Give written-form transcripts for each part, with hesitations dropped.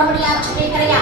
எடுக்க முடியாது சொல்லிக்கிறையா.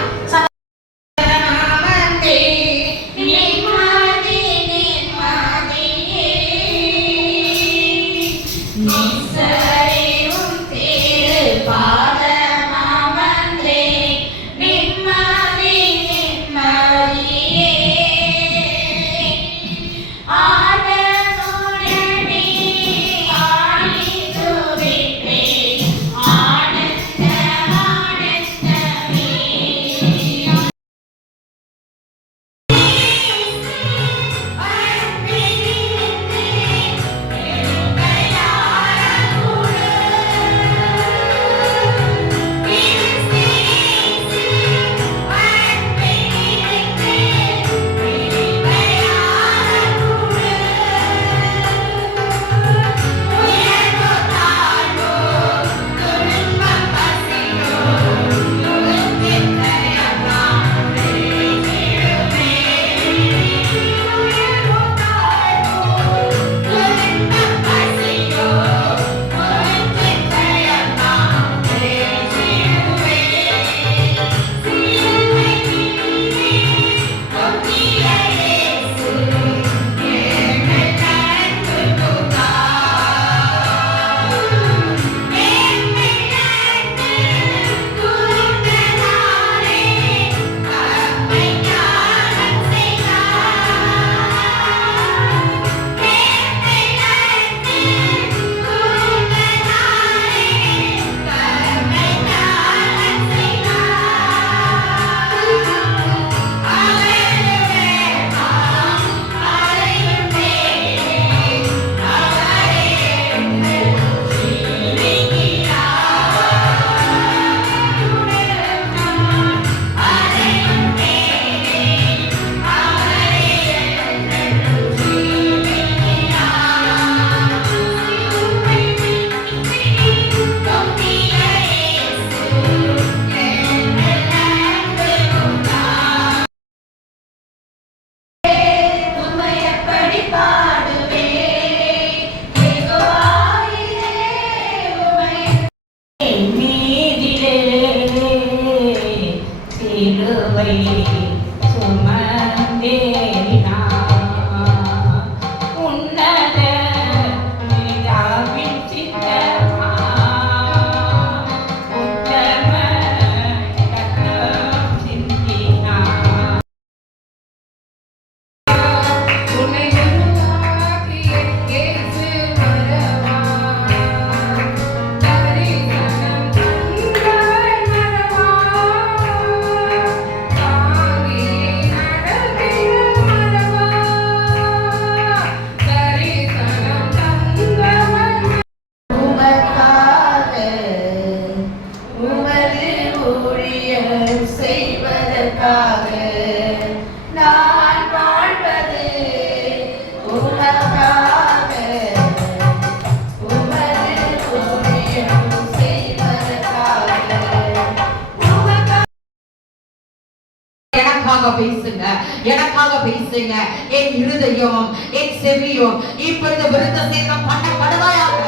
பேசுங்க, எனக்காக பேசுங்க. என் இருதயம், என் செவியும் இப்பொழுது விருத்த சேதனம் பண்ணப்படுவாயாக.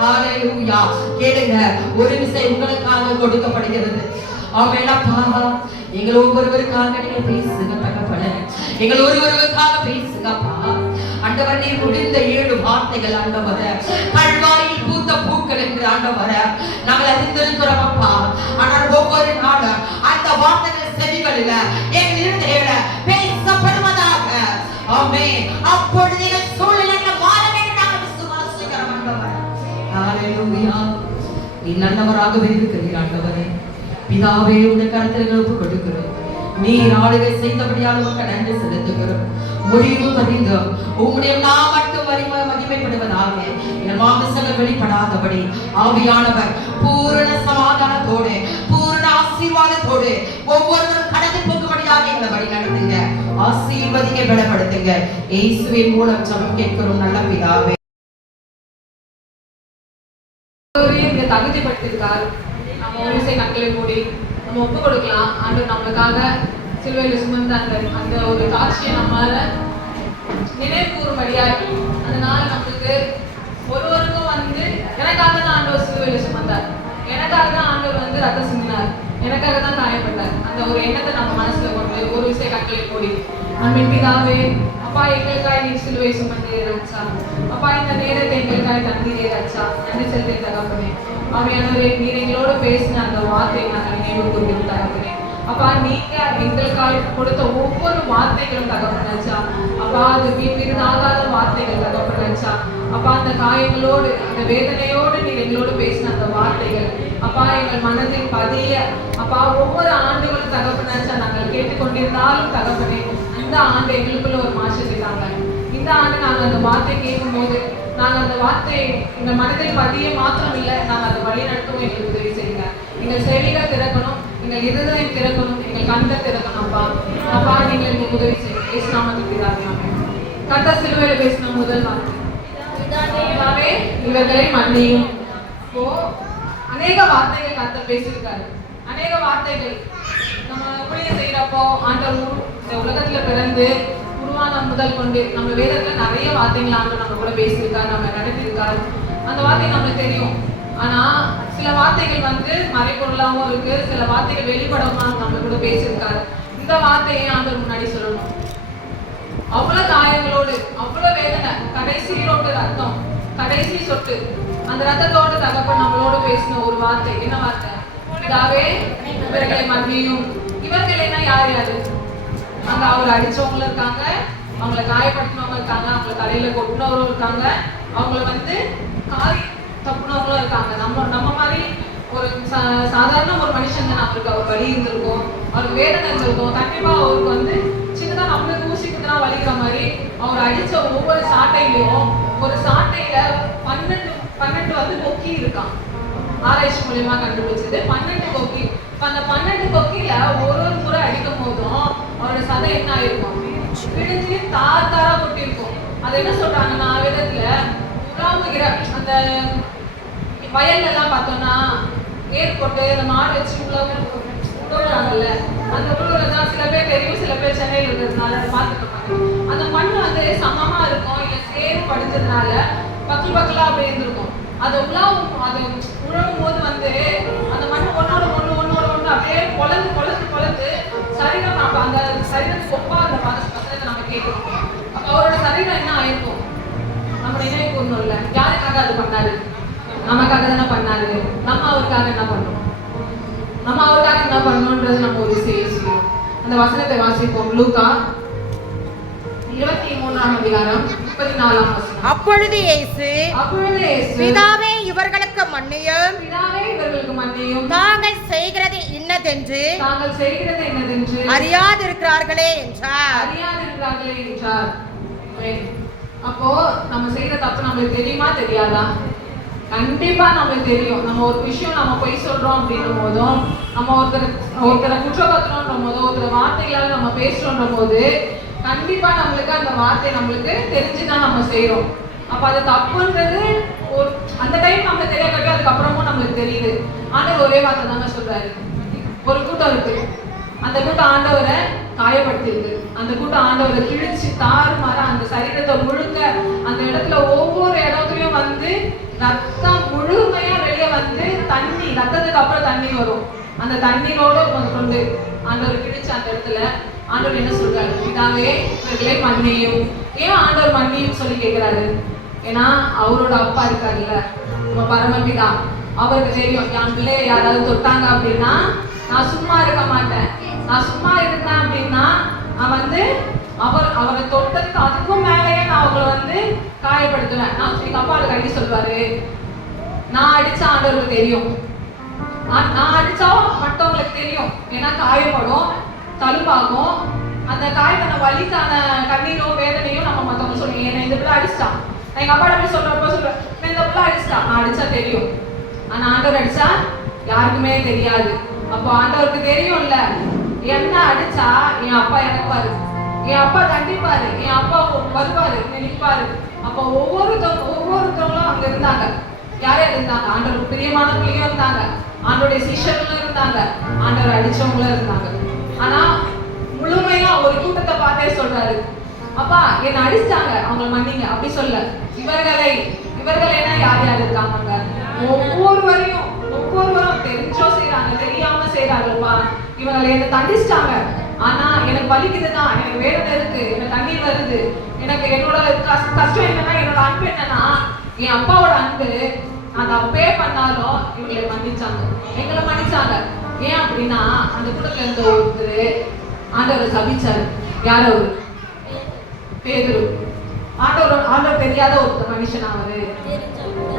ஹalleluya. கேளுங்க, ஒரு விஷயம் உங்களுக்காக கொடுக்கப்படுகிறது. ஆமென்ப்பா. எங்கள் ஒவ்வொருவருக்காக நீங்க பேசுங்க தகப்பனே. எங்கள் ஒவ்வொருவருக்காக பேசுங்கப்பா. ஆண்டவர், நீ முடிந்த 7 வார்த்தைகள் ஆண்டவரே, கல்வாரியில் பூத்த பூக்கள் என்று ஆண்டவரே நாங்கள் அறிந்திருக்கிறோம் அப்பா. ஆனால் ஒவ்வொரு நாளும் அந்த வார்த்தைகள் செவிகளில் எங்கள் இருதயத்தில பேசப்படுவதாக. ஆமென். அப்பொழுது எங்கள் சூழ்நிலைகள் மாற வேண்டும் நாங்கள் விசுவாசிக்கிறோம் ஆண்டவரே. ஹalleluya. நீ நல்லவராகவே இருக்கிறீர் ஆண்டவரே. பிதாவே, உடைய கரத்தில் ஒப்பு கொடுக்கிறோம். நீர் ஆளுகை செய்தபடியால் உமக்கு நன்றி செலுத்துகிறோம். முடிவு அறிந்தோம் உம்முடைய நாம் மட்டும் மகிமைப்படுவதாக. என் மாமிசங்கள் வெளிப்படாதபடி ஆவியானவர் பூரண சமாதானத்தோடு பூரண ஆசீர்வாதத்தோடு ஒவ்வொருவரும் கடந்து போகும்படியாக எங்களை வழி நடத்துங்க. ஆசீர்வதிங்க, பலப்படுத்துங்க. இயேசுவின் மூலம் ஜெபம் கேட்கிறோம் நல்ல பிதாவே. தகுதிப்படுத்திருக்கார். நம்ம ஒரு விசை கண்களை மூடி நம்ம ஒப்பு கொடுக்கலாம். ஆண்டவர் நம்மளுக்காக சிலுவையில் சுமந்த அந்த ஒரு காட்சியை நம்மால நினைவு கூறும்படியாக, அதனால நம்மளுக்கு ஒருவருக்கும் எனக்காக தான் ஆண்டவர் சிலுவையில் சுமந்தார், எனக்காக தான் ஆண்டவர் ரத்தம் சிந்தினார், எனக்காக தான் காயப்பட்டார். அந்த ஒரு எண்ணத்தை நம்ம மனசுல கொண்டு ஒரு விஷயம் கட்டளை மூடி அன்பின் பிதாவே, அப்பா எங்களுக்காய் நீ சிலுவை சுமந்தீரே ராஜா. அப்பா இந்த நேரத்தை எங்களுக்காய் தந்தீரே ராஜா. நன்றி செலுத்த தகப்பனே. ஆவியானவரே, நீர் எங்களோட பேசின அந்த வார்த்தையை நாங்கள் நினைவு கூறுகிறோம் தகப்பனே. அப்பா நீங்க எங்களுக்காக கொடுத்த ஒவ்வொரு வார்த்தைகளும் தகப்பனாச்சா. அப்பா அது வீணாகாத வார்த்தைகள் தகப்பனாச்சா. அப்பா அந்த காயங்களோடு அந்த வேதனையோடு நீர் எங்களோடு பேசின அந்த வார்த்தைகள் அப்பா எங்கள் மனதில் பதிய அப்பா ஒவ்வொரு ஆண்டுகளும் தகப்பனாச்சா நாங்கள் கேட்டுக்கொண்டிருந்தாலும் தகப்பனே, இந்த ஆண்டு எங்களுக்குள்ள ஒரு மாற்றத்தை தாங்க. இந்த ஆண்டு நாங்கள் அந்த வார்த்தை கேட்கும் போது நாங்கள் அந்த வார்த்தை இந்த மனதில் பதிய மாத்திரம் இல்லை, நாங்கள் அதை வழி நடத்தவும் எங்களுக்கு உதவி செய்யுங்க. எங்கள் செவிகள் திறக்கணும், எங்கள் இருதயம் திறக்கணும், எங்கள் கண்கள் திறக்கணும். அப்பா அப்பா நீங்கள் எங்களுக்கு உதவி செய்யுங்க. இயேசுநாமத்தில் கர்த்தர் சிலுவையில் பேசின முதல் வார்த்தை பிதாவே இவர்களை மன்னியும். இப்போ அநேக வார்த்தைகள் கர்த்தர் பேசியிருக்காரு. அநேக வார்த்தைகள் நம்ம ஊழியம் செய்யறப்போ ஆண்டவர் இந்த உலகத்துல பிறந்து உருவான முதல் கொண்டு நம்ம வேதத்துல நிறைய வார்த்தைகள் ஆண்டு நம்ம கூட பேசியிருக்காரு, நம்ம நடத்திருக்காரு. அந்த வார்த்தை நம்மளுக்கு தெரியும். ஆனா சில வார்த்தைகள் வந்து மறைப்பொருளாகவும் இருக்கு, சில வார்த்தைகள் வெளிப்படமா நம்ம கூட பேசியிருக்காரு. இந்த வார்த்தையை ஆண்டவர் முன்னாடி சொல்லணும். அவ்வளவு காயங்களோடு அவ்வளவு வேதனை, கடைசியிலோடு ரத்தம், கடைசி சொட்டு அந்த ரத்தத்தோடு தகப்பன் நம்மளோடு பேசின ஒரு வார்த்தை. என்ன வார்த்தை? பிதாவே இவர்களை மன்னியும். இவர்கள்னா யார் யாரு? அங்க அவங்களை அடிச்சவங்களும் இருக்காங்க, அவங்களை காயப்படுத்தினவங்க இருக்காங்க, அவங்களை தலையில கொட்டினவரும் இருக்காங்க, அவங்கள வந்து காரி தப்புனவங்களும் இருக்காங்க. நம்ம மாதிரி ஒரு சாதாரண ஒரு மனுஷன் தான். அவருக்கு அவர் வலி இருந்திருக்கும், அவருக்கு வேதனை இருந்திருக்கும். கண்டிப்பா அவருக்கு வந்து சின்னதா நம்மளுக்கு ஊசி குத்துனா வலிக்கிற மாதிரி அவர் அடிச்ச ஒவ்வொரு சாட்டையிலையும் ஒரு சாட்டையில 12 வந்து கொக்கி இருக்கான். ஆராய்ச்சி மூலியமா கண்டுபிடிச்சது 12 கொக்கி. அந்த 12 கொக்கில ஒரு முறை அடிக்கும் போதும் அவரோட சதை என்ன ஆயிருக்கும்? பிடிஞ்சு தார் தாரா கொட்டி இருக்கும். அது என்ன சொல்றாங்கன்னா வேதத்துல உலாவுகிற அந்த வயல்ல எல்லாம் பார்த்தோம்னா ஏற்பட்டு அந்த மாடு வச்சு உழுவுறாங்கல்ல, அந்த உழுவுறதுதான் சில பேர் தெரியும், சில பேர் சென்னையில் இருக்கிறதுனால அதை பார்த்துக்க மாட்டேன். அந்த மண் வந்து சமமா இருக்கும், இல்லை சேர் படிச்சதுனால பக்கலா அப்படி இருந்திருக்கும். அதை உழவும் போது வந்து அந்த மண் ஒன்னோட அப்படியே பொழந்து சரீரம் நம்ம அந்த சரீரத்துக்கு ஒப்பா அந்த வசனத்தை நம்ம கேட்கிறோம். அப்ப அவரோட சரீரம் என்ன ஆயிருக்கும்? நம்ம நினைவு கூறணும் இல்ல, யாருக்காக அது பண்ணாரு? நமக்காக தானே பண்ணாரு. நம்ம அவருக்காக என்ன பண்ணணும்? நம்ம அவருக்காக என்ன பண்ணணும்ன்றது நம்ம ஒரு செய்யும். அந்த வசனத்தை வாசிப்போம். லூக்கா 23ஆம் அதிகாரம் 34ஆம் வசனம். அப்பொழுது இயேசு பிதாவே இவர்களுக்கு மன்னியும், தாங்கள் செய்கிறது இன்னதென்று அறியாதிருக்கிறார்களே என்றார். அப்போ நம்ம செய்யற தப்பு நம்மளுக்கு தெரியுமா தெரியாதா? கண்டிப்பா நம்மளுக்கு தெரியும். நம்ம ஒரு விஷயம் நம்ம பொய் சொல்றோம் அப்படின்னும் போதும், நம்ம ஒருத்தரை குற்றப்படுத்தணும்ன்ற போதோ, ஒருத்தர வார்த்தைகளால் நம்ம பேசுறோன்ற போது கண்டிப்பா நம்மளுக்கு அந்த வார்த்தை நம்மளுக்கு தெரிஞ்சுதான் நம்ம செய்யறோம். அப்ப அது தப்புன்றது ஒரு அந்த டைம் நம்ம தெரியாத, அதுக்கப்புறமும் நம்மளுக்கு தெரியுது. ஆண்டவர் ஒரே வார்த்தை தாங்க சொல்றாரு. ஒரு கூட்டம் இருக்கு, அந்த கூட்டம் ஆண்டவரை காயப்படுத்திருக்கு. அந்த கூட்டம் ஆண்டவரை கிழிச்சு தாறுமாற அந்த சரீரத்தை முழுக்க அந்த இடத்துல ஒவ்வொரு இடத்துலயும் வந்து ரத்தம் முழுமையா வெளியே வந்து தண்ணி, ரத்தத்துக்கு அப்புறம் தண்ணி வரும். அந்த தண்ணீரோட கொண்டு ஆண்டவர் கிழிச்சு அந்த இடத்துல ஆண்டவர் என்ன சொல்றாரு? பிதாவே இவர்களை மன்னியும். ஏன் ஆண்டவர் மன்னியும் சொல்லி கேட்கிறாரு? ஏன்னா அவரோட அப்பா இருக்காருல்ல, நம்ம பரமபிதா, அவருக்கு தெரியும் என் பிள்ளைய யாராவது தொட்டாங்க அப்படின்னா நான் சும்மா இருக்க மாட்டேன். நான் சும்மா இருக்கேன் அப்படின்னா நான் வந்து அவரை தொட்டதுக்கு அதுக்கும் மேலேயே நான் அவங்களை வந்து காயப்படுத்துவேன். நான் எங்க அப்பா அதை கட்டி சொல்வாரு, நான் அடிச்சா ஆண்டவருக்கு தெரியும், நான் அடிச்சா மற்றவங்களுக்கு தெரியும். ஏன்னா காயப்படும், தழும்பாகும். அந்த காயத்தான வலிக்கான கண்ணீரோ வேதனையோ நம்ம மற்றவங்க சொல்லுவோம். ஏன்னா இந்த பிள்ளை அடிச்சிட்டான், நான் எங்க அப்பா போய் சொல்றப்போ சொல்றேன், இந்த பிள்ளை அடிச்சிட்டான், நான் அடிச்சா தெரியும். ஆனா ஆண்டவர் அடிச்சா யாருக்குமே தெரியாது. அப்போ ஆண்டவருக்கு தெரியும்ல, என்ன அடிச்சா என் அப்பா இறக்குவாரு, என் அப்பா தண்டிப்பாரு, என் அப்பா வருவாரு, நிற்பாரு. அப்போ ஒவ்வொருத்தவங்களும் அங்க இருந்தாங்க. யார் யார் இருந்தாங்க? ஆண்டவருக்கு பிரியமானவங்களும் இருந்தாங்க, ஆண்டோடைய சிஷ்யர்களும் இருந்தாங்க, ஆண்டவர் அடிச்சவங்களும் இருந்தாங்க. ஆனா முழுமையா ஒரு கூட்டத்தை பார்த்தே சொல்றாரு, அப்பா என்ன அடிச்சாங்க, அவங்களை மன்னிங்க அப்படி சொல்ல. இவர்களைனா யார் யார் இருக்காங்க? ஒவ்வொருவரும் தெரிஞ்சோ செய்யறாங்க, தெரியாம செய்யறாங்க, இவங்க என்ன தண்டிச்சிட்டாங்க, ஆனா எனக்கு வலிக்குதுதான், எனக்கு வேதனை இருக்கு, எனக்கு கண்ணீர் வருது, எனக்கு என்னோட கஷ்டம் என்னன்னா, என்னோட அன்பு என்னன்னா, என் அப்பாவோட அன்பு நான் தப்பே பண்ணாலும் இவங்களை மன்னிச்சாங்க, எங்களை மன்னிச்சாங்க. ஏன் அப்படின்னா அந்த கூட்டத்துல இருந்த ஒருத்தர் ஆண்டவரை சபிச்சாரு. யார் அவரு? பேதுரு. ஆண்டவர் தெரியாத ஒரு மனுஷன் அவரு.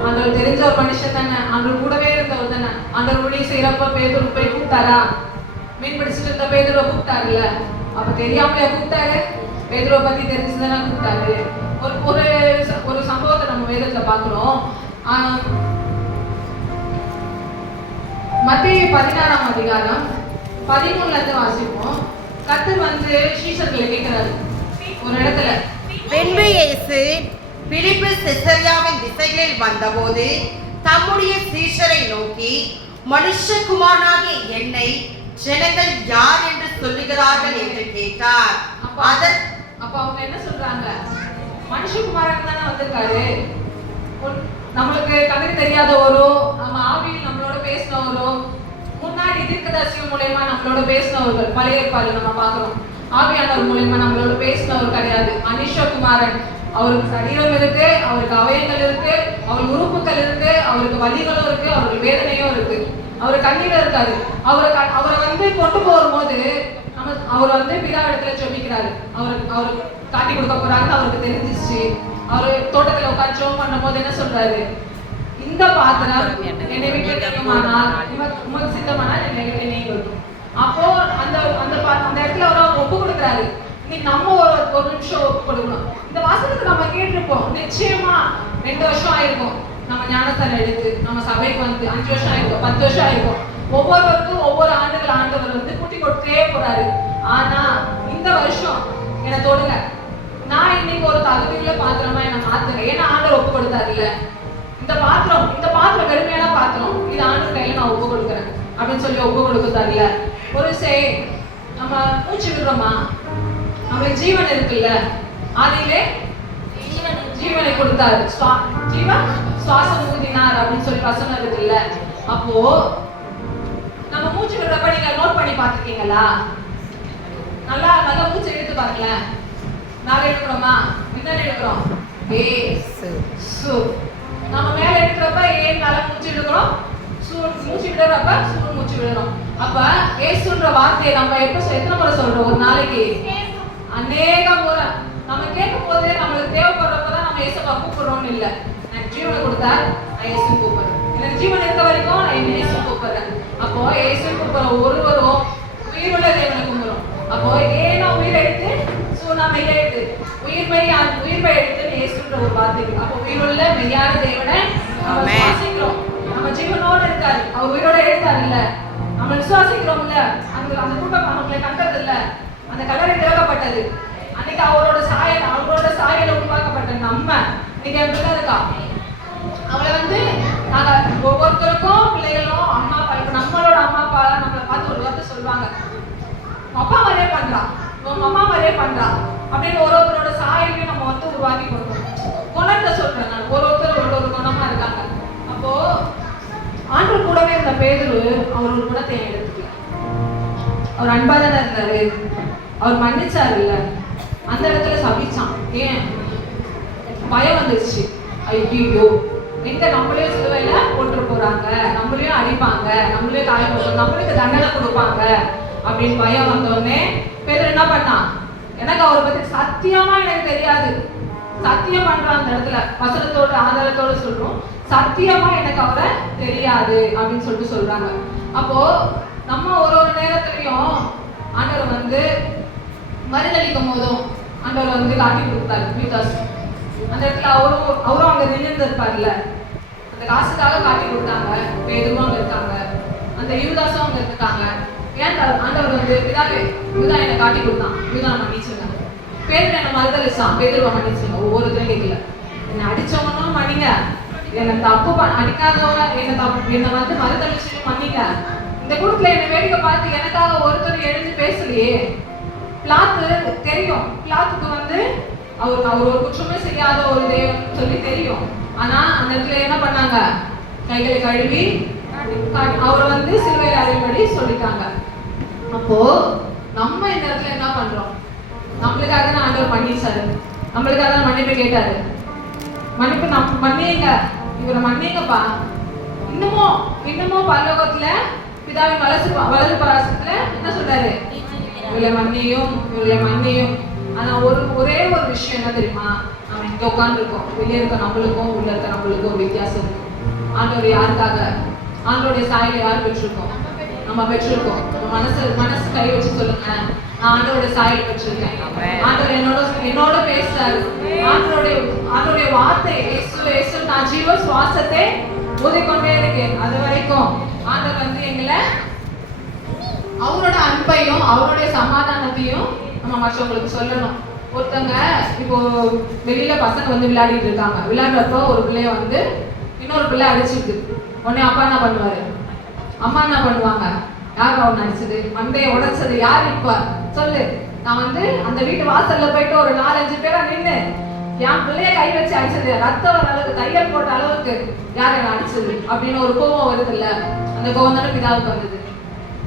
ஆண்டவர் தெரிஞ்ச ஒரு மனுஷன் தானே, ஆண்டவர் கூடவே இருந்தவர் தானே. ஆண்டவர் ஊழியம் செய்யறப்ப பேதுரு போய் கூப்பிட்டாரா? மீன் பிடிச்சிட்டு இருந்த பேதுருவை கூப்பிட்டாருல்ல, அப்ப தெரியாமலையா கூப்பிட்டாரு? பேதுருவை பத்தி தெரிஞ்சுதானே கூப்பிட்டாரு. ஒரு சம்பவத்தை நம்ம வேதத்துல பாக்குறோம். மத்தேயு 16ஆம் அதிகாரம் 13ல இருந்து வாசிப்போம். கர்த்தர் வந்து சீஷர்களை கேட்கிறாரு ஒரு இடத்துல. பின்பு இயேசு பிலிப்பு செசரியாவின் திசைகளில் வந்தபோது தம்முடைய சீஷரை நோக்கி, மனுஷகுமாரனாகிய என்னை ஜனங்கள் யார் என்று சொல்லுகிறார்கள் என்று கேட்டார். அப்ப அவங்க என்ன சொல்றாங்க? மனுஷகுமாரன் தானே வந்திருக்காரு, நம்மளுக்கு கண்ணுக்கு தெரியாதவரோ, நம்ம ஆவியில் நம்மளோட பேசினவரோ, முன்னாடி தீர்க்கதரிசி மூலமா நம்மளோட பேசினவர்கள் பழைய ஏற்பாடுல நம்ம பார்க்கிறோம். ஆவியானவர் மூலமா நம்மளோட பேசினவர் கிடையாது. மனுஷகுமாரன், அவருக்கு சரீரம் இருக்கு, அவருக்கு அவயங்கள் இருக்கு, அவருக்கு உறுப்புகள் இருக்கு, அவருக்கு வலிகளும் இருக்கு, அவருக்கு வேதனையும் இருக்கு, அவர் கண்ணீர் இருக்காரு. அவரை வந்து கொண்டு போகும்போது அவர் வந்து பிதா இடத்துல ஜெபிக்கிறாரு. அவருக்கு காட்டி கொடுக்க போறாருன்னு அவருக்கு தெரிஞ்சிச்சு. அவர் தோட்டத்துல உட்காந்து ஜெபம் பண்ணும் போது என்ன சொல்றாரு? இந்த பாத்திரம் என்னை விட்டு நீங்குமானால், உமக்கு சித்தமானால் என்னை விட்டு நீங்கட்டும். அப்போ அந்த இடத்துல அவர் ஒப்பு கொடுக்குறாரு. இன்னைக்கு நம்ம ஒரு நிமிஷம் ஒப்பு கொடுக்கணும். இந்த வாசகத்தை நம்ம கேட்டிருப்போம். நிச்சயமா 2 வருஷம் ஆயிருக்கும் நம்ம ஞானஸ்தானம் எடுத்து, நம்ம சபைக்கு வந்து 5 வருஷம் ஆயிருக்கும், 10 வருஷம் ஆயிருக்கும். ஒவ்வொருவருக்கும் ஒவ்வொரு ஆண்டுகள் ஆண்டவர் வந்து கூட்டி கொடுத்தே போறாரு. ஆனா இந்த வருஷம் என்னை தொடுங்க, நான் இன்னைக்கு ஒரு தகுதியுள்ள பாத்திரமா என்ன மாத்துங்க. ஏன்னா ஆண்டவர் ஒப்பு கொடுத்தாருல்ல, இந்த பாத்திரம் வெறுமையான பாத்திரம், இது ஆண்டவர் கையில நான் ஒப்பு கொடுக்குறேன் அப்படின்னு சொல்லி ஒப்பு கொடுத்தாருல்ல. ஒரு நம்ம மூச்சு விடுறோமா, நம்மளுக்கு ஜீவன் இருக்குல்ல, அதிலே ஜீவனை கொடுத்தாரு, சுவாசம் ஊதினார் அப்படின்னு சொல்லி வசனம் இருக்குல்ல. அப்போ நம்ம மூச்சு விடுறப்ப நீங்க நோட் பண்ணி பார்த்துருக்கீங்களா? நல்லா மூச்சு எடுத்து பாருங்களேன். மேல எடுக்கிறோமா, பின்னாடி எடுக்கிறோம், நம்ம மேல எடுக்கிறப்ப ஏன் நல்லா மூச்சு எடுக்கிறோம், மூச்சு விடுறப்ப மூச்சு விடுறோம். அப்ப ஏசுன்ற வார்த்தையை நம்ம எத்தனை முறை சொல்றோம் ஒரு நாளைக்கு? அநேக முறை. நம்ம கேட்கும் போது நம்மளுக்கு தேவைப்படுறப்பதான் நம்ம ஏசப்பா கூப்பிடுறோம்னு இல்லை. எனக்கு ஜீவனை கொடுத்தா நான் ஏசு கூப்பிடுறேன், எனக்கு ஜீவன் இருக்க வரைக்கும் நான் என்ன ஏசு கூப்பிடுறேன். அப்போ ஏசு கூப்பிடுற ஒருவரும் உயிருள்ள தேவனை கும்பிடுறோம். அப்போ ஏன்னா உயிரை எடுத்து நம்ம எடுத்து உயிர்மை எடுத்து ஏசுன்ற ஒரு வார்த்தை. அப்போ உயிருள்ள மெய்யான தேவனை நம்ம விசுவாசிக்கிறோம். நம்ம ஜீவனோட இருக்காரு, அவர் உயிரோட எடுத்தாரு இல்ல, நம்ம விசுவாசிக்கிறோம்ல. அந்த கூட்டம் அவங்களை கண்டது இல்ல, அந்த கல்லறை திறக்கப்பட்டது அன்னைக்கு அவரோட சாயல உருவாக்கப்பட்ட நம்ம இன்னைக்கு எப்படிதான் இருக்கா? அவளை வந்து நாங்க ஒவ்வொருத்தருக்கும் பிள்ளைகளும் அம்மா அப்பா, இப்ப நம்மளோட அம்மா அப்பா நம்மளை பார்த்து ஒரு வார்த்தை சொல்லுவாங்க, அப்பா மாதிரியே பண்றா, உங்க அம்மா மாதிரியே பண்றா அப்படின்னு ஒருத்தரோட சாயலையும் நம்ம வந்து உருவாக்கி கொடுக்கணும். குணத்தை சொல்றேன் நான், ஒருத்தர் ஒரு குணமா இருக்காங்க. அப்போ ஆண்டவர் கூடவே இருந்த பேதுரு அவர் ஒரு குணத்தை எடுத்துக்கல. அவர் அன்பா தானே இருந்தாரு, அவர் மன்னிச்சாரு இல்ல, அந்த இடத்துல சபிச்சான். ஏன்? பயம் வந்துருச்சு. ஐயோ எங்க நம்மளே சிலுவையில போட்டு போறாங்க, நம்மளையும் அடிப்பாங்க, நம்மளையும் காயப்படுத்தும், நம்மளுக்கு தண்டனை கொடுப்பாங்க அப்படின்னு பயம் வந்தோடனே பேதுரு என்ன பண்ணான்? எனக்கு அவரை பத்தி சத்தியமா எனக்கு தெரியாது, சத்தியம் பண்றான். அந்த இடத்துல வசனத்தோட ஆதாரத்தோட சொல்றோம், சத்தியமா எனக்கு அவரை தெரியாது அப்படின்னு சொல்லிட்டு சொல்றாங்க. அப்போ நம்ம ஒரு நேரத்திலையும் ஆண்டவர் வந்து மறுதளிக்கும் போதும் ஆண்டவர் வந்து காட்டி கொடுத்தாரு யூதாஸ். அந்த இடத்துல அவரும் அங்க நின்று இருப்பார்ல, அந்த காசுக்காக காட்டி கொடுத்தாங்க. பேதுருவும் அங்க இருக்காங்க, அந்த யூதாஸும் அங்க இருக்காங்க. ஏன் ஆண்டவர் வந்து யூதா என்னை காட்டி கொடுத்தான், யூதா மன்னிச்சுங்க. பேதுரு என்ன மறுதளிச்சான், பேதுருவை மன்னிச்சுங்க. ஒவ்வொருத்தரும் கேட்கல, என்னை அடிச்சவனும் மன்னிங்க, என்னை தப்பு அடிக்காதவங்க என்னை வந்து மறுதளிச்சு மன்னிங்க. இந்த கூட்டத்துல என்னை வேடிக்கை பார்த்து எனக்காக ஒருத்தர் எழுந்து பேசலையே. பிளாத்து தெரியும், பிளாத்துக்கு வந்து அவர் ஒரு குற்றமே செய்யாத ஒரு தேவன் சொல்லி தெரியும். ஆனா அந்த இடத்துல என்ன பண்ணாங்க? கைகளை கழுவி அவரை வந்து சிலுவையில் அறையும்படி சொல்லிட்டாங்க. அப்போ நம்ம இந்த இடத்துல என்ன பண்றோம்? நம்மளுக்காக தான் ஆண்டவர் மன்னிச்சாரு, நம்மளுக்காக தான் மன்னிப்பு கேட்டாரு. மன்னிப்பு மன்னிங்க, இவரை மன்னிங்கப்பா. இன்னமும் பரலோகத்துல பிதாவின் வலது பாரசத்துல என்ன சொல்றாரு? இவளை மன்னியும். ஆனா ஒரே ஒரு விஷயம் என்ன தெரியுமா? நம்ம இங்க உட்கார்ந்து இருக்கோம், வெளியே இருக்க நம்மளுக்கும் உள்ள இருக்க நம்மளுக்கும் ஒரு வித்தியாசம் இருக்கு. ஆண்டவர் யாருக்காக? ஆண்டோடைய சாயலை யார் பெற்றிருக்கோம்? நம்ம பெற்றிருக்கோம். நம்ம மனசு கை வச்சு சொல்லுங்க, நான் ஆண்டோட சாயலை பெற்றிருக்கேன். ஆண்டவர் என்னோட பேசுறாரு. ஆண்டோடைய வார்த்தை இயேசு நான் ஜீவ சுவாசத்தை ஊதிக்கொண்டே இருக்கேன். அது வரைக்கும் ஆண்டவர் வந்து எங்களை அவரோட அன்பையும் அவருடைய சமாதானத்தையும் நம்ம மற்றவங்களுக்கு சொல்லணும். ஒருத்தங்க இப்போ வெளியில பசங்க வந்து விளையாடிட்டு இருக்காங்க. விளையாடுறப்போ ஒரு பிள்ளைய வந்து இன்னொரு பிள்ளை அடிச்சுட்டு, உடனே அப்பா என்ன பண்ணுவாரு? அம்மா என்ன பண்ணுவாங்க? யார் அவன் அடிச்சது, மண்டையை உடைச்சது யார்? இப்ப சொல்லு. நான் வந்து அந்த வீட்டு வாசல்ல போயிட்டு ஒரு 4-5 பேரா நின்று என் பிள்ளைய கை வச்சு அடிச்சது, ரத்தம் வர அளவுக்கு, தையல் போட்ட அளவுக்கு யார் என்ன அடிச்சது அப்படின்னு ஒரு கோபம் வருது இல்ல? அந்த கோபம் தானே பிதாவுக்கு வந்தது.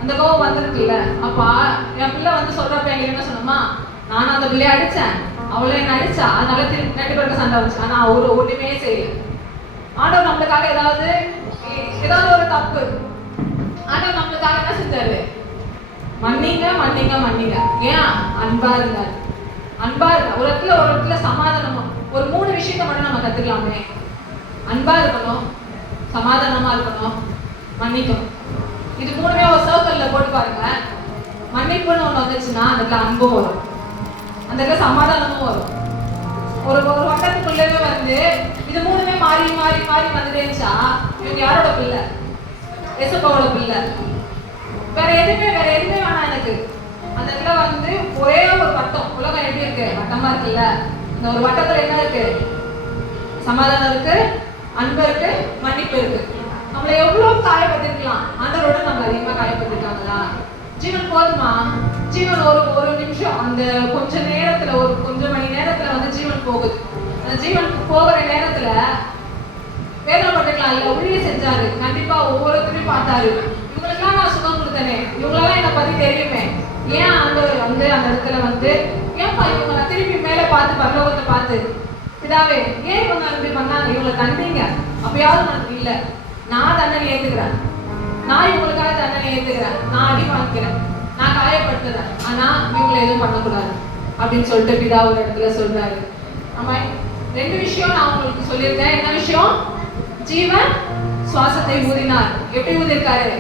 அந்த கோபம் வந்திருக்குல்ல, அப்பா என் பிள்ளை வந்து சொல்றப்ப எங்களுக்கு என்ன சொன்னோமா? நானும் அந்த பிள்ளைய அடிச்சேன், அவளை என்ன அடிச்சா, அதனால 2 பேருக்கு சண்டை வந்துச்சு. ஆனா அவரு ஒண்ணுமே செய்யல. ஆண்டவர் நம்மளுக்காக ஏதாவது ஒரு தப்பு, ஆண்டவர் நம்மளுக்காக என்ன செஞ்சாரு? மன்னிங்க. ஏன்? அன்பா இருந்தாரு. ஒரு இடத்துல சமாதானமா ஒரு 3 விஷயத்தை மட்டும் நம்ம கத்துக்கலாமே. அன்பா இருக்கணும், சமாதானமா இருக்கணும், மன்னிக்கணும். இது 3மே ஒரு சர்க்கிள்ல போட்டு பாருங்க. மன்னிப்புன்னு ஒண்ணு வந்துச்சுன்னா அந்த இடத்துல அன்பும் வரும், அந்த இடத்துல சமாதானமும் வரும். ஒரு வட்டத்துக்குள்ளவே வந்து இது 3மே மாறி வந்துட்டே இருந்துச்சா இவங்க யாரோட பிள்ளை? எசப்பாவோட பிள்ளை. வேற எதுவுமே வேணாம் எனக்கு. அந்த இடத்துல வந்து ஒரே ஒரு வட்டம். உலகம் எப்படி இருக்கு? வட்டமா இருக்குல்ல. அந்த ஒரு வட்டத்துல என்ன இருக்கு? சமாதானம் இருக்கு, அன்பு இருக்கு, மன்னிப்பு இருக்கு. நம்மளை எவ்வளவு காயப்பட்டிருக்கலாம், ஆண்டவரோட நம்ம அதிகமா காயப்பட்டிருக்காங்களா? ஜீவன் போதுமா? ஜீவன் ஒரு நிமிஷம், அந்த கொஞ்ச மணி நேரத்துல வந்து ஜீவன் போகுது. அந்த ஜீவன் போகிற நேரத்துல வேதனைப்பட்டுக்கலாம் இல்ல? ஊழியம் செஞ்சாரு, கண்டிப்பா ஒவ்வொருத்தரையும் பார்த்தாரு. இவங்களுக்கெல்லாம் நான் சுகம் கொடுத்தனே, இவங்களெல்லாம் என்னை பத்தி தெரியுமே, ஏன் ஆண்டவர் வந்து அந்த இடத்துல வந்து ஏன்பா இவங்க நான் திருப்பி மேல பார்த்து பரலோகத்தை பார்த்து, பிதாவே ஏன் இவங்க இப்படி பண்ணாங்க, இவங்களை தந்தீங்க, அப்பயாவது நான் இல்ல, நான் தண்டனை ஏத்துக்கிறேன், நான் இவங்களுக்காக தண்டனை ஏத்துக்கிறேன், நான் அடி வாங்கிக்கிறேன், நான் காயப்படுத்துறேன், ஆனா இவங்களை எதுவும் பண்ணக்கூடாது அப்படின்னு சொல்லிட்டு பிதா ஒரு இடத்துல சொல்றாரு. நம்ம 2 விஷயம் நான் உங்களுக்கு சொல்லியிருக்கேன். என்ன விஷயம்? ஜீவன் சுவாசத்தை ஊதினார். எப்படி ஊதிருக்காரு?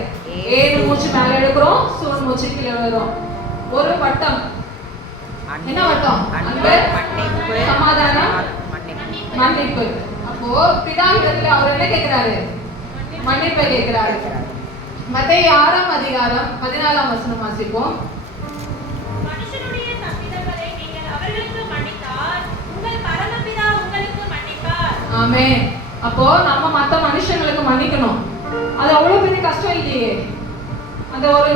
7 மூச்சு மேல எடுக்கிறோம், சூன் மூச்சு கீழே விழுறோம். ஒரு வட்டம். என்ன வட்டம்? அன்பு, சமாதானம், மன்னிப்பு. அப்போ பிதா இடத்துல அவர் என்ன கேட்கிறாரு? மன்னிப்பை கேட்கிறாரு. மத்தேயு 6ஆம் அதிகாரம் 14ஆம் வசனம் வாசிப்போம். மனுஷனுடைய தப்பிதங்களை நீங்கள் அவர்களுக்கு மன்னித்தால் உங்கள் பரமபிதா உங்களுக்கு மன்னிப்பார். ஆமென். அப்போ நம்ம மத்த மனுஷங்களுக்கு மன்னிக்கணும். அது அவ்வளவு பெரிய கஷ்டம் இல்லையே. அந்த ஒரு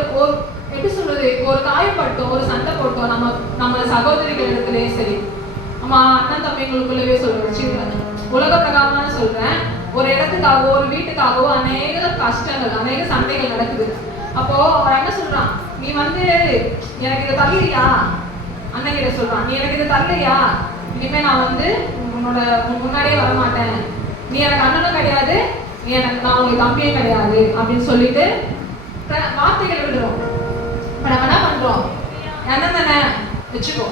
எப்படி சொல்றது, ஒரு காயப்பட்டோம், ஒரு சண்டை போட்டோம், நம்ம சகோதரிகள் இடத்துலயே சரி, நம்ம அண்ணன் தம்பிங்களுக்குள்ளவே சொல்றேன், உலக பிரகாரமான சொல்றேன், ஒரு இடத்துக்காகவோ ஒரு வீட்டுக்காகவோ அநேக கஷ்டங்கள், அநேக சண்டைகள் நடக்குது. அப்போ அவர் என்ன சொல்றான்? நீ வந்து எனக்கு இதை தரலையா? அண்ணன் கிட்ட சொல்றான், நீ எனக்கு இதை தரலையா, இனிமே நான் வந்து முன்னாடியே வரமாட்டேன், நீ எனக்கு அண்ணனும் கிடையாது, நான் உங்க தம்பியும் கிடையாது அப்படின்னு சொல்லிட்டு வார்த்தைகள் விடுறோம். இப்ப நம்ம என்ன பண்றோம்? அண்ணன் தானே வச்சுக்கோ,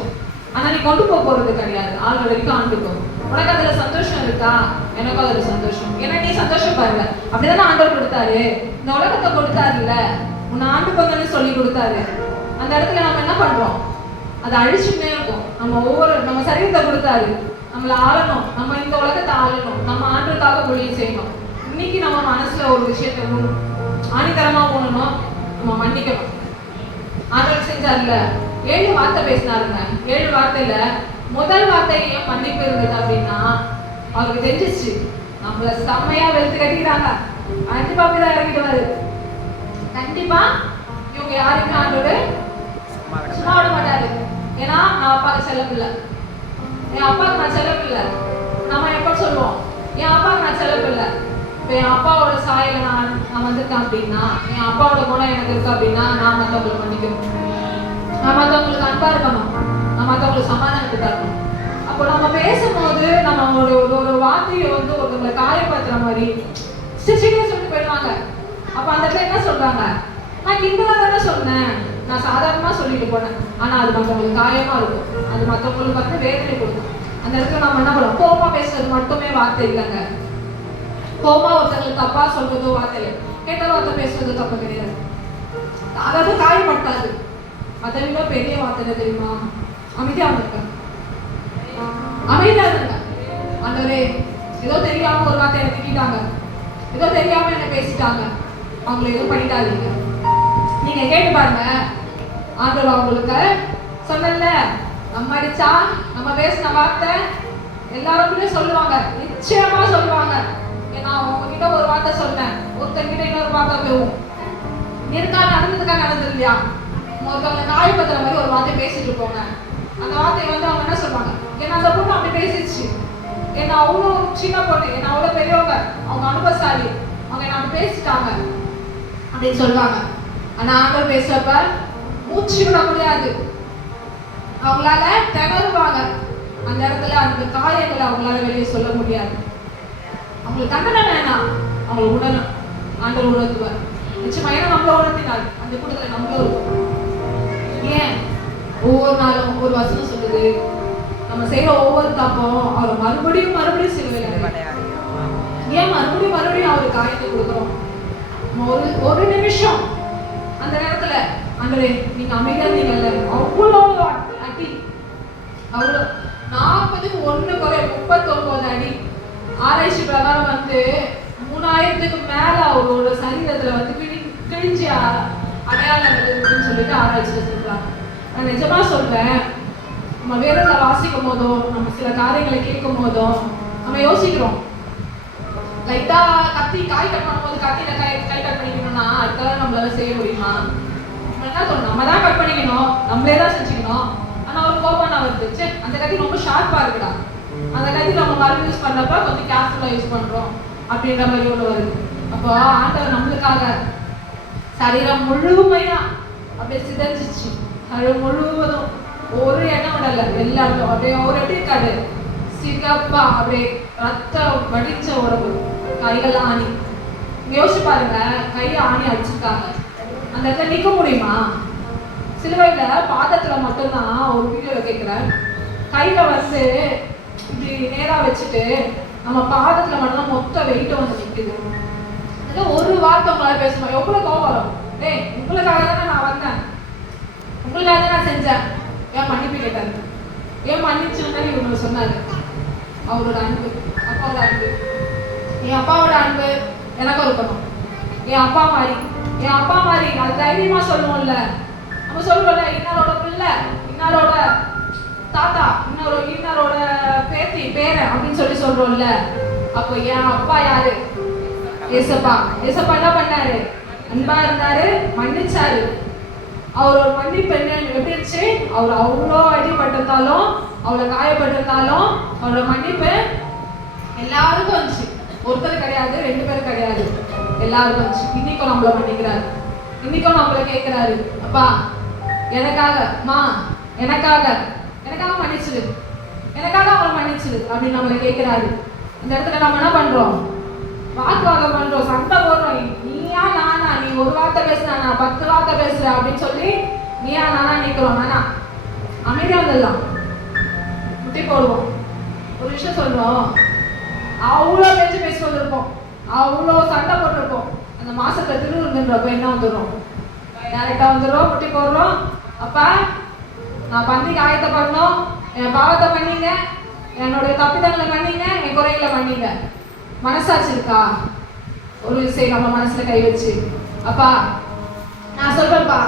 ஆனா நீ கொண்டு போறது கிடையாது, ஆள் வரைக்கும் ஆண்டுக்கும். உனக்கு அதுல சந்தோஷம் இருக்கா? எனக்கும் அதுல சந்தோஷம். ஏன்னா நீ சந்தோஷம் பாருங்க. அப்படிதானே ஆண்டவர் கொடுத்தாரு, இந்த உலகத்தை கொடுத்தாருல்ல, உன்னை ஆண்டு பங்கன்னு சொல்லி கொடுத்தாரு. அந்த இடத்துல நம்ம என்ன பண்றோம்? அதை அழிச்சுட்டே இருக்கும். நம்ம சரீரத்தை கொடுத்தாரு, நம்மளை ஆளணும், நம்ம இந்த உலகத்தை ஆளணும், நம்ம ஆண்டுக்காக ஊழியம் செய்யணும். இன்னைக்கு நம்ம மனசுல ஒரு விஷயத்தை ஆணித்தரமா ஊனணும், நம்ம மன்னிக்கணும். ஆண்டவர் செஞ்சார்ல, 7 வார்த்தை பேசினாருங்க. 7 வார்த்தையில முதல் வார்த்தை ஏன் மன்னிப்பு இருந்தது அப்படின்னா, அவருக்கு தெரிஞ்சிச்சு நம்மள செம்மையா வெளுத்து கட்டிக்கிறாங்க, கண்டிப்பா அப்படிதான் இறங்கிடுவாரு. கண்டிப்பா இவங்க யாருமே ஆண்டவர் சும்மா விட மாட்டாரு. ஏன்னா நான் அப்பாவுக்கு செல்லப்பில்லை, என் அப்பாவுக்கு நான் செல்லப்பில்லை. நம்ம எப்ப சொல்லுவோம்? என் அப்பாவுக்கு நான் செல்லப்பில்லை, இப்போ என் அப்பாவோட சாயல நான் வந்திருக்கேன் அப்படின்னா, என் அப்பாவோட குணம் எனக்கு இருக்கு அப்படின்னா, நான் மற்றவங்களை மன்னிக்கணும், நான் மற்றவங்களுக்கு அன்பா இருக்கணும், நான் மற்றவங்களுக்கு சமாதானத்தை தரணும். அப்போ நம்ம பேசும்போது நம்ம ஒரு வார்த்தையை வந்து ஒருத்தவங்களை காயப்படுத்துற மாதிரி சிரிச்சுட்டே சொல்லிட்டு போயிடுவாங்க. அப்போ அந்த இடத்துல என்ன சொல்றாங்க, நான் கிண்டலா தானே சொன்னேன், நான் சாதாரணமா சொல்லிட்டு போனேன், ஆனா அது மற்றவங்களுக்கு காயமா இருக்கும், அது மற்றவங்களுக்கு வந்து வேதனை கொடுக்கும். அந்த இடத்துல நம்ம என்ன பண்ணுவோம், கோபமா பேசுறது மட்டுமே வார்த்தை இல்லைங்க. கோபமா ஒருத்தங்களுக்கு தப்பா சொல்றதோ வார்த்தை இல்லை, கெட்ட வார்த்தை பேசுறது தப்பு கிடையாது, அதாவது காயப்படுத்தாது. அதை விட பெரிய வார்த்தை தெரியுமா, அமைதியா இருக்க, அமைதியா இருங்க. ஆண்டவரே, ஏதோ தெரியாம ஒரு வார்த்தை எனக்கு திட்டாங்க, ஏதோ தெரியாம என்ன பேசிட்டாங்க, அவங்களை எதுவும் பண்ணிட்டாதீங்க. நீங்க கேட்டு பாருங்க, ஆண்டவர் அவங்களுக்கு சொன்னல, நம்ம அடிச்சா நம்ம பேசின வார்த்தை எல்லாருக்குள்ளே சொல்லுவாங்க, நிச்சயமா சொல்லுவாங்க. ஏன்னா உங்ககிட்ட ஒரு வார்த்தை சொன்னேன், ஒருத்தங்கிட்ட இன்னொரு வார்த்தை போகும், நடந்ததுக்காக நடந்தது இல்லையா, ஒருத்தவங்க காயப்படுத்துற மாதிரி ஒரு வார்த்தை பேசிட்டு போங்க. அந்த வார்த்தையை வந்து அவங்க என்ன சொல்லுவாங்க, ஏன்னா அந்த பொண்ணு அப்படி பேசிடுச்சு, ஏன்னா அவ்வளோ சின்ன பொண்ணு, ஏன்னா அவ்வளோ பெரியவங்க, அவங்க அனுபவசாலி, அவங்க என்ன அப்படி பேசிட்டாங்க அப்படின்னு சொல்லுவாங்க. ஆனா ஆண்டவர் பேசுறப்ப மூச்சு விட முடியாது, அவங்களால திணறுவாங்க. அந்த இடத்துல அந்த காயங்களை அவங்களால வெளியே சொல்ல முடியாது. அவங்களுக்கு தண்டனை வேணாம், அவங்களை உணரணும், ஆண்டவர் உணர்த்துவார் நிச்சயமா. ஏன்னா நம்மள உணர்த்தினார், அந்த கூட்டத்துல நம்மளும் இருக்கும். ஏன் ஒவ்வொரு நாளும் ஒரு வசனம் சொல்லுது, நம்ம செய்யற ஒவ்வொரு தப்பும் அவரை மறுபடியும் சிலுவையில ஏன் மறுபடியும் அவருக்கு காயத்தை கொடுக்குறோம். ஒரு நிமிஷம் அந்த நேரத்துல ஆண்டவரே நீங்க அமைதியா இருந்தீங்கல்ல, அவ்வளோ அடி, அவ்வளோ 40 குறை 39 அடி. ஆராய்ச்சி பிரகாரம் வந்து 3000க்கு மேல அவரோட சரீரத்துல வந்து கிழிஞ்ச அடையாளங்கள் இருக்குன்னு சொல்லிட்டு ஆராய்ச்சியில சொல்றாங்க. நான் நிஜமா சொல்றேன், நம்ம வேதத்தை வாசிக்கும் போதும் நம்ம சில காரியங்களை கேட்கும் போதும் நம்ம யோசிக்கிறோம், லைட்டா கத்தி காய் கட் பண்ணும்போது கத்தியில கை கட் பண்ணிக்கணும்னா அடுத்ததான் நம்மளால செய்ய முடியுமா? நம்ம என்ன தோணும், நம்ம தான் கட் பண்ணிக்கணும், நம்மளே தான் செஞ்சுக்கணும். ஆனா ஒரு கோபம் நான் வருது, அந்த கத்தி ரொம்ப ஷார்ப்பா இருக்குடா, அந்த கத்தி நம்ம மறுபடியும் யூஸ் பண்றப்ப கொஞ்சம் கேர்ஃபுல்லா யூஸ் பண்றோம் அப்படின்ற மாதிரி ஒன்று வருது. அப்போ ஆண்டவர் நம்மளுக்காக சரீரம் முழுமையா அப்படியே சிதைஞ்சிச்சு, முழுவதும் ஒரு எண்ணம் விடல, எல்லாரும் அப்படியே ஒரு எப்படி இருக்காது, சிகப்பா அப்படியே ரத்தம் வடிச்ச உடம்பு, கைகள்லாம் ஆணி. யோசிச்சு பாருங்க, கையை ஆணி அடிச்சிருக்காங்க, அந்த இடத்துல நிக்க முடியுமா? சிலுவையில பாதத்துல மட்டும்தான் ஒரு வீடியோல கேட்கிறேன், கையில வந்து இப்படி நேரா வச்சுட்டு நம்ம பாதத்துல மட்டும்தான் மொத்த வெயிட்ட வந்து நிக்குது. அதில் ஒரு வார்த்தை உங்களால பேசணும், எவ்வளவு கோவம் வரும். டேய், உங்களுக்காக தானே நான் வந்தேன், உங்களுக்காக தான் நான் செஞ்சேன், ஏன் மன்னிப்பு கேட்டாரு, ஏன் மன்னிச்சுன்னு இவங்க சொன்னாரு. அவரோட அன்பு, அப்பாவோட அன்பு, என் அப்பாவோட அன்பு எனக்கும் இருக்கணும். என் அப்பா மாதிரி அது தைரியமா சொல்லுவோம்ல, நம்ம சொல்றோம்ல, இன்னாரோட பிள்ளை, இன்னாரோட தாத்தா, இன்னாரோட பேத்தி பேரன் அப்படின்னு சொல்லி சொல்றோம்ல. அப்போ என் அப்பா யாரு? ஏசப்பா. ஏசப்பா என்ன பண்ணாரு? அன்பா இருந்தாரு, மன்னிச்சாரு. அவரோட மன்னிப்பு என்ன எப்படி இருந்துச்சு? அவர் அவ்வளோ அடிபட்டிருந்தாலும், அவ்வளோ காயப்பட்டிருந்தாலும் அவரோட மன்னிப்பு எல்லாருக்கும் வந்துச்சு. ஒருத்தர் கிடையாது, 2 பேர் கிடையாது, எல்லாருக்கும் வந்துச்சு. இன்னைக்கும் நம்மள மன்னிக்கிறாரு, இன்னைக்கும் நம்மள கேட்கிறாரு, அப்பா எனக்காக எனக்காக மன்னிச்சிரு, எனக்காக அவளை மன்னிச்சிரு அப்படின்னு நம்மளை கேட்கிறாரு. இந்த இடத்துல நம்ம என்ன பண்றோம்? வாக்குவாதம் பண்றோம், சண்டை போடுறோம். நீயா நானா, நீ ஒரு வார்த்தை பேசுனா நான் 10 வார்த்தை பேசுறேன் அப்படின்னு சொல்லி நீயா நானா நிக்கிறோம். ஆனா அமைதியா வந்துடலாம், முட்டி போடுவோம். ஒரு விஷயம் சொல்றோம், அவ்வளோ பேச்சு வந்திருப்போம், அவ்வளோ சண்டை போட்டிருப்போம். அந்த மாசத்துல திருவிருந்துன்றப்ப என்ன வந்துடும்? டேரக்டா வந்துடும், முட்டி போடுறோம். அப்பா நான் பந்திக்கு ஆயத்தப்படணும், என் பாவத்தை பண்ணீங்க, என்னுடைய தப்பிதங்களை பண்ணீங்க, என் குறைகளை பண்ணீங்க. மனசாட்சி இருக்கா? ஒரு விஷயம் நம்ம மனசுல கை வச்சு, அப்பா நான் சொல்றேன்ப்பா,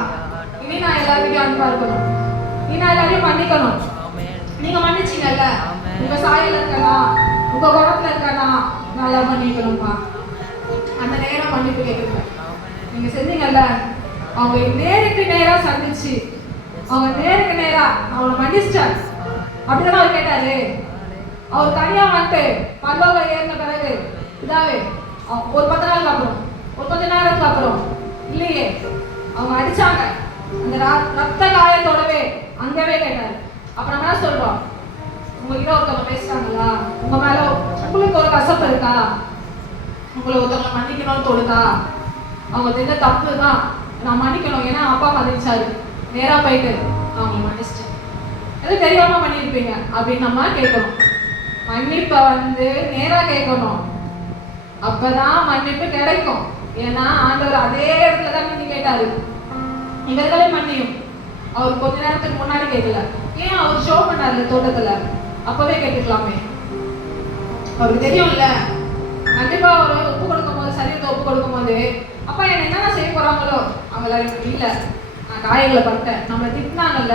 இனி நான் எல்லாருக்கும் அன்பா இருக்கணும், இனி நான் எல்லாரையும் மன்னிக்கணும். நீங்க மன்னிச்சீங்கல்ல, உங்க சாயல இருக்கனா, உங்க குணத்துல இருக்கனா, நான் எல்லாம் மன்னிக்கணும்ப்பா. அந்த நேரம் மன்னிப்பு கேட்குங்க. நீங்க செஞ்சீங்கல்ல, அவங்க நேருக்கு நேரா சந்திச்சு, அவங்க நேருக்கு நேரா அவனை மன்னிச்சிட்டார். அப்படிதான் அவர் கேட்டாரு. அவர் தனியா வந்துட்டு பல்லோக ஏறின பிறகு, இதாவே ஒரு 10 நாளுக்கு அப்புறம், ஒரு கொஞ்ச நேரத்துக்கு அப்புறம் இல்லையே, அவங்க அடிச்சாங்க. அந்த ரத்த காயத்தோடவே அங்கவே கேட்டாரு. அப்ப நம்ம என்ன சொல்றோம்? உங்ககிட்ட ஒருத்தவங்க பேசுறாங்களா, உங்க மேல உங்களுக்கு ஒரு கசப்பு இருக்கா, உங்களை ஒருத்தவங்களை மன்னிக்கணும்னு தோணுதா, அவங்க தெரிஞ்ச தப்பு தான், நான் மன்னிக்கணும் ஏன்னா அப்பா மன்னிச்சாரு, நேரா போயிட்டு அவங்களை மன்னிச்சிட்டேன். எது தெரியாம பண்ணியிருப்பீங்க அப்படின்னு நம்ம கேட்கணும். மன்னிப்பை நேரா கேட்கணும். அப்பதான் மன்னிப்பு கிடைக்கும். ஏன்னா ஆண்டவர் அதே இடத்துல தான் நீங்க கேட்டாரு, இவர்களே மன்னியும். அவர் கொஞ்ச நேரத்துக்கு முன்னாடி கேட்கல. ஏன் அவர் ஷோ பண்ணாரு தோட்டத்துல, அப்பவே கேட்டுக்கலாமே. அவருக்கு தெரியும்ல, கண்டிப்பா அவர் ஒப்பு கொடுக்கும் போது, சரீரத்தை ஒப்பு கொடுக்கும் போது, அப்பா என்ன என்னென்ன செய்ய போறாங்களோ அவங்கள இல்ல, நான் காயங்களை பட்டேன், நம்மளை திட்டினாங்கல்ல,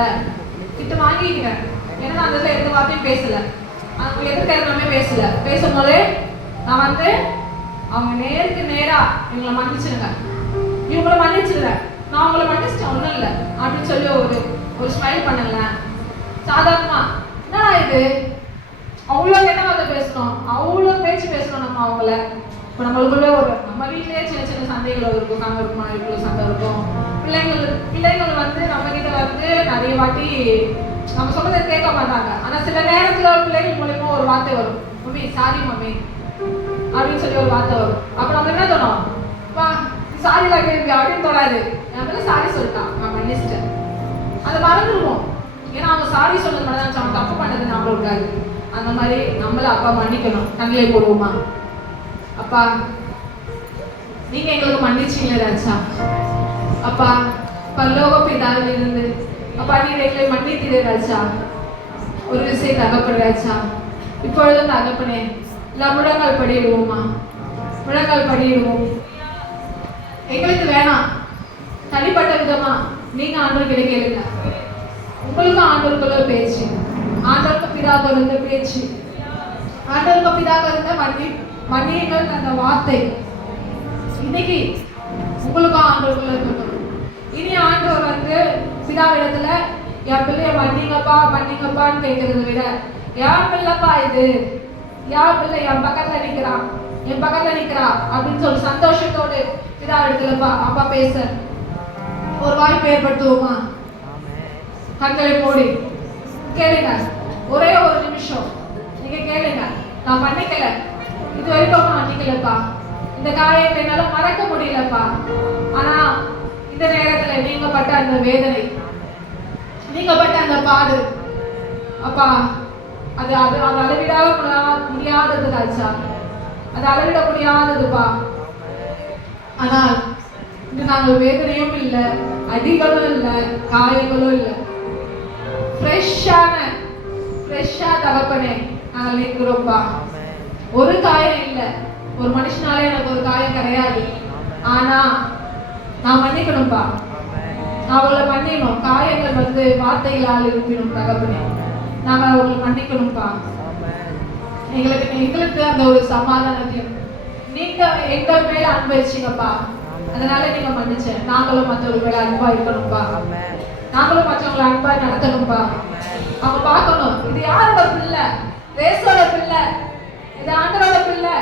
திட்டு வாங்கிக்கிறேன். ஏன்னா நான் அந்த எந்த வார்த்தையும் பேசல, அவங்க எதிர்க்கிறதுமே பேசல. பேசும்போது நான் அவங்க நேருக்கு நேரா இவங்களை மன்னிச்சிருங்க, இவங்களை மன்னிச்சிருவேன், நான் அவங்கள மன்னிச்சிட்டேன், ஒன்றும் இல்லை அப்படின்னு சொல்லி ஒரு ஸ்மைல் பண்ணுங்களேன். சாதாரணமா என்னடா இது, அவ்வளோ கெட்டவாத பேசணும், அவ்வளோ பேச்சு பேசணும் நம்ம அவங்கள. இப்போ நம்மளுக்குள்ள நம்ம வீட்டிலேயே சின்ன சின்ன சண்டைகள் இருக்கும், கணவருக்கு மனைவிக்குள்ள சண்டை இருக்கும். பிள்ளைங்கள் நம்ம கிட்ட நிறைய வாட்டி நம்ம சொல்றதை கேட்க மாட்டாங்க. ஆனா சில நேரத்துல பிள்ளைகள் மூலியமா ஒரு வார்த்தை வரும், மம்மி சாரி மம்மி அப்படின்னு சொல்லி ஒரு வார்த்தை வரும். அப்ப நம்ம என்ன தோணும், வா சாரி கேள்வி அப்படின்னு தோணாது, நம்ம சாரி சொல்லிட்டான், நான் மன்னிச்சிட்டேன், அதை மறந்துடுவோம். ஏன்னா அவங்க சாரி சொன்னது மட்டும் அவங்க தப்பு பண்ணது ஞாபகம் இருக்காது. அந்த மாதிரி நம்மள அப்பா மன்னிக்கணும். கண்ணிலே போடுவோமா, அப்பா நீங்க எங்களுக்கு மன்னிச்சீங்களே ராஜா, அப்பா பரலோக பிதாவில் இருந்து அப்பா நீர் எங்களை மன்னித்தீரே ராஜா. ஒரு விஷயம் தகப்பன் ராஜா, இப்பொழுதும் தகப்பனே முழங்கால் படியிடுவோமா, முழங்கால் படியிடுவோம். எங்களுக்கு வேணாம், தனிப்பட்ட விதமா நீங்க ஆண்டவர்கிட்ட கேளுங்க. உங்களுக்கும் ஆண்டவருக்குள்ள பேச்சு, ஆண்டவருக்கு பிதாக இருந்த பேச்சு, ஆண்டவருக்கு பிதாக இருந்த மன்னியுங்கள் அந்த வார்த்தை இன்னைக்கு உங்களுக்கும் ஆண்டவருக்குள்ள இருக்கணும். இனி ஆண்டவர் பிதாவிடத்துல என் பிள்ளைய மன்னிங்கப்பான்னு கேட்கறத விட, என் பிள்ளைப்பா இது, என் பிள்ளை என் பக்கத்துல நிக்கிறா அப்படின்னு சொல்லி சந்தோஷத்தோடு பிதாவிடத்துலப்பா அப்பா பேச ஒரு வாய்ப்பு ஏற்படுத்துவோமா? கண்களை மூடி கேளுங்க, ஒரே ஒரு நிமிஷம் நீங்க கேளுங்க. நான் மன்னிக்கல, இது வரைக்கும் மன்னிக்கலப்பா, இந்த காயத்தை என்னால மறக்க முடியலப்பா. ஆனா இந்த நேரத்துல நீங்க பட்ட அந்த வேதனை, நீங்க பட்ட அந்த பாடு அப்பா, அது அளவிட முடியாதது ராஜா, அது அளவிட முடியாததுப்பா. ஆனால் இன்று நாங்கள் வேதனையும் இல்லை, அடிகளும் இல்லை, காயங்களும் இல்லை, ஃப்ரெஷ்ஷா தகப்பனே நாங்கள் நிற்கிறோம்ப்பா. ஒரு காயம் இல்லை, ஒரு மனுஷனாலே எனக்கு ஒரு காயம் கிடையாது. ஆனா நான் மன்னிக்கணும்ப்பா, நான் அவங்களை மன்னிக்கணும். காயங்கள் வார்த்தைகளால் இருப்பினும் தகப்பனே நாங்க அவங்களை மன்னிக்கணும்ப்பா. எங்களுக்கு அந்த ஒரு சமாதானத்தையும் நீங்க எங்கள் மேல அன்பு வச்சீங்கப்பா, அதனால நீங்க மன்னிச்சேன். நாங்களும் மற்றவங்க மேல அன்பா இருக்கணும்ப்பா, நாங்களும் மற்றவங்களை அன்பா நடத்தணும்ப்பா. அவங்க பார்க்கணும் இது யாரோட பிள்ளை, ரேசோட பிள்ளை, இது ஆண்டரோட பிள்ளை.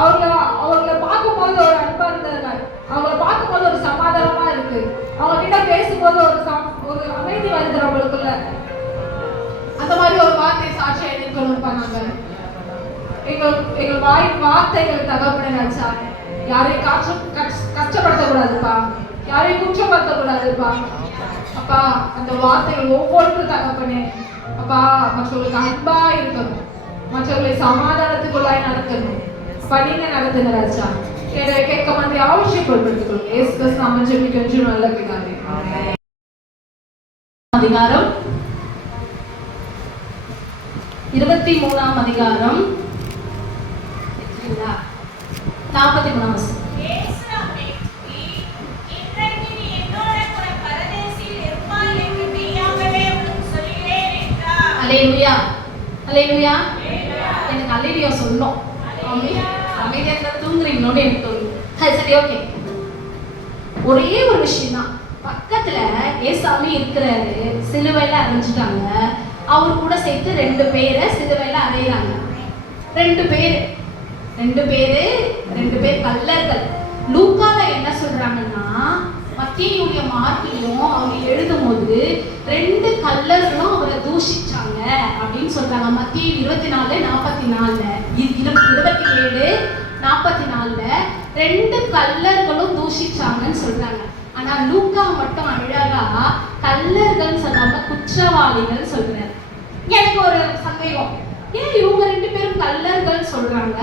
அவங்கள பார்க்கும்போது ஒரு அன்பா இருந்ததுனால, அவங்கள பார்க்கும்போது ஒரு சமாதானமா இருக்கு, அவங்க கிட்ட பேசும்போது ஒரு அமைதி வருது அவங்களுக்குள்ள. அந்த மாதிரி ஒரு வார்த்தை சாட்சியை நிற்கணும்ப்பா. நாங்க எங்கள் வார்த்தைகள் தகப்பனாச்சா, யாரையும் கஷ்டப்படுத்தக்கூடாதுப்பா, யாரையும் குற்றப்படுத்தக்கூடாதுப்பா. அப்பா அந்த வார்த்தைகள் ஒவ்வொருத்தரும் தகப்பனே அப்பா மற்றவங்களுக்கு அன்பா இருக்கணும், மற்றவர்களை சமாதானத்துக்குள்ளாய் நடத்தணும். நீங்க நடத்துங்க ராஜா. கேட்க மாதிரி அவசியப்படுத்திக்கொள்ளும். இயேசு கிறிஸ்து நாமத்தில் ஜெபிக்கிறோம் நல்ல பிதாவே. ஆமென். அதிகாரம் 23ஆம் அதிகாரம் 43ஆம் வசனம். அல்லேலூயா, அல்லேலூயா. எனக்கு அல்லேலூயா சொல்லணும். அமைதியாக தூங்குறீங்களோட எனக்கு தோணும். சரி, ஓகே. ஒரே ஒரு விஷயம் தான், பக்கத்துல ஏசாமி இருக்கிறாரு, சிலுவையில அரைஞ்சிட்டாங்க. அவர் கூட சேர்த்து 2 பேரை சிலுவையில அறையிறாங்க. 2 ரெண்டு பேர் கள்ளர்கள். லூக்கால என்ன சொல்றாங்கன்னா, மத்தேயுடைய மார்க்லயும் அவங்க எழுதும் போது 2 கள்ளர்களும் அவரை தூஷிச்சாங்க அப்படின்னு சொல்றாங்க. மத்தேயு 24:44 27:44 2 கள்ளர்களும் தூஷிச்சாங்கன்னு சொல்றாங்க. ஆனா லூக்கா மட்டும் அழகா கள்ளர்கள் சொல்லாம குற்றவாளிகள் சொல்றாரு. எனக்கு ஒரு சந்தேகம், ஏன் இவங்க 2 பேரும் கள்ளர்கள் சொல்றாங்க,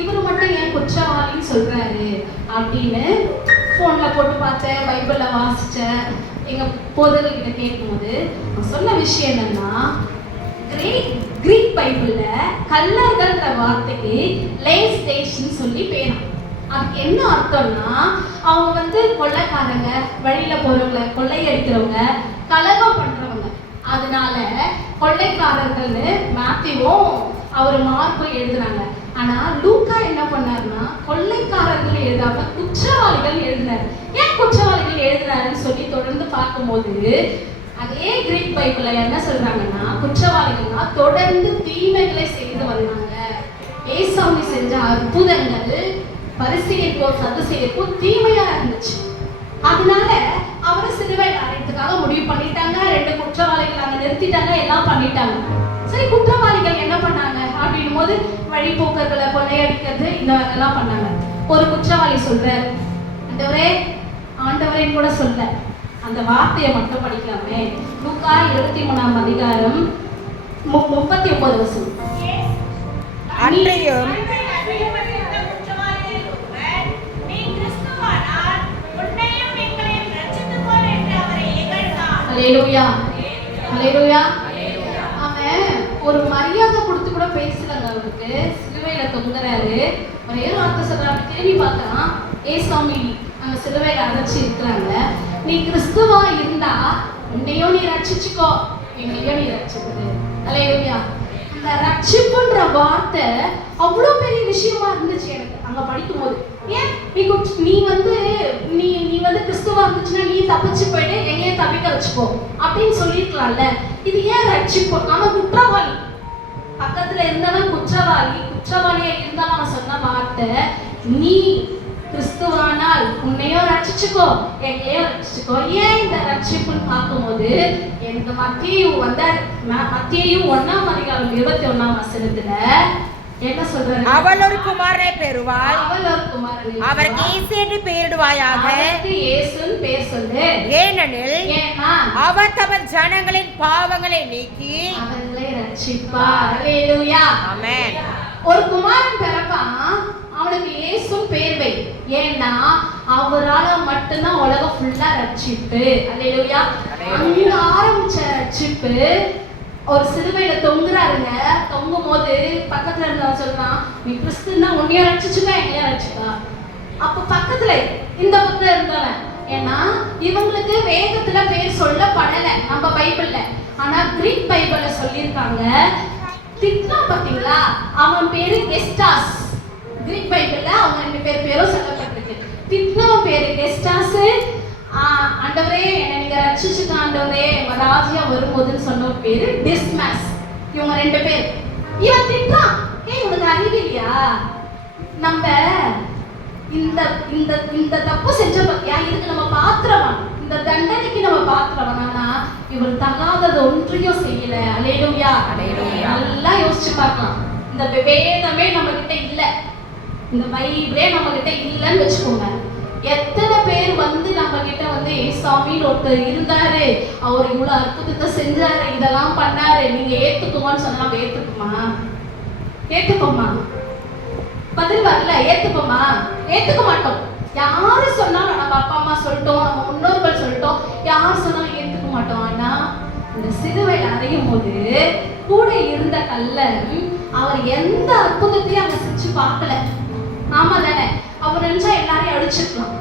இவரு மட்டும் ஏன் குற்றவாளின்னு சொல்றாரு அப்படின்னு போன்ல போட்டு பார்த்தேன், பைபிள்ல வாசிச்சேன், எங்க போதகர் கிட்ட கேட்கும்போது சொன்ன விஷயம் என்னன்னா, கிரீக் பைபிள்ல கள்ளர்கள்ன்ற வார்த்தைக்கு லேஸ்டேஷன் சொல்லி பேரும். அதுக்கு என்ன அர்த்தம்னா, அவங்க கொள்ளைக்காரங்க, வழியில போறவங்க, கொள்ளையடிக்கிறவங்க, கலகம் பண்றவங்க. அதனால கொள்ளைக்காரர்கள்னு மேத்யூவும் அவர் மார்க்கும் எழுதுறாங்க. ஆனா லூக்கா என்ன பண்ணாருன்னா, கொள்ளைக்காரர்கள் எழுதாம குற்றவாளிகள் எழுதினாரு. ஏன் குற்றவாளிகள் எழுதினாருன்னு சொல்லி தொடர்ந்து பார்க்கும்போது அதே கிரீக் பைபிள்ல என்ன சொல்றாங்கன்னா, குற்றவாளிகள்னா தொடர்ந்து தீமைகளை செய்து வந்தாங்க. ஏசாமி செஞ்ச அற்புதங்கள் பரிசேயருக்கோ சதுசேயருக்கோ தீமையா இருந்துச்சு. அதனால அவரை சிலுவையில் அறையத்துக்காக முடிவு பண்ணிட்டாங்க. 2 குற்றவாளிகள் அங்க நிறுத்திட்டாங்க, எல்லாம் பண்ணிட்டாங்க. சரி, குற்றவாளிகள் என்ன பண்ணாங்க அப்படின்னும் போது வழிபோக்கர்களை கொள்ளையடிக்கிறது இந்த எல்லாம் பண்ணாங்க. ஒரு குற்றவாளி சொல்றாரு, ஆண்டவரேன்னு கூட சொல்ல, அந்த வார்த்தையை மட்டும் படிக்கலாமே. லூக்கா 23:39 அன்றையும் ஹல்லேலூயா, ஹல்லேலூயா. அவன் ஒரு மரியாதை கொடுத்து கூட பேசுறாங்க. அவருக்கு சிலுவையில தொங்குறாரு, ஒரே வார்த்தை சொல்றாங்க. திரும்பி பார்த்தா ஏசாமி அங்க சிலுவையில அடைச்சி இருக்கிறாங்க. நீ கிறிஸ்துவா இருந்தா உன்னையும் நீ ரட்சிச்சுக்கோ, எங்களையும் நீ ரட்சிக்குது. ஹல்லேலூயா. அந்த ரட்சிப்புன்ற வார்த்தை அவ்வளோ பெரிய விஷயமா இருந்துச்சு எனக்கு அங்க படிக்கும்போது. ஏன் நீ கிறிஸ்துவா இருந்துச்சுன்னா நீ தப்பிச்சு போயிட்டு எங்கேயும் தப்பிக்க வச்சுக்கோ அப்படின்னு சொல்லியிருக்கலாம்ல. இது ஏன் ரட்சிப்பு? அவன் குற்றவாளி, பக்கத்துல இருந்தவன் குற்றவாளியா இருந்தாலும் அவன் சொன்ன வார்த்தை, நீ கிறிஸ்துவானால் உன்னையும் ரட்சிச்சுக்கோ, எங்களையும் ரட்சிச்சுக்கோ. ஏன் இந்த ரட்சிப்புன்னு பார்க்கும்போது எனக்கு மத்தேயு 1:21 என்ன சொல்றாரு? அவள் ஒரு குமாரனை பெறுவாள், அவருக்கு இயேசு என்று பெயரிடுவாயாக. இயேசுன்னு பேர் சொல்லு. ஏனெனில் அவர் தமது ஜனங்களின் பாவங்களை நீக்கி அவர்களை ரட்சிப்பார். ஹல்லேலூயா, ஆமென். ஒரு குமாரன் பிறப்பான், அவனுக்கு இயேசுன்னு பேர் வை. ஏன்னா அவரால மட்டும்தான் உலகம் ஃபுல்லா ரட்சிப்பு. ஹல்லேலூயா. அங்க ஆரம்பிச்ச ரட்சிப்பு ஒரு சிலுவையில தொங்குறாருங்க. தொங்கும் போது பக்கத்துல இருந்தவன் சொல்றான், நீ கிறிஸ்துன்னா உன்னையும் ரட்சிச்சுக்கா, எங்களையும் ரட்சிக்கா. அப்ப பக்கத்துல இந்த பக்கம் இருந்தவன், ஏன்னா இவங்களுக்கு வேதத்துல பேர் சொல்லப்படல நம்ம பைபிள்ல. ஆனா கிரீக் பைபிள்ல சொல்லியிருக்காங்க. திட்னா பாத்தீங்களா, அவன் பேரு கெஸ்டாஸ். கிரீக் பைபிள்ல அவங்க 2 பேரும் சொல்லப்பட்டிருக்கு. திட்னவன் பேரு கெஸ்டாஸ். ஆண்டவரே என்னை நீங்க ரட்சிச்சுக்க ஆண்டவரே, ராஜ்யா வரும்போதுன்னு சொன்ன பேரு டிஸ்மஸ். இவங்க 2 பேர். இவன் திட்டான், உனக்கு அறிவு இல்லையா, நம்ம இந்த தப்பு செஞ்ச பத்தியா, இதுக்கு நம்ம பாத்திரவான், இந்த தண்டனைக்கு நம்ம பாத்திரவான். ஆனா இவர் தகாதது ஒன்றையும் செய்யல. ஹல்லேலூயா, நல்லா யோசிச்சு பார்க்கலாம். இந்த வேதமே நம்ம கிட்ட இல்ல, இந்த பைபிளே நம்ம கிட்ட இல்லைன்னு வச்சுக்கோங்க. எத்தனை பேர் நம்ம கிட்ட ஏசாமின்னு ஒருத்தர் இருந்தாரு, அவர் இவ்வளவு அற்புதத்தை செஞ்சாரு, இதெல்லாம் பண்ணாரு, நீங்க ஏத்துக்குமான்னு சொன்னா ஏத்துப்போமா? பதில் வரல. ஏத்துப்போமா? ஏத்துக்க மாட்டோம். யாரு சொன்னாலும், நம்ம அப்பா அம்மா சொல்லிட்டோம், நம்ம முன்னோர்கள் சொல்லிட்டோம், யார் சொன்னாலும் ஏத்துக்க மாட்டோம். ஆனா இந்த சிலுவையில் அறையும் போது கூட இருந்த கள்ளன் அவர் எந்த அற்புதத்தையும் அவங்க செஞ்சு பார்க்கல. ஆமா தானே? அவர் நினைச்சா எல்லாரையும் அடிச்சிருக்கலாம்,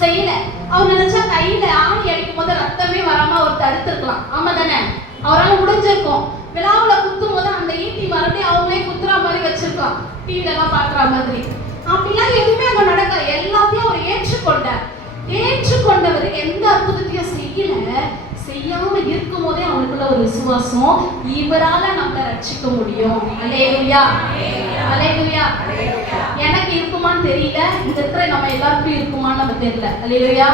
செய்யல. அவர் நினைச்சா கையில ஆணி அடிக்கும் போது ரத்தமே வராம அவர் தடுத்திருக்கலாம். ஆமா தானே? அவரால் முடிஞ்சிருக்கும். விழாவுல குத்தும் போது அந்த ஈட்டி மறுபடியும் அவங்களே குத்துற மாதிரி வச்சிருக்கலாம், டிவில எல்லாம் பாக்குற மாதிரி. அப்படிலாம் எதுவுமே அங்க நடக்கல. எல்லாத்தையும் அவர் ஏற்றுக்கொண்டார். ஏற்றுக்கொண்டவர் எந்த அற்புதத்தையும் செய்யல. செய்யாம இருக்கும் போதே அவனுக்குள்ள ஒரு விசுவாசம், இவரால நம்மளை ரட்சிக்க முடியும். அல்லேலூயா, அல்லேலூயா. எனக்கு இருக்குமான்னு தெரியல, இங்க இருக்கிற நம்ம எல்லாருக்கும் இருக்குமான்னு நம்ம தெரியல. அல்லேலூயா.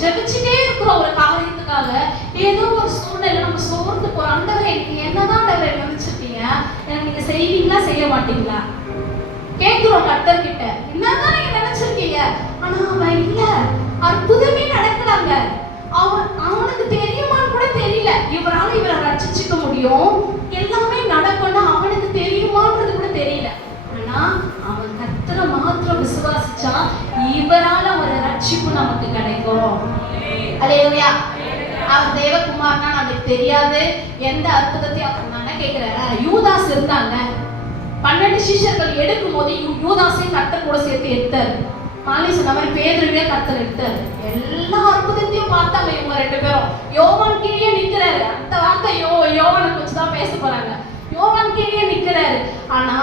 ஜெபிச்சுட்டே இருக்கிற ஒரு காரியத்துக்காக ஏதோ ஒரு சூழ்நிலை நம்ம சோர்ந்து போறோம். ஆண்டவரே நீங்க என்னதான் ஆண்டவரே நினைச்சிருக்கீங்க, எனக்கு நீங்க செய்வீங்களா செய்ய மாட்டீங்களா கேட்கிறோம் கர்த்தர் கிட்ட. என்னதான் நீங்க நினைச்சிருக்கீங்க, ஆனா அவன் இல்ல, அற்புதமே நடக்கலாங்க. அவனுக்கு தெரியுமான்னு கூட தெரியல, இவரால இவரை ரட்சிச்சுக்க முடியும், எல்லாமே நடக்கும்னு அவனுக்கு தெரியுமான்றது கூட தெரியல. ஆனா அவன் கர்த்தரை மாத்திரம் விசுவாசிச்சா இவரால ஒரு ரட்சிப்பு நமக்கு கிடைக்கும். அல்லேலூயா. அவர் தேவகுமார்னா நமக்கு தெரியாது, எந்த அற்புதத்தையும் அவர் நான் கேட்கிறேன். யூதாஸ் இருந்தாங்க, 12 சீஷர்கள் எடுக்கும் போது யூதாஸையும் கர்த்தர் கூட சேர்த்து எடுத்தாரு. மாலி சொன்ன மாதிரி பேதுருவே கர்த்தர் எடுத்தாரு. எல்லா அற்புதத்தையும் பார்த்தாங்க இவங்க 2 பேரும். யோவான் கீழே நிக்கிறாரு. அந்த வார்த்தை யோவானை கொஞ்சம் தான் பேச போறாங்க. யோவான் கீழே நிக்கிறாரு. ஆனா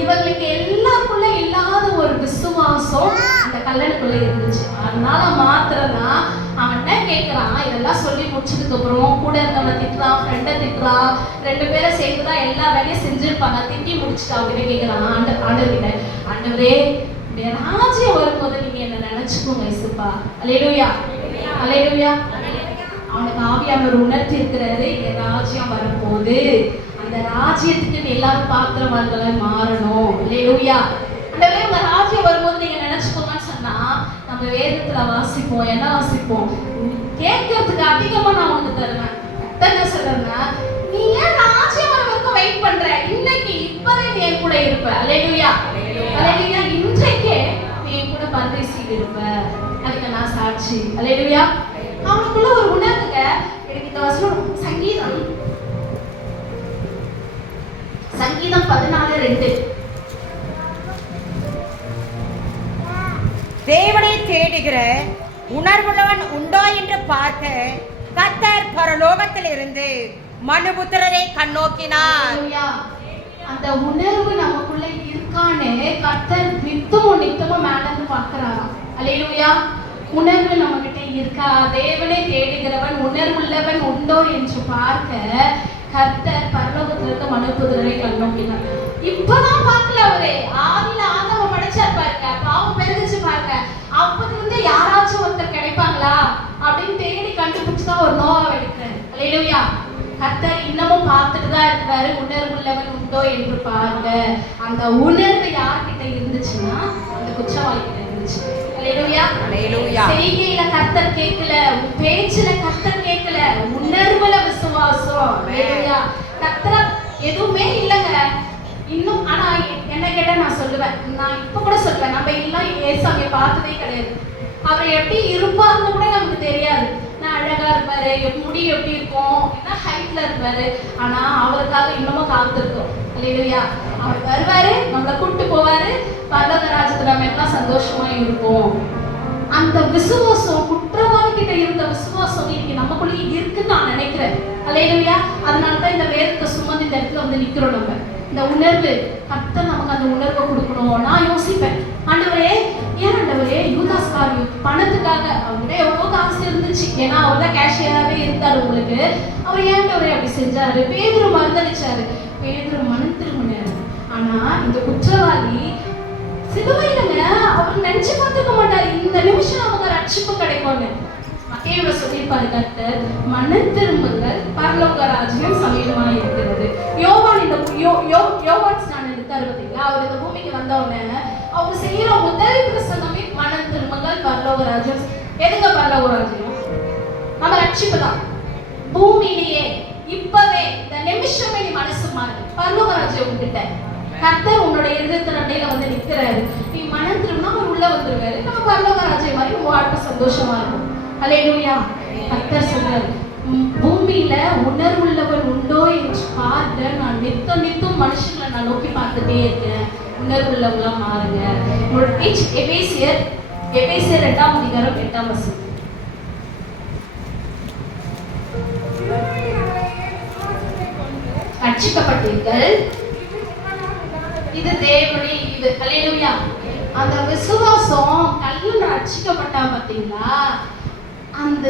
இவங்களுக்கு எல்லாருக்குள்ள இல்லாத ஒரு விசுவாசம் அந்த கல்லனுக்குள்ள இருந்துச்சு. அதனால மாத்திரம்தான் அவன் என்ன கேட்கிறான், இதெல்லாம் சொல்லி முடிச்சதுக்கு அப்புறம் கூட இருந்தவனை திட்டுறான், ஃப்ரெண்டை திட்டுறான், 2 பேரை சேர்ந்துதான் எல்லா வேலையும் செஞ்சிருப்பாங்க. திட்டி முடிச்சுட்டு அவங்கிட்ட கேட்கிறான், ஆண்டவர்கிட்ட, ஆண்டவரே ராஜ்யம் வரும்போது நீங்க என்ன நினைச்சுக்கோங்க இயேசுப்பா. அல்லேலூயா, அல்லேலூயா. அவனுக்கு ஆவியானவர் உணர்த்தி இருக்கிறாரு, என் ராஜ்யம் வரும்போது அந்த ராஜ்யத்துக்கு எல்லாரும் பாத்திரவான்களை மாறணும். அல்லேலூயா. ஆண்டவரே உங்க ராஜ்யம் வரும்போது நீங்க நினைச்சுக்கோங்கன்னு சொன்னா நம்ம வேதத்துல வாசிப்போம், என்ன வாசிப்போம், கேட்கறதுக்கு அதிகமா நான் உனக்கு தருவேன். என்ன சொல்றேன்னா, நீ ஏன் ராஜ்யம் வர வரைக்கும் வெயிட் பண்ற, இன்னைக்கு இப்பவே நீ என் கூட இருப்ப. அல்லேலூயா, அல்லேலூயா. இன்றைக்கே நீ என் கூட பரதேசியில் இருப்ப, அதுக்கு நான் சாட்சி. அல்லேலூயா. அவனுக்குள்ள ஒரு உணர்வுங்க. எனக்கு இந்த வசனம் சங்கீதம் 14:2. தேவனை தேடுகிற உணர்வுள்ளவன் உண்டோ என்று பார்க்க கர்த்தர் பரலோகத்தில் இருந்து மனுபுத்திரரை கண்ணோக்கினார். அந்த உணர்வு நமக்குள்ள இருக்கானே கர்த்தர் நித்தமும் மேல இருந்து பார்க்கிறாராம். அல்லேலூயா. உணர்வு நம்ம கிட்ட இருக்கா? தேவனை தேடுகிறவன் உணர்வுள்ளவன் உண்டோ என்று பார்க்க கர்த்தர் பரலோகத்தில் இருக்க மனுபுத்திரரை கண்ணோக்கினார். இப்பதான் பார்க்கல, அவரு ஆதியில ஆதாம படைச்சார் பாருங்க, பாவம் பெருகிச்சு பாருங்க, அப்படி இருந்து யாராச்சும் ஒருத்தர் கிடைப்பாங்களா அப்படின்னு தேடி கண்டுபிடிச்சுதான் ஒரு நோவா எடுக்கிறாரு. அல்லேலூயா. கர்த்தர் இன்னமும் பார்த்துட்டு தான் இருக்கிறாரு, உணர்வுள்ளவன் உண்டோ என்று பாருங்க. அந்த உணர்வு யார்கிட்ட இருந்துச்சுன்னா அந்த குற்றவாளி கிட்ட இருந்துச்சு. அல்லேலூயா, அல்லேலூயா. செய்கையில கர்த்தர் கேட்கல, பேச்சுல கர்த்தர் கேட்கல, உணர்வுல விசுவாசம். அல்லேலூயா. கர்த்தர் எதுவுமே இல்லைங்க இன்னும். ஆனா என்ன கேட்டா நான் சொல்லுவேன், நான் இப்ப கூட சொல்லுவேன், நம்ம எல்லாம் ஏசாமியை பார்த்ததே கிடையாது. அவர் எப்படி இருப்பாருன்னு கூட நமக்கு தெரியாது. நான் அழகா இருப்பாரு, முடி எப்படி இருக்கும், என்ன ஹைட்ல இருப்பாரு, ஆனா அவருக்காக இன்னமும் காத்திருக்கோம். இல்லையா? அவர் வருவாரு, நம்மளை கூப்பிட்டு போவாரு, பரலோக ராஜ்யத்துல நம்ம எல்லாம் சந்தோஷமா இருப்போம். அந்த விசுவாசம், குற்றவாளி கிட்ட இருந்த விசுவாசம் இன்னைக்கு நமக்குள்ளேயே இருக்குன்னு நான் நினைக்கிறேன். அல்லேலூயா. அதனாலதான் இந்த வேதத்தை சுமந்து இந்த இடத்துல வந்து நிக்கிறோம். நம்ம இந்த உணர்வு கர்த்தர் நமக்கு அந்த உணர்வை கொடுக்கணும். நான் யோசிப்பேன், ஆண்டவரே ஏன் ஆண்டவரே யூதாஸ் காரியம் பணத்துக்காக, அவர்கிட்ட எவ்வளவு காசு இருந்துச்சு, ஏன்னா அவர் தான் கேஷியராகவே இருந்தாரு உங்களுக்கு, அவர் ஏன் ஆண்டவரே அப்படி செஞ்சாரு? பேதுரு மறுதளிச்சாரு, பேதுரு மனம் திரும்பினாரு. ஆனா இந்த குற்றவாளி சிலுவையிலங்க அவர் நினைச்சு பார்த்துக்க மாட்டாரு இந்த நிமிஷம் நமக்கு ரட்சிப்பு கிடைக்கும்னு. மத்தேயுல சொல்லியிருப்பாரு கர்த்தர், மனம் திரும்புங்கள், பரலோக ராஜ்யம் சமீபமா இருக்கிறது. யோவான் இந்த யோவான் ஸ்நானம் இருக்காரு பார்த்தீங்களா, அவர் இந்த பூமிக்கு வந்தவுடனே அவர் செய்யற முதல் பிரசங்கமே மனம் திரும்புங்கள், பரலோக ராஜ்யம். எதுங்க பரலோக ராஜ்யம்? நம்ம ரட்சிப்பு தான். பூமியிலேயே இப்பவே இந்த நிமிஷமே நீ மனசு மாறு, பரலோக ராஜ்யம் உங்ககிட்ட. கர்த்தர் உன்னோட இருதயத்தின் அண்டையில வந்து நிற்கிறாரு, நீ மனம் திரும்பினா அவர் உள்ள வந்துருவாரு, நம்ம பரலோக ராஜ்யம் மாதிரி உன் வாழ்க்கை சந்தோஷமா இருக்கும். அல்லேலூயா. கர்த்தர் சொல்றாரு, பூமியில உணர்வுள்ளவன் உண்டோ என்று பார்க்க நான் நித்தம் மனுஷங்களை நான் நோக்கி பார்த்துட்டே இருக்கேன். உணர்வுள்ளவங்களா மாறுங்க. எபேசியர் 2:8. ரட்சிக்கப்பட்டீர்கள், இது தேவனுடைய ஈவு. அல்லேலூயா. அந்த விசுவாசம் கல்லுல ரட்சிக்கப்பட்டா பாத்தீங்களா, அந்த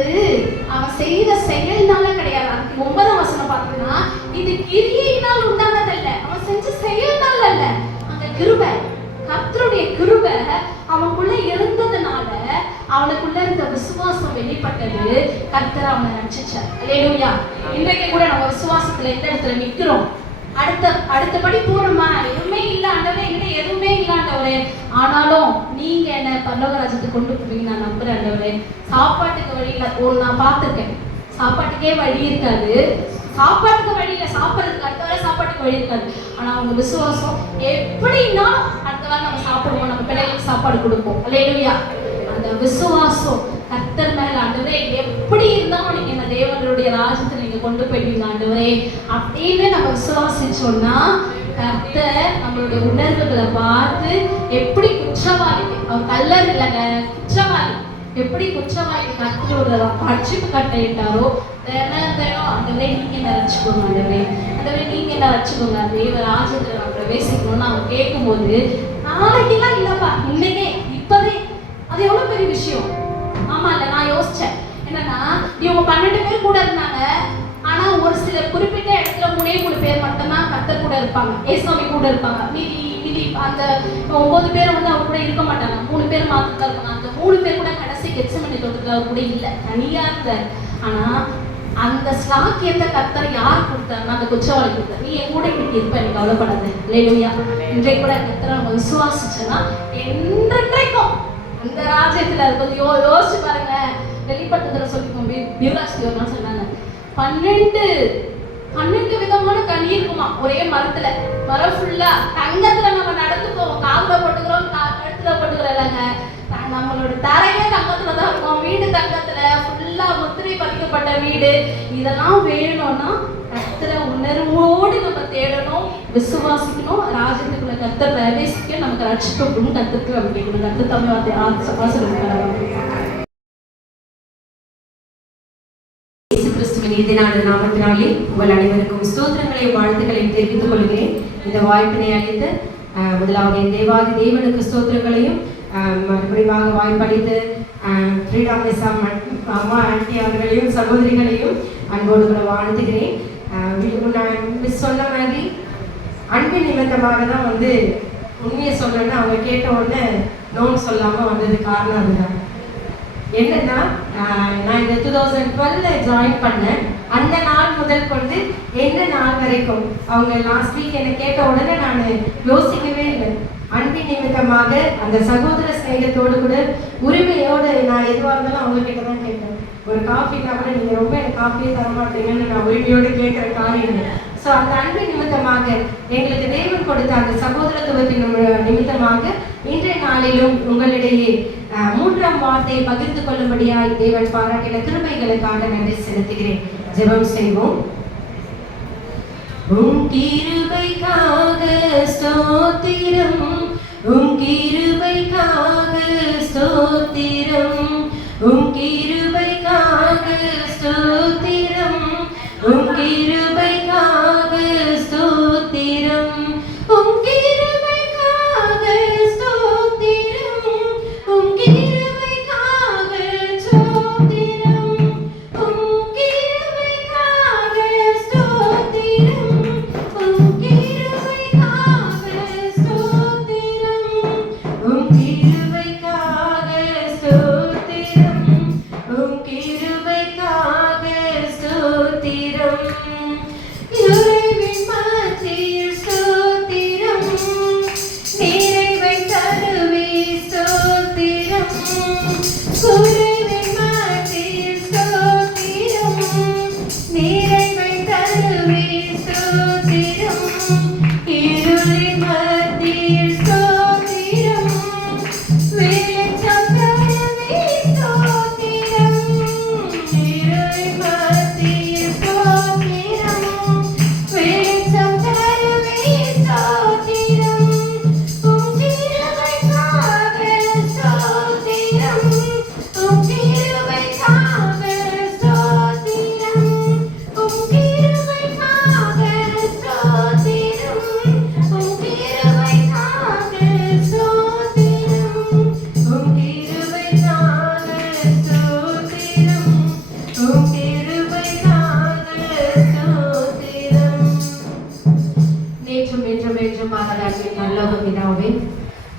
அவன் செய்த செயல்னால கிடையாது. அதுக்கு 9ஆம் வசனம் பார்த்தீங்கன்னா, இது கிரியையினால் உண்டானதல்ல, அவன் செஞ்ச செயல்னால அல்ல, அந்த கிருபை, கர்த்தருடைய கிருபை அவனுக்குள்ள இருந்ததுனால அவனுக்குள்ள இருந்த விசுவாசம் வெளிப்பட்டது. கர்த்தர் அவனை ரட்சிச்சார். அல்லேலூயா. இன்றைக்கு கூட நம்ம விசுவாசத்துல எந்த இடத்துல நிக்கிறோம்? அடுத்தபடி போறோமா? எதுவுமே இல்ல ஆண்டவரே, என்கிட்ட எதுவுமே இல்ல ஆண்டவரே, ஆனாலும் நீங்க என்ன பரலோக ராஜ்யத்துக்கு கொண்டு போவீங்க நான் நம்புறேன் ஆண்டவரே. சாப்பாட்டுக்கு வழியில நான் பார்த்திருக்கேன், சாப்பாட்டுக்கே வழி இருக்காது, சாப்பாட்டுக்கு வழியில சாப்பிட்றதுக்கு அடுத்த வேலை சாப்பாட்டுக்கு வழி இருக்காது. ஆனா அவங்க விசுவாசம் எப்படின்னா அடுத்த வேலை நம்ம சாப்பிடுவோம், நம்ம பிள்ளைகளுக்கு சாப்பாடு கொடுப்போம். அல்லேலூயா. அந்த விசுவாசம் கர்த்தர் மேல, ஆண்டவரே எப்படி இருந்தாலும் நீங்க என்ன தேவனுடைய ராஜ்யத்துல நீங்க கொண்டு போயிடுவீங்க ஆண்டவரே அப்படின்னு நம்ம விசுவாசிச்சோம்னா, கர்த்தர் நம்மளுடைய உணர்வுகளை பார்த்து எப்படி குற்றவாளி, அவர் கல்லர் இல்லைங்க, குற்றவாளி, எப்படி குற்றவாளி கர்த்தரோட ரட்சிப்பு கட்டளையிட்டாரோ தினம் ஆண்டவரே நீங்க என்ன ரட்சிக்கோங்க, ஆண்டவரே ஆண்டவரே நீங்க என்ன ரட்சிக்கோங்க, தேவ ராஜ்யத்துல நான் பிரவேசிக்கணும்னு அவங்க கேட்கும்போது, நாளைக்கெல்லாம் இல்லப்பா இன்னைக்கே இப்பவே, அது எவ்வளவு பெரிய விஷயம். ஆமா இல்ல, நான் யோசிச்சேன் என்னன்னா, இவங்க 12 பேர் கூட இருந்தாங்க, ஆனா ஒரு சில குறிப்பிட்ட இடத்துல 3 பேர் மட்டும்தான் கர்த்தர் கூட இருப்பாங்க, ஏசாமி கூட இருப்பாங்க. மீதி அந்த 9 பேர் வந்து அவர் கூட இருக்க மாட்டாங்க, 3 பேர் மாத்திரம் தான் இருப்பாங்க. அந்த 3 பேர் கூட கடைசி கெத்செமனே தோட்டத்துல அவர் கூட இல்ல, தனியா இருந்தார். ஆனா அந்த ஸ்லாக்கியத்தை கர்த்தர் யார் கொடுத்தாருன்னா அந்த குற்றவாளி கொடுத்தார். நீ என் கூட இன்னைக்கு இருப்ப, எனக்கு கவலைப்படாது. அல்லேலூயா. இன்றைக்கு கூட கர்த்தரை நம்ம விசுவாசிச்சோன்னா என்றைக்கும் அந்த ராஜ்யத்துல கொஞ்சம் யோசிச்சு பாருங்க. வெளிப்பட்டதுல சொல்லிக்கோங்க, பியூராஸ்டி ஒரு நாள் சொன்னாங்க, 12 விதமான கனி இருக்குமா ஒரே மரத்துல, மரம் ஃபுல்லா தங்கத்துல. நம்ம நடந்து போவோம், காதுல போட்டுக்கிறோம், கழுத்துல போட்டுக்கிறோம் இல்லைங்க, நம்மளோட தரையே தங்கத்துல தான் இருக்கும், வீடு தங்கத்துல ஃபுல்லா முத்திரை பதிக்கப்பட்ட வீடு. இதெல்லாம் வேணும்னா கர்த்தரை உணர்வோடு நம்ம தேடணும், விசுவாசிக்கணும், ராஜ்யத்துக்குள்ள கர்த்தர் பிரவேசிக்க நமக்கு ரட்சிக்கணும், கர்த்தருக்கு நம்ம கேட்கணும். கர்த்தர் தமிழ் நாமத்தினாலே உங்கள் அனைவருக்கும் ஸ்தோத்திரங்களையும் வாழ்த்துக்களையும் தெரிவித்துக் கொள்கிறேன். இந்த வாய்ப்பினை அளித்து முதலாவது என் தேவாதி தேவனுக்கு ஸ்தோத்திரங்களையும் மறுபடியும் வாய்ப்பளித்து அம்மா ஆண்டி அவர்களையும் சகோதரிகளையும் அன்போடு கூட வாழ்த்துகிறேன். நான் சொன்ன மாதிரி அன்பு நிமித்தமாக தான் வந்து உண்மையை சொல்லணும்னு அவங்க கேட்ட உடனே நோன் சொல்லாமல் வந்தது காரணம் அதுதான். என்னன்னா, நான் இந்த 2012 ஜாயின் பண்ணேன். அந்த நாள் முதல் கொண்டு எந்த நாள் வரைக்கும் அவங்க லாஸ்ட் வீக் என்னை கேட்ட உடனே நான் யோசிக்கவே இல்லை. அன்பின் நிமித்தமாக அந்த சகோதர ஸ்நேகத்தோடு கூட உரிமையோடு நான் எதுவாக இருந்தாலும் அவங்க கிட்ட தான் கேட்பேன். ஒரு காஃபினா கூட நீங்கள் ரொம்ப எனக்கு காஃபியே தர மாட்டீங்கன்னு நான் உரிமையோடு கேட்குற காரியம். ஸோ அந்த அன்பின் நிமித்தமாக எங்களுக்கு தேவன் கொடுத்த அந்த சகோதரத்துவத்தின் நிமித்தமாக இன்றைய நாளிலும் உங்களிடையே 3ஆம் வார்த்தையை பகிர்ந்து கொள்ளும்படியாய் தேவன் பாராட்டின கிருபைகளுக்காக நன்றி செலுத்துகிறேன். ஜெபம் செய்வோம். உம் கிருபைக்காக ஸ்தோத்திரம், உம் கிருபைக்காக ஸ்தோத்திரம், உம் கிருபைக்காக ஸ்தோத்திரம், உம் கிருபைக்காக ஸ்தோத்திரம், உம் கிருபைக்காக ஸ்தோத்திரம், உம் கிருபைக்காக ஸ்தோத்திரம், உம் கிருபைக்காக ஸ்தோத்திரம், உம் கிருபைக்காக ஸ்தோத்திரம், உம் கிருபைக்காக ஸ்தோத்திரம், உம் கிருபைக்காக ஸ்தோத்திரம். நிறைவின் மத்தியில் ஸ்தோத்திரம், நிறைவை தருவே ஸ்தோத்திரம், குறைவின் மத்தியில் ஸ்தோத்திரம், நிறைவை தருவே ஸ்தோத்திரம், இருளின் மத்தியில் ஸ்தோத்திரம், வெளிச்சம் தருவே ஸ்தோத்திரம், இருளின் மத்தியில் ஸ்தோத்திரம்,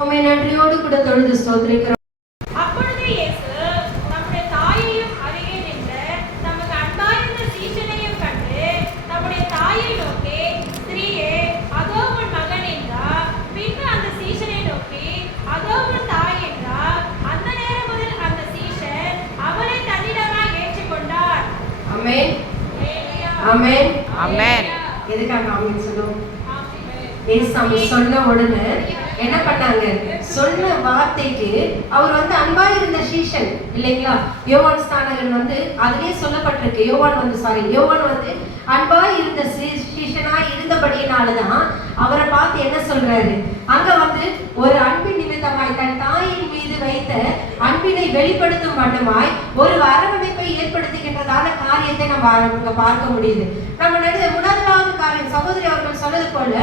உம்மை நன்றியோடு கூட தொழுது ஸ்தோத்திரிக்கிறோம். அப்பொழுது இயேசு தம்முடைய தாயையும் அருகே நின்று தமக்கு அன்பாயிருந்த சீஷனையும் கண்டு தம்முடைய தாயை நோக்கி, ஸ்திரீயே, அதோ உன் மகன் என்றார். பின்பு அந்த சீஷனை நோக்கி, அதோ உன் தாய் என்றார். அந்த நேரம் முதல் அந்த சீஷன் அவளை தன்னிடமாய் ஏற்றுக்கொண்டார். ஆமென், அல்லேலூயா. ஆமென். ஆமென். எதுக்காக ஆமென் சொல்லுவோம்? ஆமென். ஏசாமி சொன்ன உடனே என்ன பண்ணாங்க? சொன்ன வார்த்தைக்கு அவர் வந்து அன்பா இருந்த சீஷன் இல்லைங்களா? யோவான் ஸ்நானகன் வந்து அதிலே சொல்லப்பட்டிருக்கு. யோவான் வந்து அன்பா இருந்த சீஷனா இருந்தபடியினாலதான் அவரை பார்த்து என்ன சொல்றாரு? அங்க வந்து ஒரு அன்பின் நிமித்தமாய் தன் தாயின் மீது வைத்த அன்பினை வெளிப்படுத்தும் வண்ணமாய் ஒரு அரவணைப்பை ஏற்படுத்துகின்றதான காரியத்தை நம்ம பார்க்க முடியுது. நம்ம முதலாவது காரியம் சகோதரி அவர்கள் சொன்னது போல,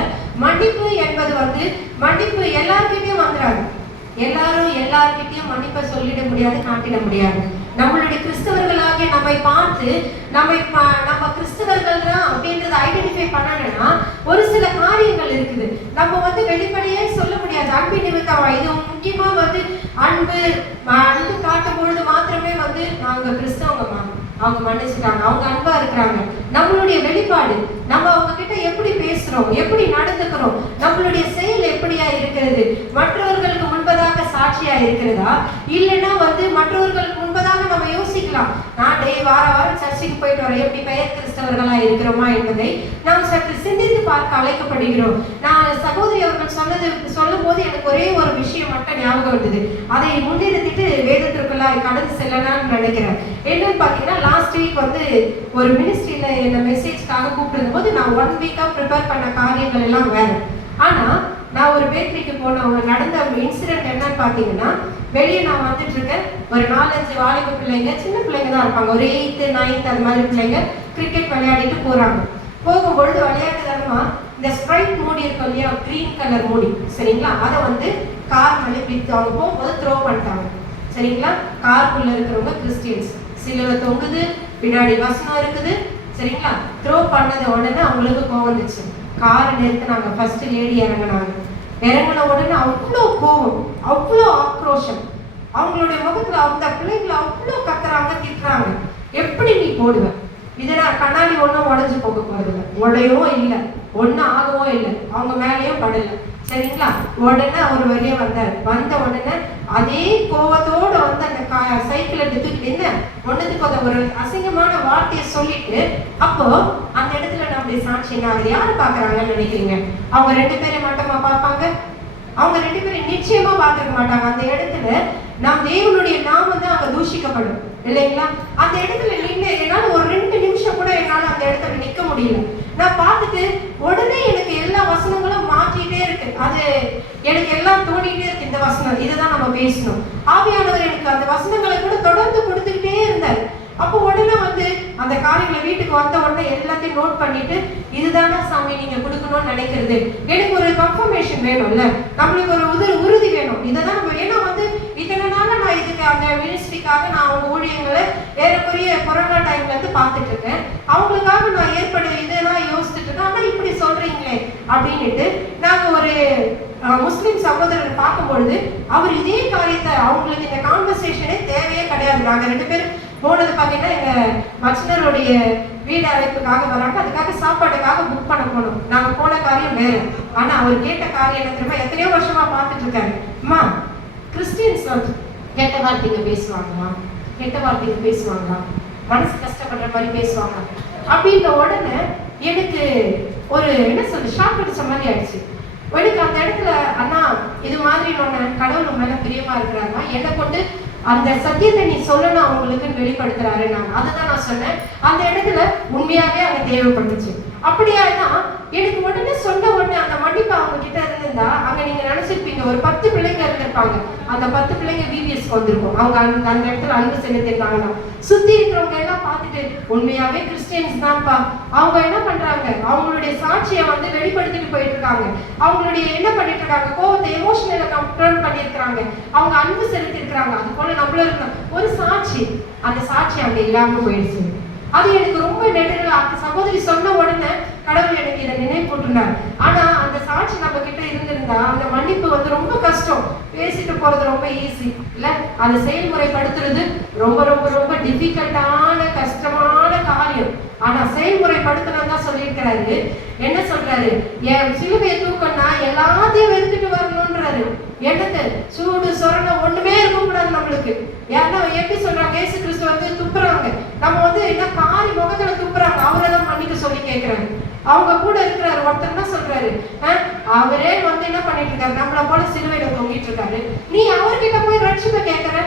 மன்னிப்பு என்பது வந்து மன்னிப்பு எல்லார்கிட்டையும் வந்துடாது. எல்லாரும் எல்லார்கிட்டையும் மன்னிப்பை சொல்லிட முடியாது, காட்டிட முடியாது. நம்மளுடைய கிறிஸ்தவர்களாக நம்மை பார்த்து நம்ம கிறிஸ்தவர்கள் தான் அப்படின்றத ஐடென்டிஃபை பண்ணணும்னா ஒரு சில காரியங்கள் இருக்குது. நம்ம வந்து வெளிப்படையே சொல்ல முடியாது. அன்பின் நிமித்தமா இது முக்கியமா வந்து அன்பு காட்டும் பொழுது மாத்திரமே வந்து நாங்க கிறிஸ்தவங்க, அவங்க மன்னிச்சுட்டாங்க, அவங்க அன்பா இருக்கிறாங்க. நம்மளுடைய வெளிப்பாடு, நம்ம அவங்க கிட்ட எப்படி பேசுறோம், எப்படி நடந்துக்கிறோம், நம்மளுடைய செயல் எப்படியா இருக்கிறது, மற்றவர்களுக்கு முன்பதாக சாட்சியா இருக்கிறதா, இல்லைன்னா வந்து மற்றவர்களுக்கு முன்பதாக நம்ம யோசிக்கலாம், நான் வார வாரம் சர்ச்சைக்கு போயிட்டு வரோம், எப்படி பெயர் கிறிஸ்தவர்களா இருக்கிறோமா என்பதை நாம் சற்று சிந்தித்து பார்க்க அழைக்கப்படுகிறோம். நான் சகோதரி அவர்கள் சொல்லும் போது எனக்கு ஒரே ஒரு விஷயம் மட்டும் ஞாபகம் வந்தது. அதை முன்னிறுத்திட்டு வேதத்திற்குள்ள கடந்து செல்லலாம்னு நினைக்கிறேன். என்னன்னு பாத்தீங்கன்னா, லாஸ்ட் வீக் வந்து ஒரு மினிஸ்ட்ரியில என்ன மெசேஜ்க்காக கூப்பிட்டு போது நான் 1 வீக்கா ப்ரிப்பேர் பண்ண காரியங்கள் எல்லாம் வேற. ஆனா நான் ஒரு பேக்கரிக்கு போன நடந்த இன்சிடென்ட் என்னன்னு பாத்தீங்கன்னா, வெளியே நான் வந்துட்டு இருக்கேன். ஒரு 4-5 வாலிப பிள்ளைங்க, சின்ன பிள்ளைங்க தான் இருப்பாங்க, ஒரு 8th 9th அது மாதிரி பிள்ளைங்க கிரிக்கெட் விளையாடிட்டு போறாங்க. போகும்பொழுது விளையாட்டுதனமா இந்த ஸ்ப்ரைட் மூடி இருக்கும் இல்லையா, கிரீன் கலர் மூடி, சரிங்களா, அதை வந்து கார் மேலே அவங்க போகும்போது த்ரோ பண்ணிட்டாங்க. சரிங்களா, காருக்குள்ள இருக்கிறவங்க கிறிஸ்டியன்ஸ், சிலுவை தொங்குது, பின்னாடி வசனம் இருக்குது, சரிங்களா. த்ரோ பண்ணது உடனே அவங்களுக்கு கோவம் வந்துச்சு. காரை நிறுத்தினாங்க. ஃபர்ஸ்ட் லேடி இறங்கின உடனே அவ்வளோ கோவம், அவ்வளோ ஆக்ரோஷம் அவங்களுடைய முகத்துல. அந்த பிள்ளைங்களை அவ்வளோ கத்துறாங்க, திட்டுறாங்க. எப்படி நீ போடுவ இதை? நான் கண்ணாடி ஒன்றும் உடஞ்சி போக போறதில்லை, உடையவும் இல்லை, ஒன்றும் ஆகவும் இல்லை, அவங்க மேலேயும் படலை, சரிங்களா. உடனே அவர் வெளியே வந்தார். வந்த உடனே அதே கோவத்தோட வந்து அந்த சைக்கிள் எடுத்துக்கிட்டு என்ன ஒன்னதுக்கு ஒரு அசிங்கமான வார்த்தையை சொல்லிட்டு, அப்போ அந்த இடத்துல நம்முடைய சாட்சி நான் யாரு பாக்குறாங்கன்னு நினைக்கிறீங்க? அவங்க 2 பேரை மட்டுமா பார்ப்பாங்க? அவங்க 2 பேரும் நிச்சயமா பார்த்துக்க மாட்டாங்க. அந்த இடத்துல நாம் தேவனுடைய நாமம் தான் அங்க தூஷிக்கப்படும் இல்லைங்களா. அந்த இடத்துல நின்று என்னால ஒரு 2 நிமிஷம் கூட என்னால அந்த இடத்துல நிக்க முடியல. நான் பார்த்துட்டு உடனே எனக்கு எல்லா வசனங்களும் மாற்றிட்டே இருக்கு. அது எனக்கு எல்லாம் தோணிட்டே இருக்கு. இந்த வசனம் இதுதான் நம்ம பேசணும். ஆவியானவர் எனக்கு அந்த வசனங்களை கூட தொடர்ந்து கொடுத்துக்கிட்டே இருந்தார். அப்போ உடனே வந்து அந்த காரியங்களை வீட்டுக்கு வந்த உடனே எல்லாத்தையும் நோட் பண்ணிட்டு, இதுதானா சாமி நீங்க கொடுக்கணும்னு நினைக்கிறது? எனக்கு ஒரு கன்ஃபர்மேஷன் வேணும்ல, நம்மளுக்கு ஒரு உறுதி வேணும். இதைதான் நம்ம, ஏன்னா வந்து இத்தனை நாள நான் இதுக்கு அந்த மினிஸ்ட்ரிக்காக நான் அவங்க ஊழியங்களை ஏறக்குறைய கொரோனா டைம்ல இருந்து பார்த்துட்டு இருக்கேன். அவங்களுக்காக நான் இதெல்லாம் யோசிச்சுட்டு இருக்கேன். ஆனா இப்படி சொல்றீங்களே அப்படின்னுட்டு நாங்க ஒரு முஸ்லிம் சகோதரர் பார்க்கும்பொழுது அவர் இதே காரியத்தை, அவங்களுக்கு இந்த கான்வர்சேஷனே தேவையே கிடையாது. நாங்க 2 பேரும் போனது பார்த்தீங்கன்னா எங்க மச்சினருடைய வீடு அழைப்புக்காக வராங்க, அதுக்காக சாப்பாட்டுக்காக புக் பண்ண போனோம். நாங்க போன காரியம் வேற. ஆனா அவர் கேட்ட காரியம் என்ன தெரியுமா? எத்தனையோ வருஷமா பார்த்துட்டு இருக்காரு. அம்மா, கிறிஸ்டியன்ஸ் கெட்ட வார்த்தைங்க பேசுவாங்களா, கெட்ட வார்த்தைங்க பேசுவாங்களா, மனசு கஷ்டப்படுற மாதிரி பேசுவாங்க அப்படின்ற உடனே எனக்கு ஒரு ஷாக் அடிச்ச மாதிரி ஆயிடுச்சு. எனக்கு அந்த இடத்துல, அண்ணா இது மாதிரி கடவுள் மேல பிரியமா இருக்கிறாருன்னா என்னை கொண்டு அந்த சத்தியத்தை நீ சொல்லணும் அவங்களுக்கு வெளிப்படுத்துறாரு. அதுதான் நான் சொன்னேன். அந்த இடத்துல உண்மையாவே அங்க தேவைப்பட்டுச்சு. அப்படியாதான் எனக்கு உடனே சொன்ன உடனே அந்த மன்னிப்பு அவங்க கிட்ட இருந்திருந்தா, அங்க நீங்க நினைச்சிருப்பீங்க ஒரு 10 பிள்ளைங்க இருந்திருப்பாங்க. அந்த 10 பிள்ளைங்க விவிஎஸ்க்கு வந்திருக்கும். அவங்க அந்த இடத்துல அன்பு செலுத்திருக்காங்கன்னா சுத்தி இருக்கிறவங்க எல்லாம் பார்த்துட்டு உண்மையாவே கிறிஸ்டியன்ஸ் தான்ப்பா, அவங்க என்ன பண்றாங்க, அவங்களுடைய சாட்சியை வந்து வெளிப்படுத்திட்டு போயிட்டு இருக்காங்க. அவங்களுடைய என்ன பண்ணிட்டு இருக்காங்க, கோவத்தை எமோஷனலை கண்ட்ரோல் பண்ணியிருக்கிறாங்க, அவங்க அன்பு செலுத்தி இருக்கிறாங்க. அது போல நம்மளும் இருக்கோம். ஒரு சாட்சி, அந்த சாட்சி அங்க இல்லாம போயிடுச்சு. அது எனக்கு ரொம்ப நெடுதலா. அந்த சகோதரி சொன்ன உடனே கடவுள் எனக்கு இதை நினைவு போட்டுனார். ஆனா அந்த சாட்சி தாட்சி நம்ம கிட்ட இருந்திருந்தா அந்த மன்னிப்பு வந்து ரொம்ப கஷ்டம். பேசிட்டு போறது ரொம்ப ஈஸி இல்ல, அதை செயல்முறைப்படுத்துறது ரொம்ப ரொம்ப ரொம்ப டிஃபிகல்ட்டான கஷ்டமான காரியம். ஆனா செயல்முறைப்படுத்தணும் தான் சொல்லியிருக்கிறாரு. என்ன சொல்றாரு? என் சிலுவையை தூக்கணும்னா எல்லாத்தையும் எடுத்துட்டு வரணும்ன்றாரு. என்னது? சூடு சொரணை ஒண்ணுமே இருக்கக்கூடாது நம்மளுக்கு. ஏன்னா எப்படி சொல்றாங்க? இயேசு கிறிஸ்து வந்து துப்புறாங்க, நம்ம வந்து என்ன காரி முகத்துல துப்புறாங்க, அவரெல்லாம் மன்னிக்க சொல்லி கேட்கிறாங்க. அவங்க கூட இருக்கிறாரு ஒருத்தர் என்ன சொல்றாரு, அவரே வந்து என்ன பண்ணிட்டு இருக்காரு, நம்மள போல சிலுவையில தொங்கிட்டு இருக்காரு, நீ அவர்கிட்ட போய் ரட்சிப்பை கேட்கிற.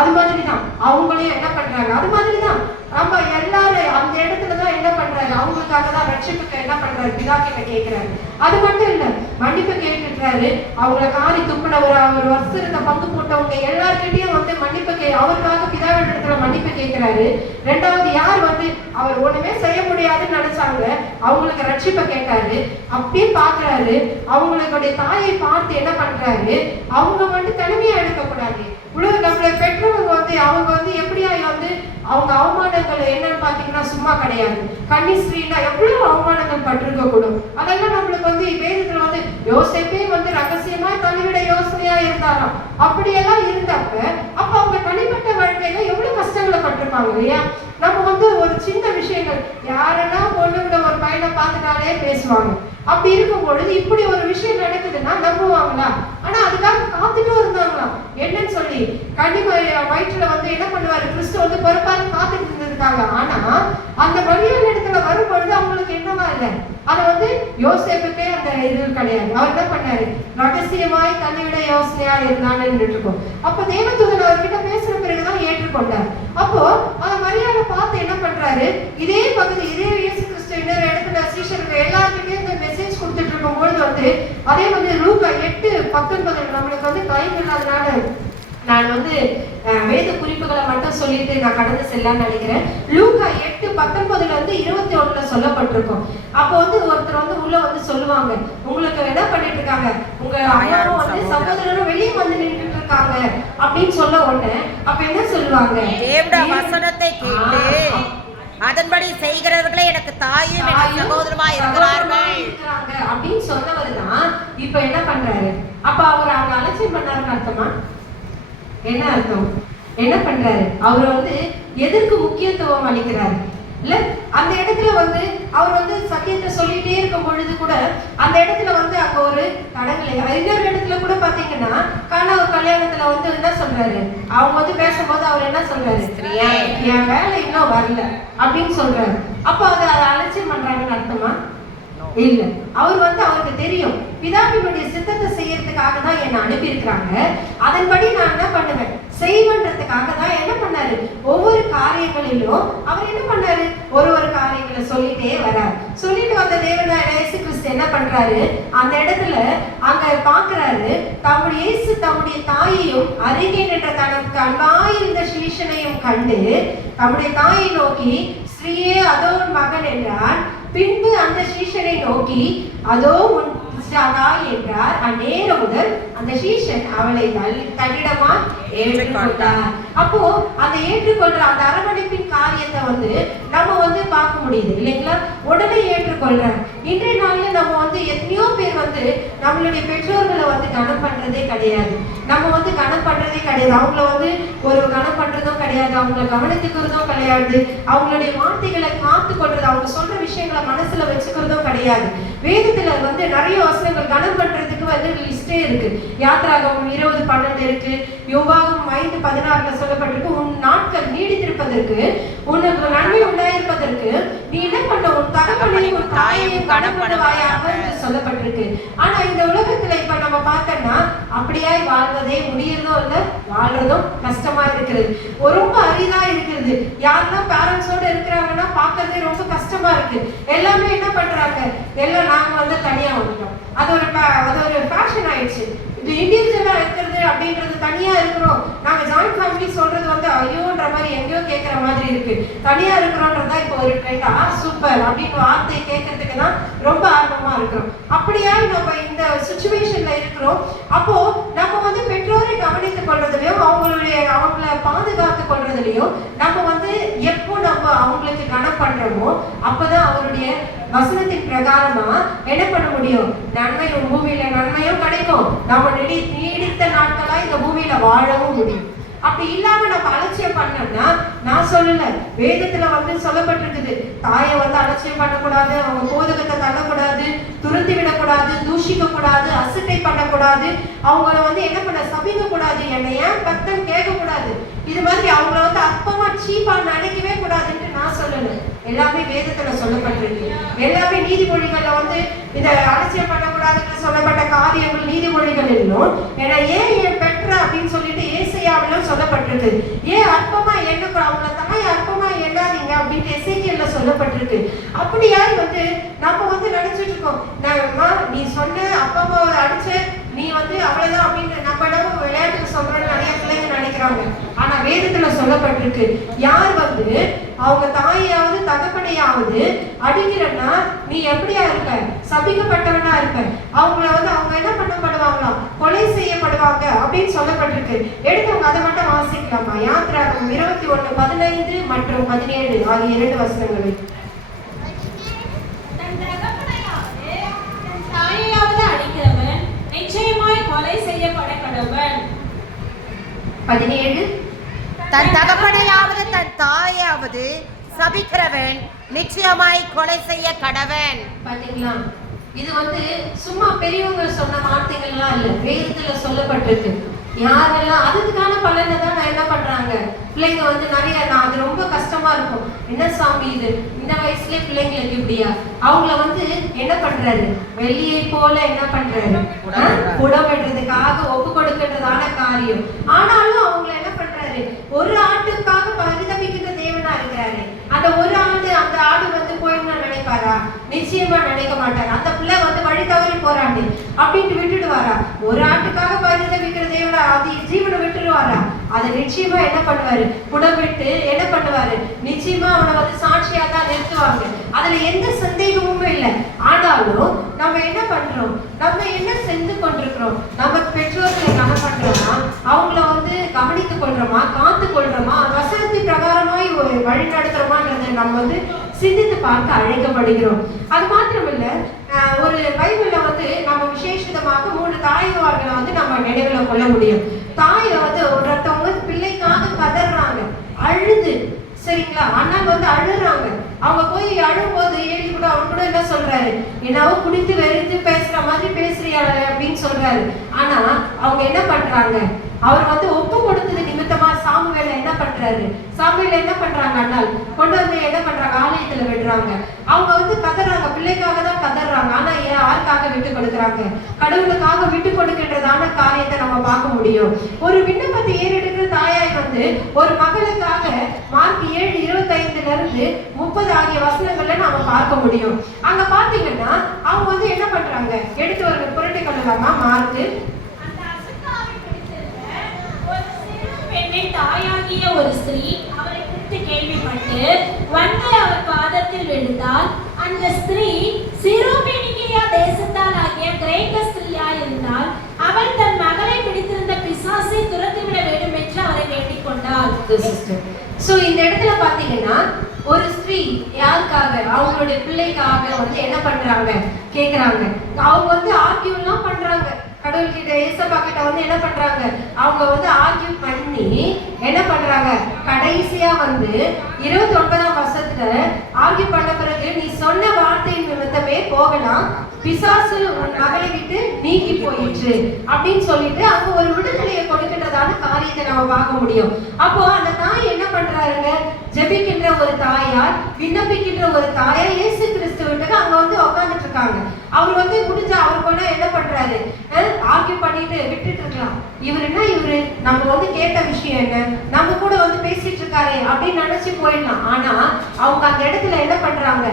அது மாதிரிதான் அவங்களையும் என்ன பண்றாங்க, அது மாதிரிதான் நம்ம எல்லாரும் அந்த இடத்துலதான் என்ன பண்றாரு, அவங்களுக்காக தான் ரட்சிப்புக்கு என்ன பண்றாரு, பிதா கிட்ட கேட்கிறாரு. அது மட்டும் இல்ல, மன்னிப்பு கேட்டுறாரு. அவங்களை காரி துப்புனவர், அவர் வஸ்திரத்தை பங்கு போட்டவங்க எல்லார்கிட்டையும் வந்து மன்னிப்பு அவருக்காக பிதாவின் இடத்துல மன்னிப்பு கேட்கிறாரு. ரெண்டாவது, யார் வந்து அவர் ஒண்ணுமே செய்ய முடியாதுன்னு நினைச்சாங்க, அவங்களுக்கு ரட்சிப்பை கேட்டாரு. அப்படியே பாக்குறாரு, அவங்களுடைய தாயை பார்த்து என்ன பண்றாரு, அவங்க வந்து தனிமையா எடுக்கக்கூடாது. உலக நம்மளை பெற்றவங்க வந்து அவங்க வந்து எப்படியா வந்து அவங்க அவமானங்கள் என்னன்னு பாத்தீங்கன்னா சும்மா கிடையாது. கன்னிஸ்ரீனா எவ்வளவு அவமானங்கள் பட்டிருக்க கூடும். அதெல்லாம் நம்மளுக்கு வந்து வேதத்துல வந்து யோசேப்பே வந்து ரகசியமா தள்ளிவிட யோசனையா இருந்தாராம். அப்படியெல்லாம் இருந்தப்ப அப்ப அவங்க தனிப்பட்ட வாழ்க்கையில எவ்வளவு கஷ்டங்களை பட்டிருப்பாங்க இல்லையா. நம்ம வந்து ஒரு சின்ன விஷயங்கள் யாருன்னா பொண்ணுங்கிற ஒரு பையனை பார்த்துட்டாலே பேசுவாங்க. அப்படி இருக்கும் பொழுது இப்படி ஒரு விஷயம் நடக்குதுன்னா நம்புவாங்களா? ஆனா அதுக்காக காத்துட்டும் இருந்தாங்களாம். என்னன்னு சொல்லி கன்னி வயிற்றுல வந்து என்ன பண்ணுவாரு, கிறிஸ்து வந்து பொறுப்பாரு காத்துட்டு இருந்திருக்காங்க. ஆனா அந்த மரியாதை இடத்துல வரும் பொழுது அவங்களுக்கு என்னவா இல்லை, அதை வந்து யோசேப்புக்கே அந்த இது கிடையாது. அவர் என்ன பண்ணாரு, ரகசியமாய் தன்னைவிட யோசனையா இருந்தான்னு இருக்கோம். அப்ப தேவதூதன் அவர்கிட்ட பேசுற பிறகுதான் ஏற்றுக்கொண்டார். அப்போ அந்த மரியாதை பார்த்து என்ன பண்றாரு, இதே பகுதி இதே இயேசு கிறிஸ்து இன்னொரு இடத்துல சீஷருக்கு எல்லாருக்கிட்டையும் இந்த மெசேஜ் கொடுத்துட்டு இருக்கும் பொழுது வந்து அதே வந்து லூக்கா 8:19 நம்மளுக்கு வந்து டைம் இல்லாதனால நான் வந்து வேத குறிப்புகளை மட்டும் சொல்லிட்டு நான் கடந்து செல்லலாம்னு நினைக்கிறேன். லூக்கா 8:19 வந்து 21 சொல்லப்பட்டிருக்கும். அப்போ வந்து ஒருத்தர் வந்து உள்ள வந்து சொல்லுவாங்க, உங்களுக்கு என்ன பண்ணிட்டு இருக்காங்க, உங்க அம்மாவும் வந்து சகோதரரும் வெளியே வந்து நின்றுட்டு இருக்காங்க அப்படின்னு சொல்ல உடனே அப்ப என்ன சொல்லுவாங்க, தேவனுடைய வசனத்தை கேட்டு அதன்படி செய்கிறவர்களே எனக்கு தாயும் எனக்கு சகோதரமா இருக்கிறார்கள் அப்படின்னு சொன்னவர் தான் இப்ப என்ன பண்றாரு. அப்ப அவர் அவங்க அலட்சியம் பண்ணாருன்னு அர்த்தமா? என்ன அர்த்தம்? என்ன பண்றாரு, அவர் வந்து எதற்கு முக்கியத்துவம் அளிக்கிறாரு இல்ல. அந்த இடத்துல வந்து அவர் வந்து சத்தியத்தை சொல்லிட்டே இருக்கும் பொழுது கூட அந்த இடத்துல வந்து அங்க ஒரு தடங்களை. இன்னொரு இடத்துல கூட பாத்தீங்கன்னா கணவர் கல்யாணத்துல வந்து என்ன சொல்றாரு, அவங்க வந்து பேசும்போது அவர் என்ன சொல்றாரு, என் வேலை இன்னும் வரல அப்படின்னு சொல்றாரு. அப்ப அதை அலட்சியம் பண்றாங்கன்னு அர்த்தமா? இல்ல. அவர் வந்து அவருக்கு தெரியும், பிதாவினுடைய சித்தத்தை செய்யறதுக்காக தான் என்ன அனுப்பி இருக்கிறாங்க, அதன்படி நான் என்ன பண்ணுவேன் செய்வன்றதுக்காக தான் என்ன பண்ணாரு, ஒவ்வொரு காரியங்களிலும் அவர் என்ன பண்ணாரு, ஒரு காரியங்களை சொல்லிட்டே வரார். சொல்லிட்டு வந்த தேவனாய் இயேசு கிறிஸ்து என்ன பண்றாரு, அந்த இடத்துல அங்க பாக்குறாரு, தம்முடைய இயேசு தம்முடைய தாயையும் அருகே நின்ற தனக்கு அன்பாயிருந்த சீஷனையும் கண்டு தம்முடைய தாயை நோக்கி, ஸ்ரீயே அதோ உன் மகன் என்றார். பின்பு அந்த சீஷனை நோக்கி, அதோ உன் தாய் என்றார். அந்நேரம் முதல் அந்த சீஷன் அவளை தன்னிடமா ஏற்றுக்கொண்டார். அப்போ அந்த ஏற்றுக்கொள்ற அந்த அரவணைப்பின் காரியத்தை வந்து நம்ம வந்து பார்க்க முடியுது இல்லைங்களா. உடனே ஏற்றுக்கொள்றாங்க. இன்றைய நாள்ல நம்ம வந்து எத்தனையோ பேர் வந்து நம்மளுடைய பெற்றோர்களை வந்து கனம் பண்றதே கிடையாது. நம்ம வந்து கனம் பண்றதே கிடையாது. அவங்கள வந்து ஒரு கனம் பண்றதும் கிடையாது, அவங்களை கவனித்துக்கிறதும் கிடையாது, அவங்களுடைய வார்த்தைகளை காத்து கொள்றது, அவங்க சொல்ற விஷயங்களை மனசுல வச்சுக்கிறதும் கிடையாது. வேதத்துல வந்து நிறைய வசனங்கள் கனம் பண்றதுக்கு வந்து லிஸ்டே இருக்கு. யாத்திராகமம் 20:12 இருக்கு, யோவாகம் 5:16 சொல்லப்பட்டிருக்கு, உன் நாட்கள் நீடித்திருப்பதற்கு, உனக்கு நன்மை உண்டாயிருப்பதற்கு நீ என்ன பண்ண, உன் தகப்பனையும் உன் தாயையும் கனம் பண்ணுவாயாக என்று சொல்லப்பட்டிருக்கு. ஆனா இந்த உலகத்துல இப்ப நம்ம பார்த்தோம்னா அப்படியாய் வாழ்வதே முடியறதும் இல்லை, வாழ்றதும் கஷ்டமா இருக்கிறது, ரொம்ப அரிதா இருக்கிறது. யாரெல்லாம் பேரண்ட்ஸோட இருக்கிறாங்கன்னா பார்க்கறதே ரொம்ப கஷ்டமா இருக்கு. எல்லாமே என்ன பண்றாங்க, எல்லாம் நாங்க வந்து தனியா வந்துட்டோம், அது ஒரு ஃபேஷன் ஆயிடுச்சு. இது இண்டிவிஜுவலா இருக்கிறது அப்படின்றது தனியா இருக்கிறோம். நாங்க ஜாயிண்ட் ஃபேமிலி சொல்றது வந்து ஐயோன்ற மாதிரி எங்கேயோ கேட்கிற மாதிரி இருக்கு. தனியா இருக்கிறோன்றதா இப்போ ஒரு ட்ரெண்டா சூப்பர் அப்படின்னு வார்த்தை கேட்கறதுக்கு தான் ரொம்ப ஆர்வமா இருக்கிறோம். அப்படியா நம்ம இந்த சுச்சுவேஷன்ல இருக்கிறோம். அப்போ நம்ம வந்து பெற்றோரை கவனித்துக் கொள்றதுலயும் அவங்கள பாதுகாத்துக் கொள்றதுலயும் நம்ம வந்து எப்போ நம்ம அவங்களுக்கு கனம் பண்றோமோ அப்பதான் அவருடைய வசனத்தின் பிரகாரமா என்ன பண்ண முடியும்? நன்மையும் பூமியில நன்மையும் கிடைக்கும். நம்ம நீடித்த நாட்களா இந்த பூமியில வாழவும் முடியும். அப்படி இல்லாம நம்ம அலட்சியம் பண்ணோம்னா, நான் சொல்லல, வேதத்துல வந்து சொல்லப்பட்டிருக்குது, தாயை வந்து அலட்சியம் பண்ணக்கூடாது, அவங்க போதகத்தை தள்ளக்கூடாது, துருத்தி விடக்கூடாது, தூஷிக்க கூடாது, அசட்டை பண்ணக்கூடாது, அவங்கள வந்து என்ன பண்ண சபிக்க கூடாது, என்னை ஏன் பக்தன் கேட்க கூடாது, இது மாதிரி அவங்கள வந்து அற்பமா சீப்பா நினைக்கவே கூடாதுன்னு நான் சொல்லல. எல்லாமே வேதத்துல சொல்லப்பட்டிருக்கு. எல்லாமே நீதிமொழிகள்ல வந்து இதை அலட்சியம் பண்ணக்கூடாதுன்னு சொல்லப்பட்ட காரியங்கள் நீதிமொழிகள் இல்லையும் ஏன்னா ஏன் பெற்ற அப்படின்னு சொல்லிட்டு ஏசையாவிலும் சொல்லப்பட்டிருக்கு. ஏன் அற்பமா எண்ணக்கூட அவங்கள தாய் அற்பமா எண்ணாதீங்க அப்படின்ட்டு எசேக்கியல்ல சொல்லப்பட்டிருக்கு. அப்படியா வந்து நம்ம வந்து நினைச்சிட்டு இருக்கோம், நீ சொன்ன அப்பா அம்மாவை அடிச்ச நீ வந்து அவ்வளவுதான் அப்படின்னு நம்ம விளையாட்டுக்கு சொல்றோம்னு நிறைய பிள்ளைங்க நினைக்கிறாங்க. ஆனா வேதத்துல சொல்லப்பட்டிருக்கு, யார் வந்து அவங்க தாயாவது தகப்பனையாவது அடிக்கிறன்னா நீ எப்படியா இருப்ப? சபிக்கப்பட்டவனா இருப்ப. அவங்கள வந்து அவங்க என்ன பண்ணப்படுவாங்களாம்? கொலை செய்யப்படுவாங்க அப்படின்னு சொல்லப்பட்டிருக்கு. எடுத்தவங்க அதை மட்டும் வாசிக்கலாமா? யாத்திராகமம் 21:15 மற்றும் 17 ஆகிய 2 வசனங்களை. தாயையாவது அடிக்கிறவன் நிச்சயமாய் கொலை செய்யப்பட கடவன். 17 தன் தகப்பனையாவது தன் தாயாவது சபிக்கிறவன் நிச்சயமாய் கொலை செய்ய கடவன். பாத்தீங்களா? இது வந்து சும்மா பெரியவங்க சொன்ன வார்த்தைகள்லாம் இல்ல, வேதத்துல சொல்லப்பட்டிருக்கு. யாரெல்லாம் அதுக்கான பலனை தான் நான் என்ன பண்றாங்க பிள்ளைங்க வந்து நிறைய அது ரொம்ப கஷ்டமா இருக்கும். என்ன சாமி இது இந்த வயசுல பிள்ளைங்களுக்கு இப்படியா? அவங்கள வந்து என்ன பண்றாரு? வெள்ளியை போல என்ன பண்றாரு? புடவெடுறதுக்காக ஒப்பு கொடுக்கின்றதான காரியம். ஆனாலும் அவங்கள என்ன பண்றாரு? ஒரு ஆட்டுக்காக பரிதபிக்கின்ற தேவனா இருக்கிறாரு. அந்த ஒரு ஆண்டு அந்த ஆடு வந்து போயிடணும் நினைப்பாரா? நிச்சயமா நினைக்க மாட்டாரு. அந்த பிள்ளை வந்து வழி தவறி போறாண்டு அப்படின்ட்டு விட்டுடுவாரா? ஒரு ஆட்டுக்காக பரிதபிக்கிற தேவனா அது ஜீவனை விட்டுடுவாரா? அதை நிச்சயமா என்ன பண்ணுவாரு? புடவிட்டு என்ன பண்ணுவாரு? நிச்சயமா அவனை வந்து சாட்சியா தான் நிறுத்துவாங்க. அதுல எந்த சந்தேகமுமே இல்லை. ஆனாலும் நம்ம என்ன பண்றோம்? நம்ம என்ன செஞ்சு கொண்டிருக்கிறோம்? நம்ம பெற்றோர்களை என்ன பண்றோமா? அவங்கள வந்து கவனித்துக் கொள்றோமா? காத்து கொள்றோமா? வசனத்தின் பிரகாரமாய் வழி நடத்துறோமான்றதை நம்ம வந்து சிந்தித்து பார்க்க அழைக்கப்படுகிறோம். அது மாத்திரம் இல்ல, ஒரு பைபிள்ல வந்து நம்ம விசேஷமாக 3 தாய்மார்களை வந்து நம்ம நினைவுல கொள்ள முடியும். தாயை வந்து ஒருத்தவங்க பிள்ளைக்காக கதறாங்க, அழுது, சரிங்களா? ஆனால் வந்து அழுறாங்க. அவங்க போய் அழும்போது ஏழு கூட அவர் கூட என்ன சொல்றாரு? என்னவோ குடித்து வெறுத்து பேசுற மாதிரி பேசுறியா அப்படின்னு சொல்றாரு. ஆனா அவங்க என்ன பண்றாங்க? அவர் வந்து ஒப்பு கொடுத்தது நிமித்தமா சாமுவேல என்ன பண்றாரு? சாமுவேல என்ன பண்றாங்க? அண்ணால் கொண்டு வந்து என்ன பண்றாங்க? ஆலயத்துல விடுறாங்க. அவங்க வந்து கதறாங்க, பிள்ளைக்காக தான் கதறாங்க. ஆனா யாருக்காக விட்டு கொடுக்குறாங்க? கடவுளுக்காக விட்டு கொடுக்கின்றதான காரியத்தை நம்ம பார்க்க முடியும். ஒரு விண்ணப்பத்தை ஏறெடுக்கிற தாயாய் வந்து ஒரு மகளுக்காக மார்க் 7:25 30 ஆகிய வசனங்கள்ல நாம பார்க்க முடியும். அங்க பாத்தீங்கன்னா அவங்க வந்து என்ன பண்றாங்க? எடுத்து ஒரு புரட்டி கொள்ளலாமா? மார்க் தாயாகிய ஒரு ஸ்திரீ அவரை குறித்து கேள்விப்பட்டு வந்து அவர் பாதத்தில் விழுந்தால், அந்த ஸ்திரீ சிரோபெனிகியா தேசத்தால் ஆகிய கிரேக்க ஸ்திரீயா இருந்தால், அவள் தன் மகளை பிடித்திருந்த பிசாசை துரத்திவிட வேண்டும் என்று அவரை வேண்டிக் கொண்டாள். சோ இந்த இடத்துல பாத்தீங்கன்னா ஒரு ஸ்திரீ யாருக்காக? அவங்களுடைய பிள்ளைக்காக வந்து என்ன பண்றாங்க? கேக்குறாங்க. அவங்க வந்து ஆர்கியூலாம் பண்றாங்க கடவுள்கிட்ட, ஏசப்பா கிட்ட வந்து என்ன பண்றாங்க? அவங்க வந்து ஆர்கியூ பண்ணி என்ன பண்றாங்க? கடைசியா வந்து 29ஆம் வசனத்துல ஆர்கியூ பண்ண பிறகு, நீ சொன்ன வார்த்தையின் நிமித்தமே போகலாம், பிசாசு உன் மகளை விட்டு நீக்கி போயிற்று அப்படின்னு சொல்லிட்டு அங்க ஒரு விடுதலையை கொடுக்கின்றதான காரியத்தை நம்ம பார்க்க முடியும். அப்போ அந்த தாய் என்ன பண்றாருங்க? ஜெபிக்கின்ற ஒரு தாயார், விண்ணப்பிக்கின்ற ஒரு தாயார் இயேசு கிறிஸ்துவுக்கு அங்க வந்து உட்கார்ந்துட்டு இருக்காங்க. அவர் வந்து முடிஞ்சா அவர் போனா என்ன பண்றாரு? ஆர்கியூ பண்ணிட்டு விட்டுட்டு இருக்கலாம். இவர் என்ன, இவரு நம்ம வந்து கேட்ட விஷயம் என்ன, நம்ம கூட வந்து பேசிட்டு இருக்காரு அப்படின்னு நினைச்சு போயிடலாம். ஆனா அவங்க அந்த இடத்துல என்ன பண்றாங்க?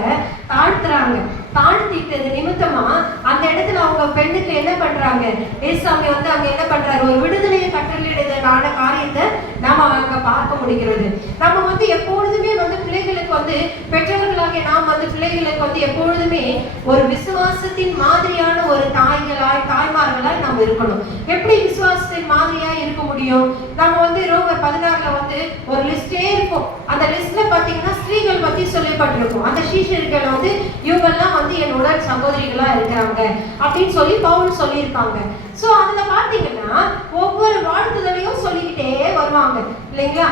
தாழ்த்துறாங்க. தாழ்த்திட்டது நிமித்தமா அந்த அந்த இடத்துல அவங்க பெண்ணுக்கு என்ன பண்றாங்க, ஏசாமி வந்து அங்க என்ன பண்றாரு, ஒரு விடுதலையை கட்டளையிடுதலான காரியத்தை நாம அங்க பார்க்க முடிகிறது. நம்ம வந்து எப்பொழுதுமே வந்து பிள்ளைகளுக்கு வந்து பெற்றவர்களாகிய நாம் வந்து பிள்ளைகளுக்கு வந்து எப்பொழுதுமே ஒரு விசுவாசத்தின் மாதிரியான ஒரு தாய்மார்களாய் நம்ம இருக்கணும். எப்படி விசுவாசத்தின் மாதிரியா இருக்க முடியும்? நம்ம வந்து ரோமர் 16ல வந்து ஒரு லிஸ்டே இருக்கும். அந்த லிஸ்ட்ல பாத்தீங்கன்னா ஸ்திரீகள் பத்தி சொல்லப்பட்டிருக்கும். அந்த சீஷர்கள் வந்து இவங்கெல்லாம் வந்து என்னோட சகோதரிகளா இருக்கிறாங்க அப்படின்னு சொல்லி பவுல் சொல்லியிருப்பாங்க. சோ அதுல பாத்தீங்கன்னா ஒவ்வொரு வாழ்த்துதலையும் சொல்லிக்கிட்டே வருவாங்க இல்லைங்களா.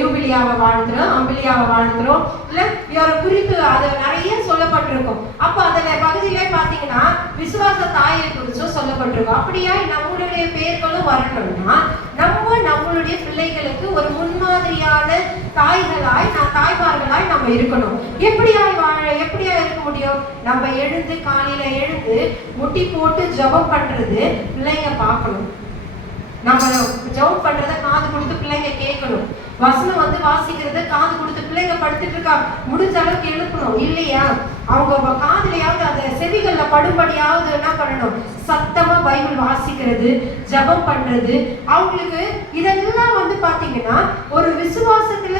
யூபிலியாவை வாழ்த்துறோம், அம்பிலியாவை வாழ்த்துறோம், இல்ல ஒரு குறிப்பு அது நிறைய சொல்லப்பட்டிருக்கும். அப்ப அதுல பகுதியிலே பாத்தீங்கன்னா விசுவாச தாயை குறிச்சும் சொல்லப்பட்டிருக்கும். அப்படியா நம்மளுடைய பேர்களும் வரணும்னா நம்மளுடைய பிள்ளைகளுக்கு ஒரு முன்மாதிரியான தாய்மார்களாய் நம்ம இருக்கணும். எப்படியா இருக்க முடியும்? நம்ம எழுந்து காலையில எழுந்து முட்டி போட்டு ஜெபம் பண்றது பிள்ளைங்க பார்க்கணும். நம்ம ஜெபம் பண்றத காது கொடுத்து பிள்ளைங்க கேட்கணும். வசனம் வந்து வாசிக்கிறத காது கொடுத்து பிள்ளைங்க படுத்துட்டு இருக்கா முடிஞ்ச அளவுக்கு எழுப்பணும் இல்லையா? அவங்க காதுலையாவது அந்த செவிகள்ல படும்படியாவது என்ன பண்ணணும், சத்தமா பைபிள் வாசிக்கிறது, ஜெபம் பண்றது. அவங்களுக்கு இதெல்லாம் வந்து பாத்தீங்கன்னா ஒரு விசுவாசத்துல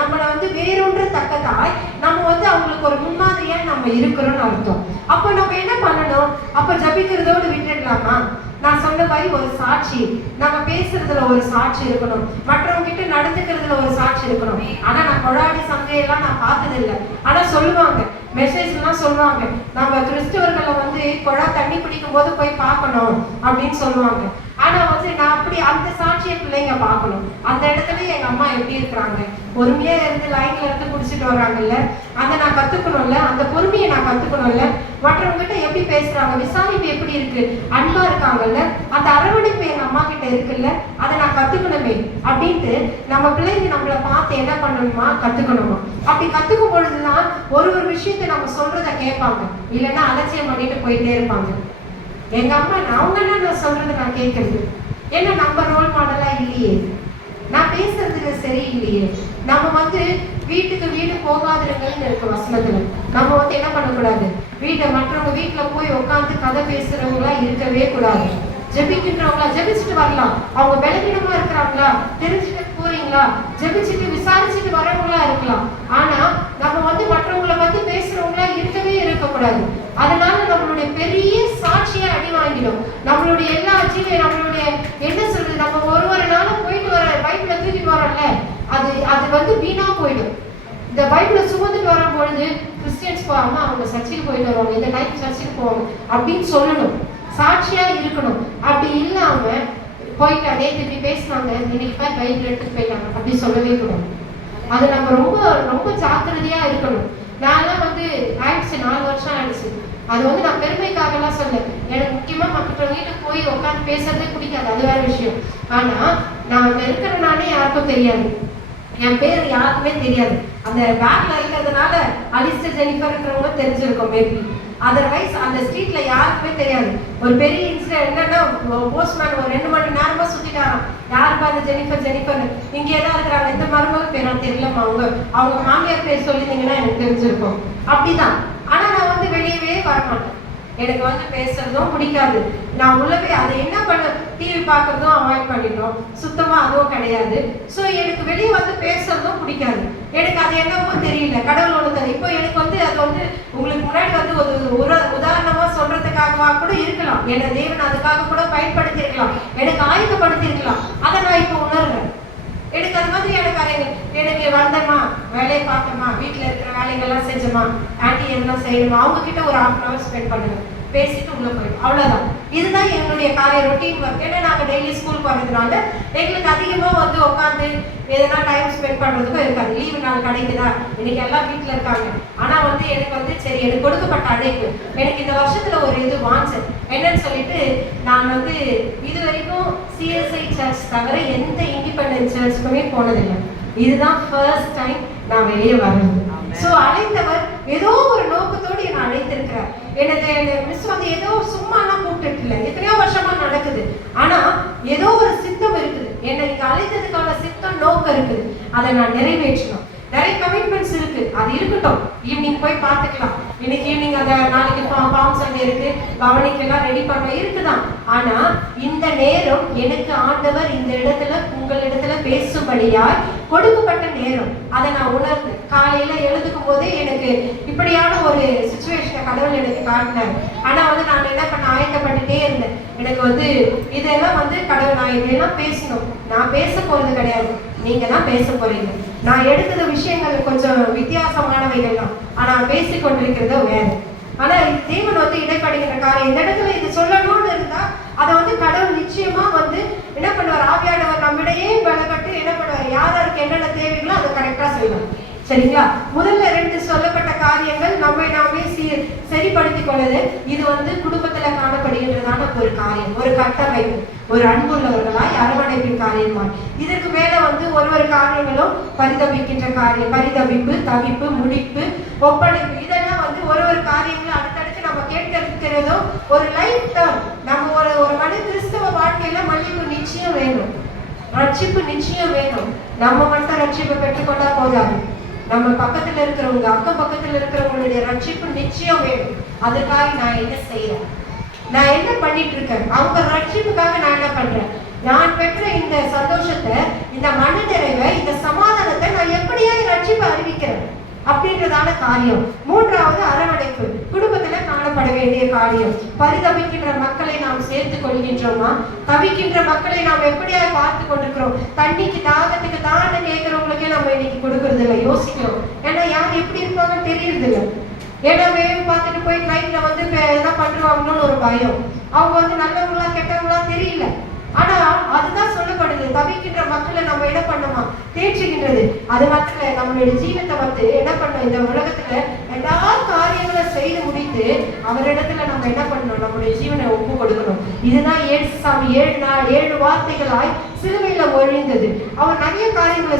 நம்மள வந்து வேறொன்று தக்கதாய் நம்ம வந்து அவங்களுக்கு ஒரு முன்மாதிரியா நம்ம இருக்கிறோம்னு அர்த்தம். அப்ப நம்ம என்ன பண்ணணும்? அப்ப ஜபிக்கிறதோடு விட்டுடலாமா? நான் சொன்ன மாதிரி ஒரு சாட்சி, நம்ம பேசுறதுல ஒரு சாட்சி இருக்கணும், மற்றவங்க கிட்ட நடந்துக்கிறதுல ஒரு சாட்சி இருக்கணும். ஆனா நான் கொடாடி சந்தையெல்லாம் நான் பார்த்தது இல்லை. ஆனா சொல்லுவாங்க, மெசேஜ் எல்லாம் சொல்லுவாங்க, நம்ம கிறிஸ்தவர்களை வந்து கொடா தண்ணி பிடிக்கும் போது போய் பார்க்கணும் அப்படின்னு சொல்லுவாங்க. ஆனா வந்து நான் அப்படி அந்த சாட்சியை பிள்ளைங்க பார்க்கணும். அந்த இடத்துல எங்க அம்மா எப்படி இருக்கிறாங்க, பொறுமையா இருந்து லைன்ல இருந்து குடிச்சிட்டு வர்றாங்கல்ல, அதை நான் கத்துக்கணும்ல, அந்த பொறுமையை நான் கத்துக்கணும்ல. மற்றவங்க கிட்ட எப்படி பேசுறாங்க, விசாரிப்பு எப்படி இருக்கு, அன்பா இருக்காங்கல்ல, அந்த அரவணைப்பு எங்க அம்மா கிட்ட இருக்குல்ல, அதை நான் கத்துக்கணுமே அப்படின்ட்டு நம்ம பிள்ளைங்க நம்மளை பார்த்து என்ன பண்ணணுமா, கத்துக்கணுமா. அப்படி கத்துக்கும் பொழுதுதான் ஒரு விஷயத்தை நம்ம சொல்றதை கேட்பாங்க, இல்லைன்னா அலட்சியம் பண்ணிட்டு போயிட்டே இருப்பாங்க. எங்க அம்மா அவங்க என்ன நான் சொல்றது நான் கேட்கறது, ஏன்னா நம்ம ரோல் மாடலா இல்லையே, நான் பேசுறதுக்கு சரியில்லையே. நம்ம வந்து வீட்டுக்கு வீடு போகாதுங்கன்னு இருக்கு வசனத்துல. நம்ம வந்து என்ன பண்ணக்கூடாது, மற்றவங்க வீட்டுல போய் உட்காந்து கதை பேசுறவங்களா இருக்கவே கூடாது. ஜெபிக்கின்றவங்களா ஜெபிச்சுட்டு வரலாம், அவங்க பலவீனமா இருக்கிறாங்களா தெரிஞ்சுட்டு போறீங்களா, ஜெபிச்சுட்டு விசாரிச்சுட்டு வரவங்களா இருக்கலாம். ஆனா நம்ம வந்து மற்றவங்களை பத்தி பேசுறவங்களா இருக்கவே இருக்கக்கூடாது. அதனால நம்மளுடைய பெரிய சாட்சியா அடி வாங்கிடும். நம்மளுடைய எல்லா ஆட்சியிலையும் நம்மளுடைய என்ன சொல்றது, நம்ம ஒரு நாளும் போயிட்டு வர பைபிளை தூக்கிட்டு வரோம்ல, அது வந்து வீணா போயிடும். இந்த பைபிளை சுமந்துட்டு வரும் பொழுது கிறிஸ்டியன்ஸ் போவாங்க, அவங்க சர்ச்சுக்கு போயிட்டு வருவாங்க, இந்த டைம் சர்ச்சுக்கு போவாங்க அப்படின்னு சொல்லணும், சாட்சியா இருக்கணும். அப்படி இல்லாம போயிட்டு அதே திருப்பி பேசினாங்க, இன்னைக்கு பைபிள் எடுத்துட்டு போயிட்டாங்க அப்படி சொல்லவே கூடாது. அது நம்ம ரொம்ப ரொம்ப ஜாக்கிரதையா இருக்கணும். நான்லாம் வந்து ஆயிடுச்சு 4 வருஷம் ஆயிடுச்சு. அது வந்து நான் பெருமைக்காக எல்லாம் சொல்ல, எனக்கு முக்கியமா மற்ற வீட்டுக்கு போய் உட்காந்து பேசுறதே பிடிக்காது, அது வேற விஷயம். ஆனா நான் அங்க இருக்கிறனாலே யாருக்கும் தெரியாது, என் பேர் யாருக்குமே தெரியாது. அந்த பேக்ல இருக்கிறதுனால அலிஸ்டர் ஜெனிஃபர்ன்றவங்க தெரிஞ்சிருக்கும் மேபி, அதர்வைஸ் அந்த ஸ்ட்ரீட்ல யாருக்குமே தெரியாது. ஒரு பெரிய இன்சிடென்ட் என்னன்னா, போஸ்ட்மேன் ஒரு 2 மணி நேரமா சுத்திட்டாராம், யாருப்பா அந்த ஜெனிஃபர் இங்கே தான் இருக்கிறாங்க, இந்த மருமக பேர் தெரியலமா, அவங்க மாமியார் பேர் சொல்லியிருந்தீங்கன்னா எனக்கு தெரிஞ்சிருக்கும். அப்படிதான். ஆனா நான் வந்து வெளியவே வரமாட்டேன், எனக்கு வந்து பேசுறதும் பிடிக்காது. நான் உள்ளவே அதை என்ன பண்ண, டிவி பார்க்கறதும் அவாய்ட் பண்ணிட்டோம், சுத்தமா அதுவும் கிடையாது. ஸோ எனக்கு வெளியே வந்து பேசுறதும் பிடிக்காது. எனக்கு அது என்னவோ தெரியல, கடவுளோட தரு. இப்போ எனக்கு வந்து அது வந்து உங்களுக்கு முன்னாடி வந்து ஒரு உதாரணமா சொல்றதுக்காகவா கூட இருக்கலாம், என்னை தேவன் அதுக்காக கூட பயன்படுத்தி இருக்கலாம், எனக்கு ஆயுதப்படுத்தி இருக்கலாம். அதை நான் இப்போ உணர்றேன். எனக்கு அது மாதிரி எனக்கு வந்தேம்மா, வேலையை பார்த்தோமா, வீட்டில் இருக்கிற வேலைகள்லாம் செஞ்சோமா, ஆன்டி எல்லாம் செய்யணுமா, அவங்க கிட்ட ஒரு 1/2 hour ஸ்பெண்ட் பண்ணுங்க, பேசிட்டு உள்ள போயிடும், அவ்வளவுதான். இதுதான் என்னுடைய காலை ரொட்டீன் ஒர்க். ஏன்னா நாங்கள் டெய்லி ஸ்கூல் போறதுனால எங்களுக்கு அதிகமாக வந்து உட்காந்து எதனா டைம் ஸ்பெண்ட் பண்றதுக்கும் இருக்காது. லீவு நாள் கிடைக்குதா, இன்னைக்கு எல்லாம் வீட்டில் இருக்காங்க. ஆனா வந்து எனக்கு வந்து சரி, எனக்கு கொடுக்கப்பட்ட அழைப்பு, எனக்கு இந்த வருஷத்துல ஒரு இது வாஞ்சு என்னன்னு சொல்லிட்டு நான் வந்து இது வரைக்கும் CSI சர்ச் தவிர எந்த இண்டிபெண்டன்ட் சர்ச்சுக்குமே போனதில்லை. இதுதான் ஃபர்ஸ்ட் டைம் நான் வெளியே வரணும். ஸோ அழைத்தவர் ஏதோ ஒரு நோக்கத்தோடு என்னை அழைத்திருக்கிறார். எனது மிஸ் வந்து ஏதோ சும்மாலாம் கூப்பிட்டு இல்லை, எத்தனையோ வருஷமா நடக்குது. ஆனா ஏதோ ஒரு சித்தம் இருக்குது, என்னை இங்க அழைத்ததுக்கான சித்தம் நோக்கம் இருக்குது, அதை நான் நிறைவேற்றணும். நிறைய கமிட்மெண்ட்ஸ் இருக்கு, அது இருக்கட்டும், ஈவினிங் போய் பார்த்துக்கலாம். இன்னைக்கு ஈவினிங் அந்த நாளைக்கு பாம் சண்டே இருக்கு, பவனிக்கெல்லாம் ரெடி பண்ண இருக்குதான். ஆனா இந்த நேரம் எனக்கு ஆண்டவர் இந்த இடத்துல உங்களிடத்துல பேசும்படியாய் கொடுக்கப்பட்ட நேரம். அதை நான் உணர்ந்தேன். காலையில எழுதுக்கும் போதே எனக்கு இப்படியான ஒரு சுச்சுவேஷனை கடவுள் எனக்கு காட்டினார். ஆனா நான் என்ன பண்ண ஆயத்தப்பட்டுட்டே இருந்தேன். எனக்கு இதெல்லாம் கடவுள் நான் இப்படியெல்லாம் பேசணும், நான் பேச போறது கிடையாது, நீங்க தான் பேச போறீங்க. நான் எடுக்கிற விஷயங்கள் கொஞ்சம் வித்தியாசமானவைகள் தான், ஆனா பேசிக் கொண்டிருக்கிறத வேற. ஆனா தேவன் இடைப்படுகிற காரியம் இந்த இடத்துல இது சொல்லணும்னு இருந்தா அதை கடவுள் நிச்சயமா என்ன பண்ணுவார், ஆவியானவர் நம்மிடையே பலப்பட்டு என்ன பண்ணுவார், யாருக்கு என்னென்ன தேவைகளோ அதை கரெக்டா செய்வார். சரிங்களா? முதல்ல 2 சொல்லப்பட்ட காரியங்கள் நம்மை நாமே சரிப்படுத்திக் கொள்வது. இது குடும்பத்துல காணப்படுகின்றதான ஒரு காரியம், ஒரு கட்டமைப்பு, ஒரு அன்புள்ளவர்களாய் அரவணைப்பின் காரியமா. இதற்கு மேல ஒரு காரியங்களும் பரிதபிக்கின்ற காரியம், பரிதபிப்பு, தவிப்பு, முடிப்பு, ஒப்படைப்பு, இதெல்லாம் ஒரு காரியங்களும் அடுத்தடுத்து நம்ம கேட்க இருக்கிறதோ ஒரு லைஃப் டேர்ம். நம்ம ஒரு மனு கிறிஸ்தவ வாழ்க்கையில மன்னிப்பு நிச்சயம் வேணும், ரட்சிப்பு நிச்சயம் வேணும். நம்ம மட்டும் ரட்சிப்பு பெற்றுக்கொண்டா போதாது, நம்ம பக்கத்துல இருக்கிறவங்க, அக்கம் பக்கத்துல இருக்கிறவங்களுடைய ரட்சிப்பு நிச்சயம் வேணும். அதுக்காக நான் என்ன செய்யறேன், நான் என்ன பண்ணிட்டு இருக்கேன், அவங்க ரட்சிப்புக்காக நான் என்ன பண்றேன், நான் பெற்ற இந்த சந்தோஷத்தை, இந்த மன நிறைவை, இந்த சமாதானத்தை நான் எப்படியாவது ரட்சிப்பு அறிவிக்கிறேன் அப்படின்றதான காரியம். 3வது அரவணைப்பு, குடும்பத்துல காணப்பட வேண்டிய காரியம். பரிதபிக்கின்ற மக்களை நாம் சேர்த்து கொள்கின்றோமா, தவிக்கின்ற மக்களை நாம் எப்படியா பார்த்து கொண்டிருக்கிறோம். தண்ணிக்கு தாகத்துக்கு தானே கேட்கிறவங்களுக்கே நம்ம இன்னைக்கு கொடுக்கறது இல்லை, யோசிக்கிறோம். ஏன்னா யார் எப்படி இருப்பாங்கன்னு தெரியறது இல்லை. ஏன்னா வேவு பார்த்துட்டு போய் ட்ரெயின்ல என்ன பண்ணுவாங்கன்னு ஒரு பயம். அவங்க நல்லவங்களா கெட்டவங்களா தெரியல. ஆனா அதுதான் சொல்லப்படுது, தவிக்கின்ற மக்களை நம்ம என்ன பண்ணுமா, தேற்றுகின்றது. அது மாத்திர நம்மளுடைய ஜீவத்தை என்ன பண்ணோம், இந்த உலகத்துல எல்லா காரியங்களை செய்து முடித்து அவரிடத்துல நம்ம என்ன பண்ணணும், நம்மளுடைய ஜீவனை ஒப்பு கொடுக்கணும். இதுதான் ஏசுசாமி 7 வார்த்தைகளாய் சிலுவையில ஒழிந்தது. அவர் நிறைய காரியங்களை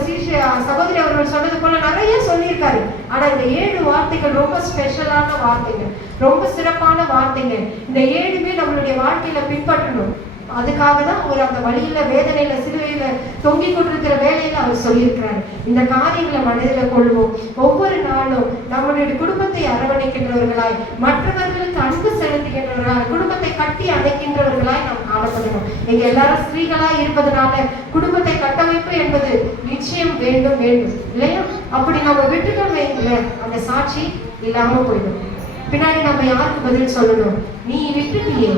சகோதரி அவர்கள் சொன்னது போல நிறைய சொல்லியிருக்காரு. ஆனா இந்த 7 வார்த்தைகள் ரொம்ப ஸ்பெஷலான வார்த்தைகள், ரொம்ப சிறப்பான வார்த்தைகள். இந்த 7மே நம்மளுடைய வாழ்க்கையில பின்பற்றணும். அதுக்காக தான் அந்த வழியில வேதனையில சிலுவையில தொங்கிக் கொண்டிருக்கிற வேலையில அவர் சொல்லியிருக்கிறார். இந்த காரியங்களை மனதில் கொள்வோம். ஒவ்வொரு நாளும் நம்மளுடைய குடும்பத்தை அரவணைக்கின்றவர்களாய், மற்றவர்களுக்கு அன்பு செலுத்துகின்றவர்களாய், குடும்பத்தை கட்டி அணைக்கின்றவர்களாய் நாம் காணப்படணும். நீங்க எல்லாரும் ஸ்திரீகளாய் இருப்பதனால குடும்பத்தை கட்டமைப்பு என்பது நிச்சயம் வேண்டும் இல்லையா? அப்படி நம்ம விட்டுட்டோம் வைங்களேன், அந்த சாட்சி இல்லாம போயிடும். பின்னாடி நம்ம யாருக்கு பதில் சொல்லணும், நீ விட்டுட்டியே,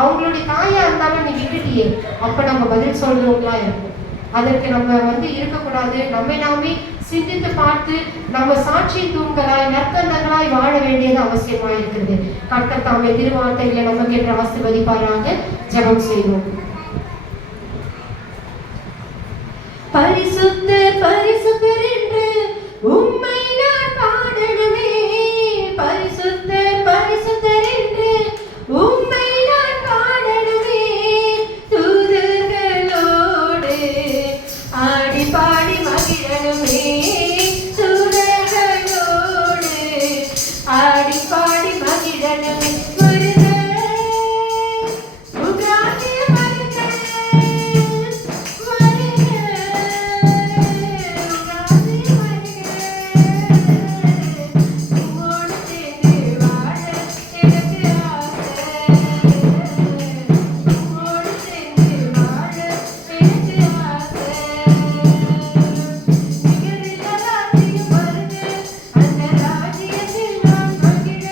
அவங்களுடைய தாயா இருந்தாலும் நீ விட்டுட்டியே, அப்ப நம்ம பதில் சொல்றவங்களா இருக்கும். அதற்கு நம்ம இருக்கக்கூடாது. நம்மை நாமே சிந்தித்து பார்த்து நம்ம சாட்சி தூண்களாய் நற்கந்தங்களாய் வாழ வேண்டியது அவசியமா இருக்கிறது. கர்த்தர் தாமே திருவார்த்தைகளை நமக்கு என்று ஆசீர்வதிப்பாராக. ஜெபம் செய்வோம். பரிசுத்தர் பரிசுத்தர் என்று உம்மை நான் பாடணுமே, பரிசுத்தர் பரிசுத்தர் என்று உம்மை நான் பாடணுமே, தூதர்களோடு ஆடி பாடி மகிழணுமே, தூதர்களோடு ஆடி பாடி மகிழணுமே. அந்த ராஜ்யத்தில் நான் மகிழ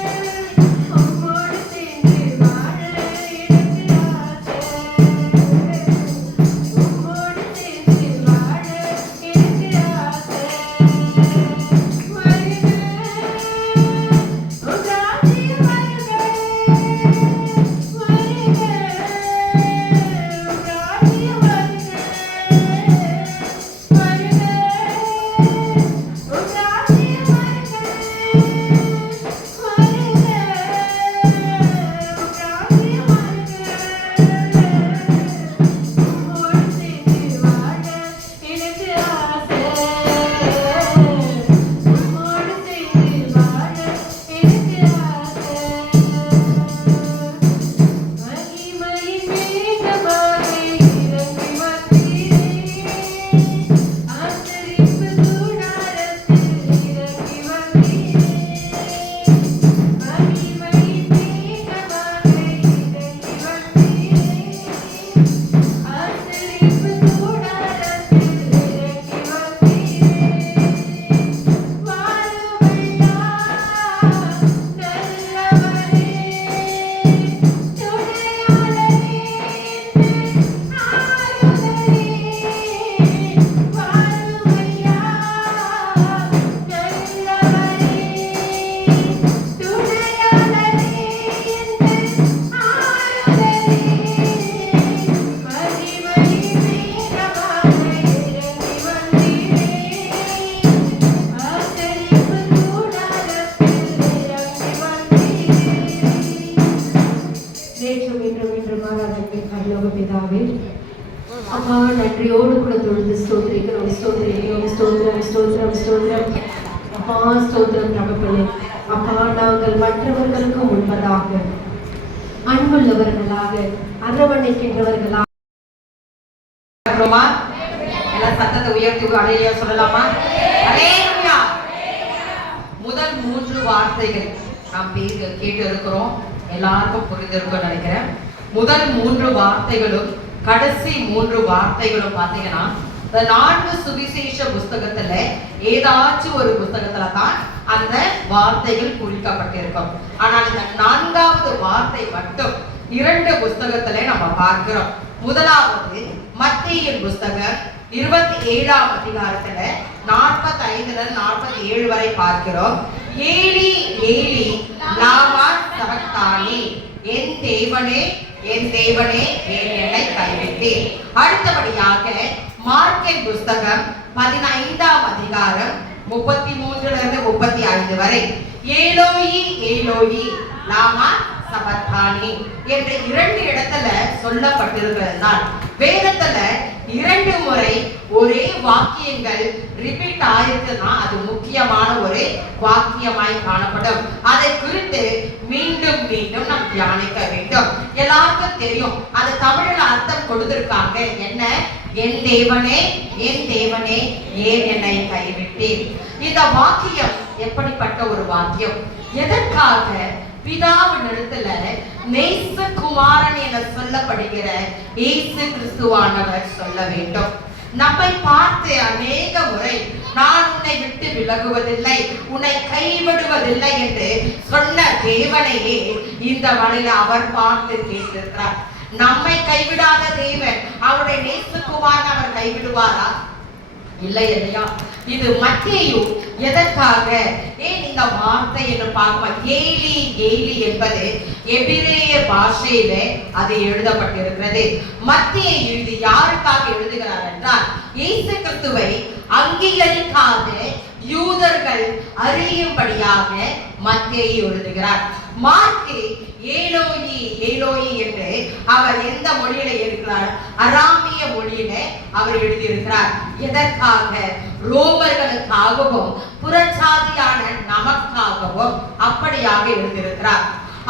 அப்பா நன்றியோடு கூட தொழுது ஸ்தோத்திரிக்கிறோம். ஸ்தோத்திரிக்கிறோம். ஸ்தோத்திரம் ஸ்தோத்திரம் ஸ்தோத்திரம். அப்பா ஸ்தோத்திரம் தகப்பனே. அப்பா நாங்கள் மற்றவர்களுக்கு முன்பதாக அன்புள்ளவர்களாக அரவணைக்கின்றவர்களாக எல்லாம் சத்தத்தை உயர்த்தி அலையா சொல்லலாமா? அல்லேலூயா. முதல் 3 வார்த்தைகள் நாம் கேட்டு இருக்கிறோம். எல்லாருக்கும் புரிந்திருக்கும் நினைக்கிறேன். முதல் 3 வார்த்தைகளும் கடைசி 3 வார்த்தைகளும் பாத்தீங்கன்னா இந்த 4 சுவிசேஷ புஸ்தகத்துல ஏதாச்சும் ஒரு புஸ்தகத்துல தான் அந்த வார்த்தைகள் குறிக்கப்பட்டிருக்கும். ஆனால் இந்த 4வது வார்த்தை மட்டும் 2 புஸ்தகத்துல நம்ம பார்க்கிறோம். முதலாவது மத்தேயு புஸ்தகம் 27ஆம் அதிகாரத்துல 45 47 வரை பார்க்கிறோம். ஏலி ஏலி லாமா சபக்தானி, என் தேவனே என் தேவனே ஏன் என்னை கைவிட்டீர். அடுத்தபடியாக மார்க்கின் புஸ்தகம் 15ஆம் அதிகாரம் 33 35 வரை ஏலோயி ஏலோயி லாமா சபக்தானி என்ற 2 இடத்துல சொல்லப்பட்டிருக்கிறதுனால் வேதத்துல 2 முறை ஒரே வாக்கியங்கள் ரிப்பீட் ஆயிருக்குன்னா அது முக்கியமான ஒரு வாக்கியமாய் காணப்படும். அதை குறித்து மீண்டும் மீண்டும் நாம் தியானிக்க வேண்டும். எல்லாருக்கும் தெரியும், அது தமிழ்ல அர்த்தம் கொடுத்திருக்காங்க. என்ன? என் தேவனே என் தேவனே ஏன் என்னை கைவிட்டீர். இந்த வாக்கியம் எப்படிப்பட்ட ஒரு வாக்கியம்? எதற்காக பிதாவினிடத்துல நேசகுமாரன் என சொல்லப்படுகிற இயேசு கிறிஸ்துவானவர் சொல்ல வேண்டும்? நம்மை பார்த்து அநேக முறை நான் உன்னை விட்டு விலகுவதில்லை, உன்னை கைவிடுவதில்லை என்று சொன்ன தேவனையே இந்த வழியில அவர் பார்த்து கேட்டிருக்கிறார். நம்மை கைவிடாத தேவன் அவருடைய நேசகுமாரன் அவர் கைவிடுவாரா? இல்லை இல்லையா? இது மத்தேயு எதற்காக ஏன் இந்த வார்த்தை என்று பார்க்க, ஏலி ஏலி என்பது எபிரேய பாஷையில அது எழுதப்பட்டிருக்கிறது. மத்தேயு இது யாருக்காக எழுதுகிறார் என்றால், இயேசு கிறிஸ்துவை அங்கீகரிக்காத யூதர்கள் அறியும்படியாக மத்தேயு எழுதுகிறார். மார்க்கு ஏலோயி ஏலோயி என்று அவர் எந்த மொழியில இருக்கிறார்? அராமிய மொழியில அவர் எழுதியிருக்கிறார். எதற்காக? ரோமர்களுக்காகவும் புறச்சாதியான நமக்காகவும் அப்படியாக எழுதியிருக்கிறார்.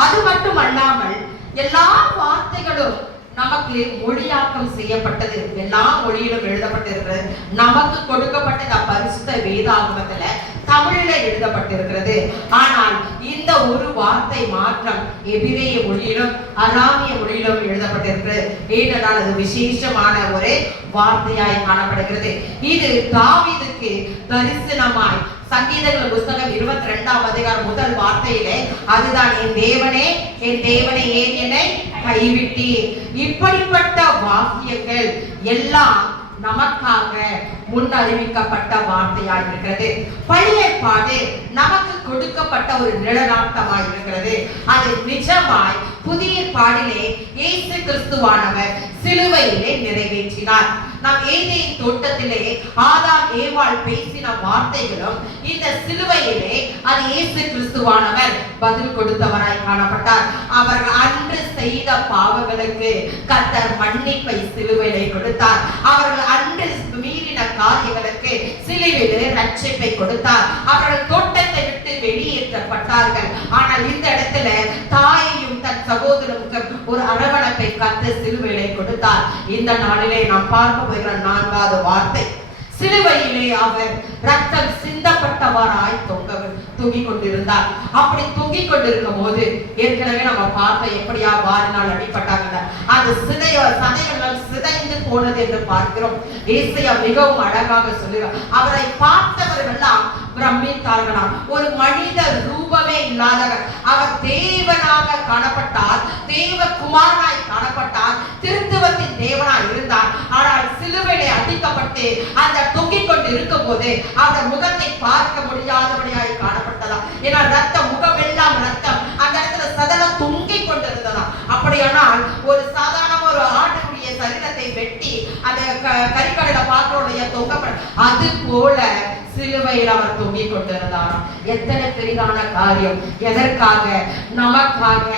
அது மட்டுமல்லாமல் எல்லா வார்த்தைகளும் நமக்கு மொழியாக்கம் செய்யப்பட்டது, எல்லா மொழியிலும் எழுதப்பட்டிருக்கிறது. நமக்கு கொடுக்கப்பட்ட பரிசுத்த வேதாகமத்துல தமிழில எழுதப்பட்டிருக்கிறது. ஆனால் இந்த ஒரு வார்த்தை மாற்றம் எபிரேய மொழியிலும் அராமிய மொழியிலும் எழுதப்பட்டிருக்கிறது. ஏனென்றால் அது விசேஷமான ஒரு வார்த்தையாய் காணப்படுகிறது. இது தாவீதுக்கு தரிசனமாய் சங்கீதங்கள் புஸ்தகம் 22ஆம் அதிகாரம் முதல் வார்த்தையிலே அதுதான், என் தேவனே ஏன் என்னை கைவிட்டீர். இப்படிப்பட்ட வாக்கியங்கள் எல்லாம் நமக்காக முன் அறிவிக்கப்பட்ட வார்த்தையாய் இருக்கிறது. பழைய ஏற்பாடு நமக்கு கொடுக்கப்பட்ட ஒரு நிழலாட்டமாய் இருக்கிறது. அது நிஜமாய் புதிய ஏற்பாடிலே இயேசு கிறிஸ்துவானவர் சிலுவையிலே நிறைவேற்றினார். நாம் ஏதேன் தோட்டத்திலே ஆதாம் ஏவாள் பேசின வார்த்தைகளும் இந்த சிலுவையிலே அது இயேசு கிறிஸ்துவானவர் பதில் கொடுத்தவராய் காணப்பட்டார். அவர்கள் அன்று செய்த பாவங்களுக்கு கர்த்தர் மன்னிப்பை சிலுவையிலே கொடுத்தார். அவர்கள் அன்று மீறின காரியங்களுக்கு சிலுவையிலே ரட்சிப்பை கொடுத்தார். அவர்கள் தோட்டத்தை விட்டு வெளியேற்றப்பட்டார்கள். ஆனால் இந்த இடத்துல தாயையும் தன் சகோதரனுக்கு ஒரு அரவணைப்பை கர்த்தர் சிலுவையிலே கொடுத்தார். இந்த நாளிலே நாம் பார்க்க போகிற 4வது வார்த்தை, சிலுவையிலே அவர் ரத்தம் சிந்தப்பட்டவராய் தொங்கிக் கொண்டிருந்தார். அப்படி தொங்கிக் கொண்டிருக்கும் போது ஏற்கனவே நம்ம பார்த்த எப்படியா வாரினால் அடிப்பட்டாங்க, அது சதைகள் சிதைந்து போனது என்று பார்க்கிறோம். ஏசாயா மிகவும் அழகாக சொல்லுகிறார், அவரை பார்த்தவர்கள்லாம் பிரமித்தார்களாம். ஒரு மனித ரூபமே இல்லாதவர், அவர் தேவனாக காணப்பட்டார், தேவகுமாரனாய் காணப்பட்டார், திருத்துவத்தின் தேவனாய் இருந்தார். ஆனால் சிலுவையிலே அடிக்கப்பட்டு அந்த தொங்கிக் கொண்டு இருக்கும் போது அவர் முகத்தை பார்க்க முடியாதபடியாய் காணப்பட்டதா. ஏன்னா ரத்த முகம் எல்லாம் ரத்தம், அந்த இடத்துல சதனம் தொங்கிக் கொண்டிருந்ததா. அப்படியானால் ஒரு சாதாரண ஒரு ஆட்டுடைய சரீரத்தை வெட்டி அந்த கறிக்கடையில பார்க்கிறோடைய தொங்கப்பட, அது போல சிலுவையில் அவர் தொங்கிக் கொண்டிருந்தாராம். எத்தனை பெரிதான காரியம்! எதற்காக? நமக்காக,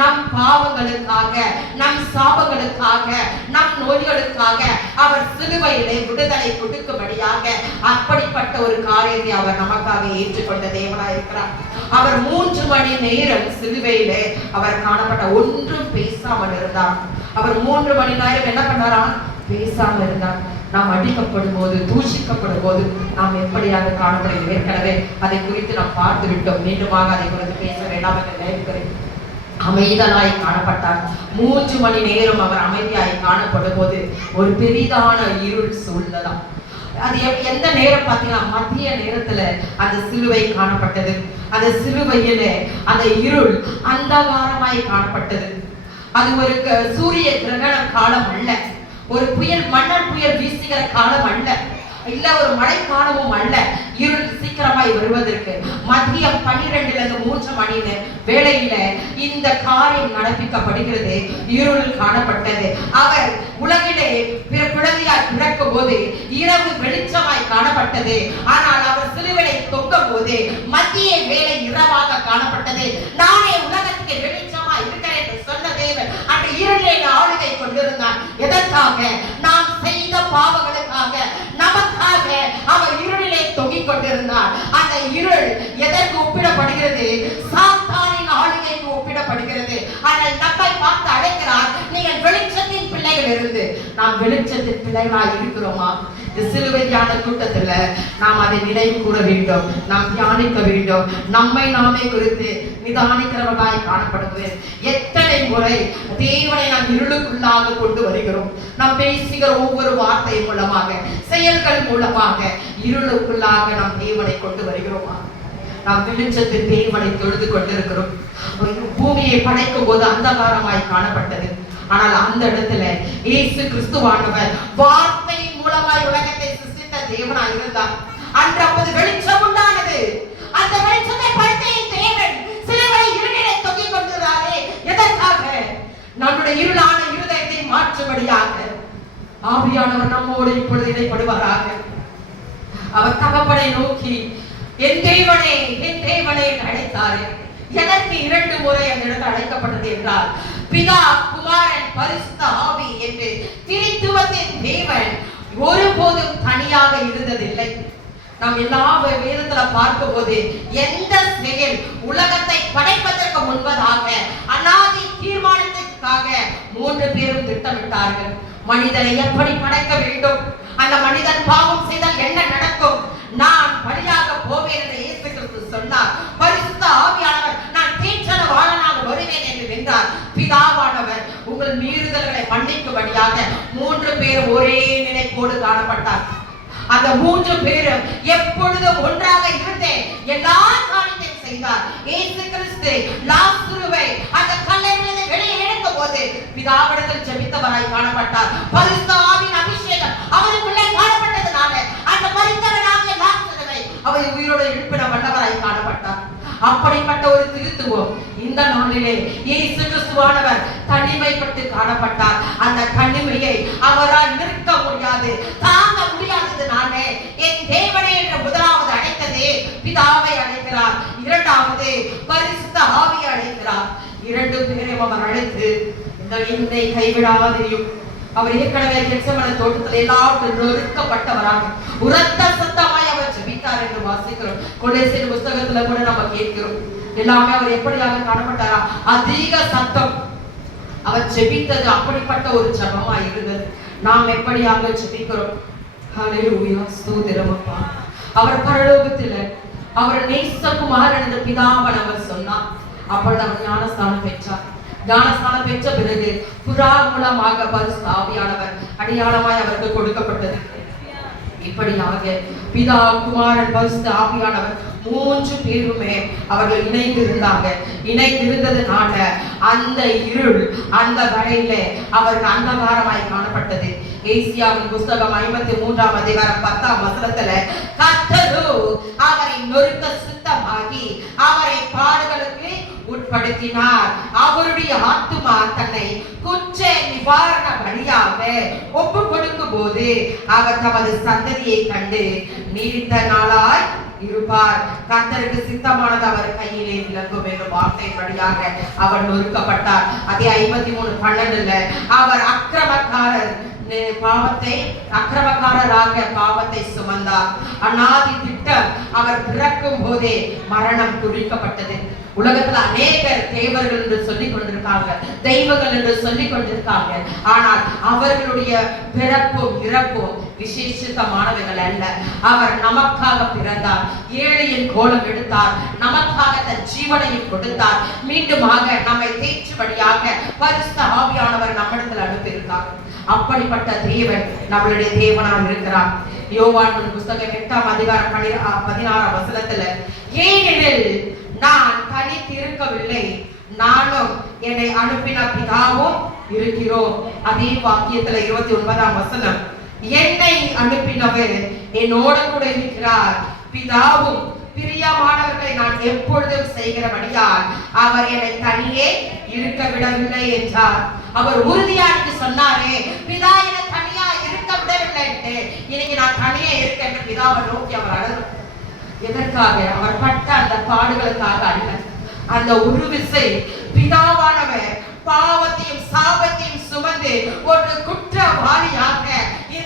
நம் பாவங்களுக்காக, நம் சாபங்களுக்காக, நம் நோய்களுக்காக அவர் சிலுவையிலே விடுதலை கொடுக்கும்படியாக அப்படிப்பட்ட ஒரு காரியத்தை அவர் நமக்காக ஏற்றுக்கொண்ட தேவனாய் இருக்கிறார். அவர் 3 மணி நேரம் சிலுவையிலே அவர் காணப்பட்ட ஒன்றும் பேசாமல் இருந்தார். அவர் 3 மணி நேரம் என்ன பண்ணாராம்? பேசாமல் இருந்தார். நாம் அடிக்கப்படும் போது, தூஷிக்கப்படும் போது நாம் எப்படியாக காணப்படுகிறது ஏற்கனவே அதை குறித்து நாம் பார்த்து விட்டோம். மீண்டுமாக அதை குறித்து பேச வேண்டாம் என்று நினைக்கிறேன். அமைதலாய் காணப்பட்டார். 3 மணி நேரம் அவர் அமைதியாய் காணப்படும் போது ஒரு பெரிதான இருள் சூழ்ந்ததாம். அது எந்த நேரம் பார்த்தீங்கன்னா மதிய நேரத்துல அந்த சிலுவை காணப்பட்டது. அந்த சிலுவையில அந்த இருள் அந்தகாரமாய் காணப்பட்டது. அது ஒரு சூரிய கிரகண காலம் அல்ல, ஒரு புயல் மணல் புயல் வீசுகிற காலம் அல்ல, இல்ல ஒரு மழை காலமும் அல்ல. இருள் சீக்கிரமாய் வருவதற்கு மதியம் 12 3 மணி வேளையில இந்த காரியம் நடப்பிக்கப்படுகிறது. இருள் காணப்பட்டது. அவர் உலகிலே குழந்தையாய் பிறக்கும் போது இரவு வெளிச்சமாய் காணப்பட்டது. ஆனால் அவர் சிலுவையை தொங்கும் போது மத்திய வேளை இரவாக காணப்பட்டது. நானே உலகத்துக்கு வெளிச்சமாய் இருக்கிறேன் என்று சொன்ன தேவன் அந்த இருளை ஆளுகை கொண்டிருந்தார். எதற்காக? நாம் செய்த பாவங்களுக்காக, நமக்காக அவர் இருளிலே தொங்கிக் கொண்டிருந்தார். அந்த இருள் எதற்கு ஒப்பிடப்படுகிறது? சாத்தானின் ஆளுகைக்கு ஒப்பிடப்படுகிறது. ஆனால் நம்மை பார்த்து அழைக்கிறார், நீங்கள் வெளிச்சத்தின் பிள்ளைகள் இருந்து. நாம் வெளிச்சத்தின் பிள்ளைகளாய் இருக்கிறோமா? சிலுவை தியான கூட்டத்துல நாம் அதை நினைவு கூற வேண்டும், நாம் தியானிக்க வேண்டும். நம்மை நாமே குறித்து நிதானிக்கிறவர்களாய் காணப்படுகிறது. எத்தனை முறை தேவனை நாம் இருளுக்குள்ளாக கொண்டு வருகிறோம். நாம் பேசுகிற ஒவ்வொரு வார்த்தை மூலமாக, செயல்கள் மூலமாக இருளுக்குள்ளாக நாம் தேவனை கொண்டு வருகிறோமா? நாம் வெளிச்சத்தின் தேவனை தொழுது கொண்டிருக்கிறோம். பூமியை படைக்கும் போது அந்தகாரமாய் காணப்பட்டது. ஆனால் அந்த இடத்துல இயேசு கிறிஸ்துவானவர் வார்த்தையின் மூலமாய் உலகத்தை சிருஷ்டித்த தேவனாய் இருந்தார். அன்று அப்போது வெளிச்சம் உண்டானது. அந்த வெளிச்சத்தை படைத்த தேவன் சிலுவை இருளிலே தொங்கிக் கொண்டிருந்தாரே, எதற்காக? நம்முடைய இருளான இருதயத்தை மாற்றும்படியாக. ஆவியானவர் நம்மோடு இப்பொழுது இடைப்படுவாராக. அவர் தகப்பனை நோக்கி என் தேவனே, என் தேவனே அழைத்தாரே. எதற்கு 2 முறை அந்த இடத்தில் அழைக்கப்பட்டது என்றால், பிதா, குமாரன், பரிசுத்த ஆவி என்று திரித்துவத்தின் தேவன் ஒருபோதும் தனியாக இருந்ததில்லை. நாம் எல்லா வேதத்துல பார்க்கும் போது எந்த செயல் உலகத்தை படைப்பதற்கு முன்பதாக அநாதி தீர்மானத்திற்காக 3 பேரும் திட்டமிட்டார்கள். மனிதனை எப்படி படைக்க வேண்டும், அந்த மனிதன் பாவம் செய்தால் என்ன நடக்கும், நான் பலியாக போவேன் என்று இயேசு கிறிஸ்து சொன்னார். பரிசுத்த ஆவியானவர் நான் தீட்சணவாளனாக வருவேன் என்று வென்றார். பிதாவானவர் உங்கள் மீறுதல்களை மன்னிக்கும்படியாக 3 பேர் ஒரே நினைப்போடு காணப்பட்டார். அந்த 3 பேரும் எப்பொழுதும் ஒன்றாக இருந்து எல்லா காரியத்தையும் செய்தார். இயேசு கிறிஸ்து லாசருவை அந்த கல்லறையிலிருந்து வெளியே எடுக்கும் போது பிதாவிடத்தில் ஜெபித்தவராய் காணப்பட்டார். பரிசுத்த ஆவியின் அபிஷேகம் அவருக்குள்ளே காணப்பட்டதனால அந்த மரித்தவனாகிய லாசருவை அவர் உயிரோடு எழுப்பின வல்லவராய் காணப்பட்டார். அப்படிப்பட்ட ஒரு திருத்துவம் இந்த நாளிலே இயேசு கிறிஸ்துவானவர் தனிமைப்பட்டு காணப்பட்டார். அந்த தனிமையை அவரால் நிற்க முடியாது, தாங்க முடியாததுனாலே என் தேவனே என்று முதலாவது அழைத்ததே பிதாவை அழைக்கிறார். 2வது பரிசுத்த ஆவியை அழைக்கிறார். 2 பேரையும் அவர் அழைத்து என்னை கைவிடாதேயும். அவர் ஏற்கனவே கெத்செமனே தோட்டத்தில் எல்லாரும் நொறுக்கப்பட்டவராக உரத்த சத்தமாய் அவர் ஜெபித்தார் என்று வாசிக்கிறோம். கொலோசியர் புத்தகத்துல கூட நம்ம கேட்கிறோம். எல்லாமே அவர் எப்படியாக காணப்பட்டாரா? அதிக சத்தம். அவர் ஜெபித்தது அப்படிப்பட்ட ஒரு ஜெபமா இருந்தது. நாம் எப்படியாக ஜெபிக்கிறோம்? ஹல்லேலூயா, ஸ்தோத்திரம் அப்பா. அவர் பரலோகத்தில் அவர் நேசகுமாரன் என்ற பிதாவன் அவர் சொன்னார். அப்பொழுது அவர் ஞானஸ்தானம் பெற்றார். ஞானஸ்தானம் பெற்ற பிறகு புறா மூலமாக பரிசுத்த ஆவியானவர் அடையாளமாய் அவருக்கு கொடுக்கப்பட்டது. இப்படியாக பிதா, குமாரன், பரிசுத்த ஆவியானவர் 3 பேருமே அவர்கள் இணைந்து இருந்தாங்க. இணைந்து இருந்ததுனால அந்த இருள் அந்த வரையில அவருக்கு அந்தகாரமாய் காணப்பட்டது. ஏசியாவின் புஸ்தகம் 53ஆம் அதிகாரம் 10ஆம் வசனத்துல கர்த்தர் அவரை நொறுக்க சித்தமாகி அவரை பாடுகளுக்கு உட்பட உட்படுத்தினார். அவருடைய ஆத்துமா தன்னை குற்ற நிவாரண பலியாக ஒப்பு கொடுக்கும் போது அவர் தமது சந்ததியை கண்டு நீடித்த நாளாய் இருப்பார். கர்த்தருக்கு சித்தமானது அவர் கையிலே விளங்கும் என்ற வார்த்தைப்படியாக அவர் நொறுக்கப்பட்டார். அதே 53:12 அவர் அக்கிரமக்காரராக பாவத்தை சுமந்தார். அநாதி திட்டம் அவர் பிறக்கும் போதே மரணம் குறிக்கப்பட்டது. உலகத்துல அநேகர் தேவர்கள் என்று சொல்லிக் கொண்டிருக்காங்க, தெய்வங்கள் என்று சொல்லிக் கொண்டிருக்காங்க. ஆனால் அவர்களுடைய பிறப்பும் இறப்பும் விசேஷித்தமானவைகள் அல்ல. அவர் நமக்காக பிறந்தார், ஏழையின் கோலம் எடுத்தார், நமக்காக தன் ஜீவனையும் கொடுத்தார். மீண்டுமாக நம்மை தேற்றும்படியாக பரிசுத்த ஆவியானவர் நம்மிடத்தில் அனுப்பியிருக்கார். அப்படிப்பட்ட தேவன் நம்மளுடைய தேவனாக இருக்கிறார். யோவான் புத்தகம் 8ஆம் அதிகாரம் 16ஆம் வசனத்துல, ஏனெனில் நான் தனித்து இருக்கவில்லை, நானும் என்னை அனுப்பின பிதாவும் இருக்கிறோம். அதே வாக்கியத்துல 29ஆம் வசனம், என்னை அனுப்பினவர் என்னோட கூட இருக்கிறார், பிதாவும் பிரியமானவர்களை நான் எப்பொழுதும் செய்கிறபடியால் அவர் என்னை தனியே இருக்க விடவில்லை என்றார். அவர் உறுதியாக சொன்னாரே, பிதா என்னை தனியா இருக்க விடவில்லை, இன்னைக்கு நான் தனியே இருக்க என்று பிதாவை நோக்கி அவர் அழுதார். எதற்காக? அவர் பட்ட அந்த பாடுகளுக்காக அல்ல. அந்த ஒரு விசை பிதாவானவர் பாவத்தையும் சாபத்தையும் சுமந்து ஒரு குற்றவாளியாக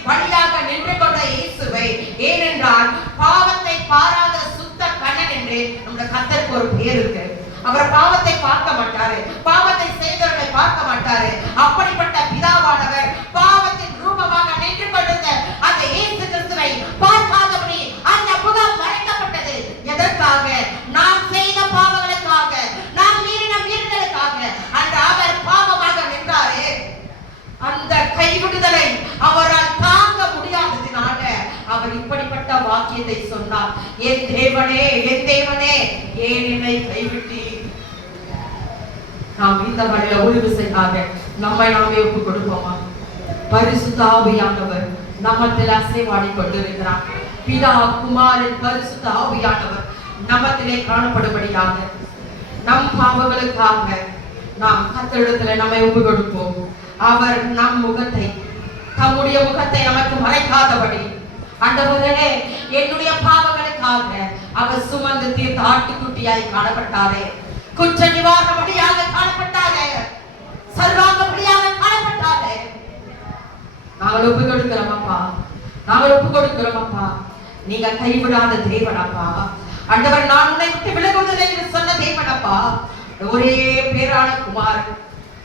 வழியாக நின்று கொண்ட இயேசுவை, ஏனென்றால் பாவத்தை பாராத சுத்த கண்ணன் என்று நம்முடைய கர்த்தருக்கு ஒரு பேர் இருக்கு. அவர் பாவத்தை பார்க்க மாட்டாரு, பாவத்தை செய்தவர்களை பார்க்க மாட்டாரு. அப்படிப்பட்ட பிதாவானவர் பாவத்தின் ரூபமாக நின்று கொண்டிருந்த அந்த இயேசு கிறிஸ்துவை பார்க்காதபடி அந்த முகம் மறைக்கப்பட்டது. எதற்காக? நாம் செய்த பாவங்களுக்காக, நாம் மீறின மீறல்களுக்காக அந்த அவர் பாவமாக நின்றாரே. அந்த கைவிடுதலை அவரால் தாங்க முடியாததினால அவர் இப்படிப்பட்ட வாக்கியத்தை சொன்னார், என் தேவனே, என் தேவனே, ஏன் என்னை கைவிட்டீர்? நாம் இந்த வழியில ஒரு விசைக்காக நம்மை நாமே ஒப்பு கொடுப்போமா? பரிசுத்த ஆவியானவர் நம்மத்தில் அசைவாடி கொண்டிருக்கிறார். பிதா, குமாரன், பரிசுத்த ஆவியானவர் நம்மத்திலே காணப்படும்படியாக நம் பாவங்களுக்காக நாம் கர்த்தரிடத்துல நம்மை ஒப்பு கொடுப்போம். அவர் நம் முகத்தை, தம்முடைய முகத்தை நமக்கு மறைக்காதபடி, ஆண்டவரே, என்னுடைய பாவங்களுக்காக அவர் சுமந்து தீர்த்த ஆட்டுக்குட்டியாய் காணப்பட்டாரே, குற்ற நிவாரணபடியாக காணப்பட்டாரே, சர்வாங்கபடியாக காணப்பட்டாரே. நாங்கள் ஒப்பு கொடுக்கிறோம் அப்பா, நாங்கள் ஒப்பு கொடுக்கிறோம் அப்பா. நீங்க கைவிடாத தேவன் அப்பா. ஆண்டவர், நான் உன்னை விட்டு விலகுவதில்லை என்று சொன்ன தேவன் அப்பா. ஒரே பேரான குமாரன்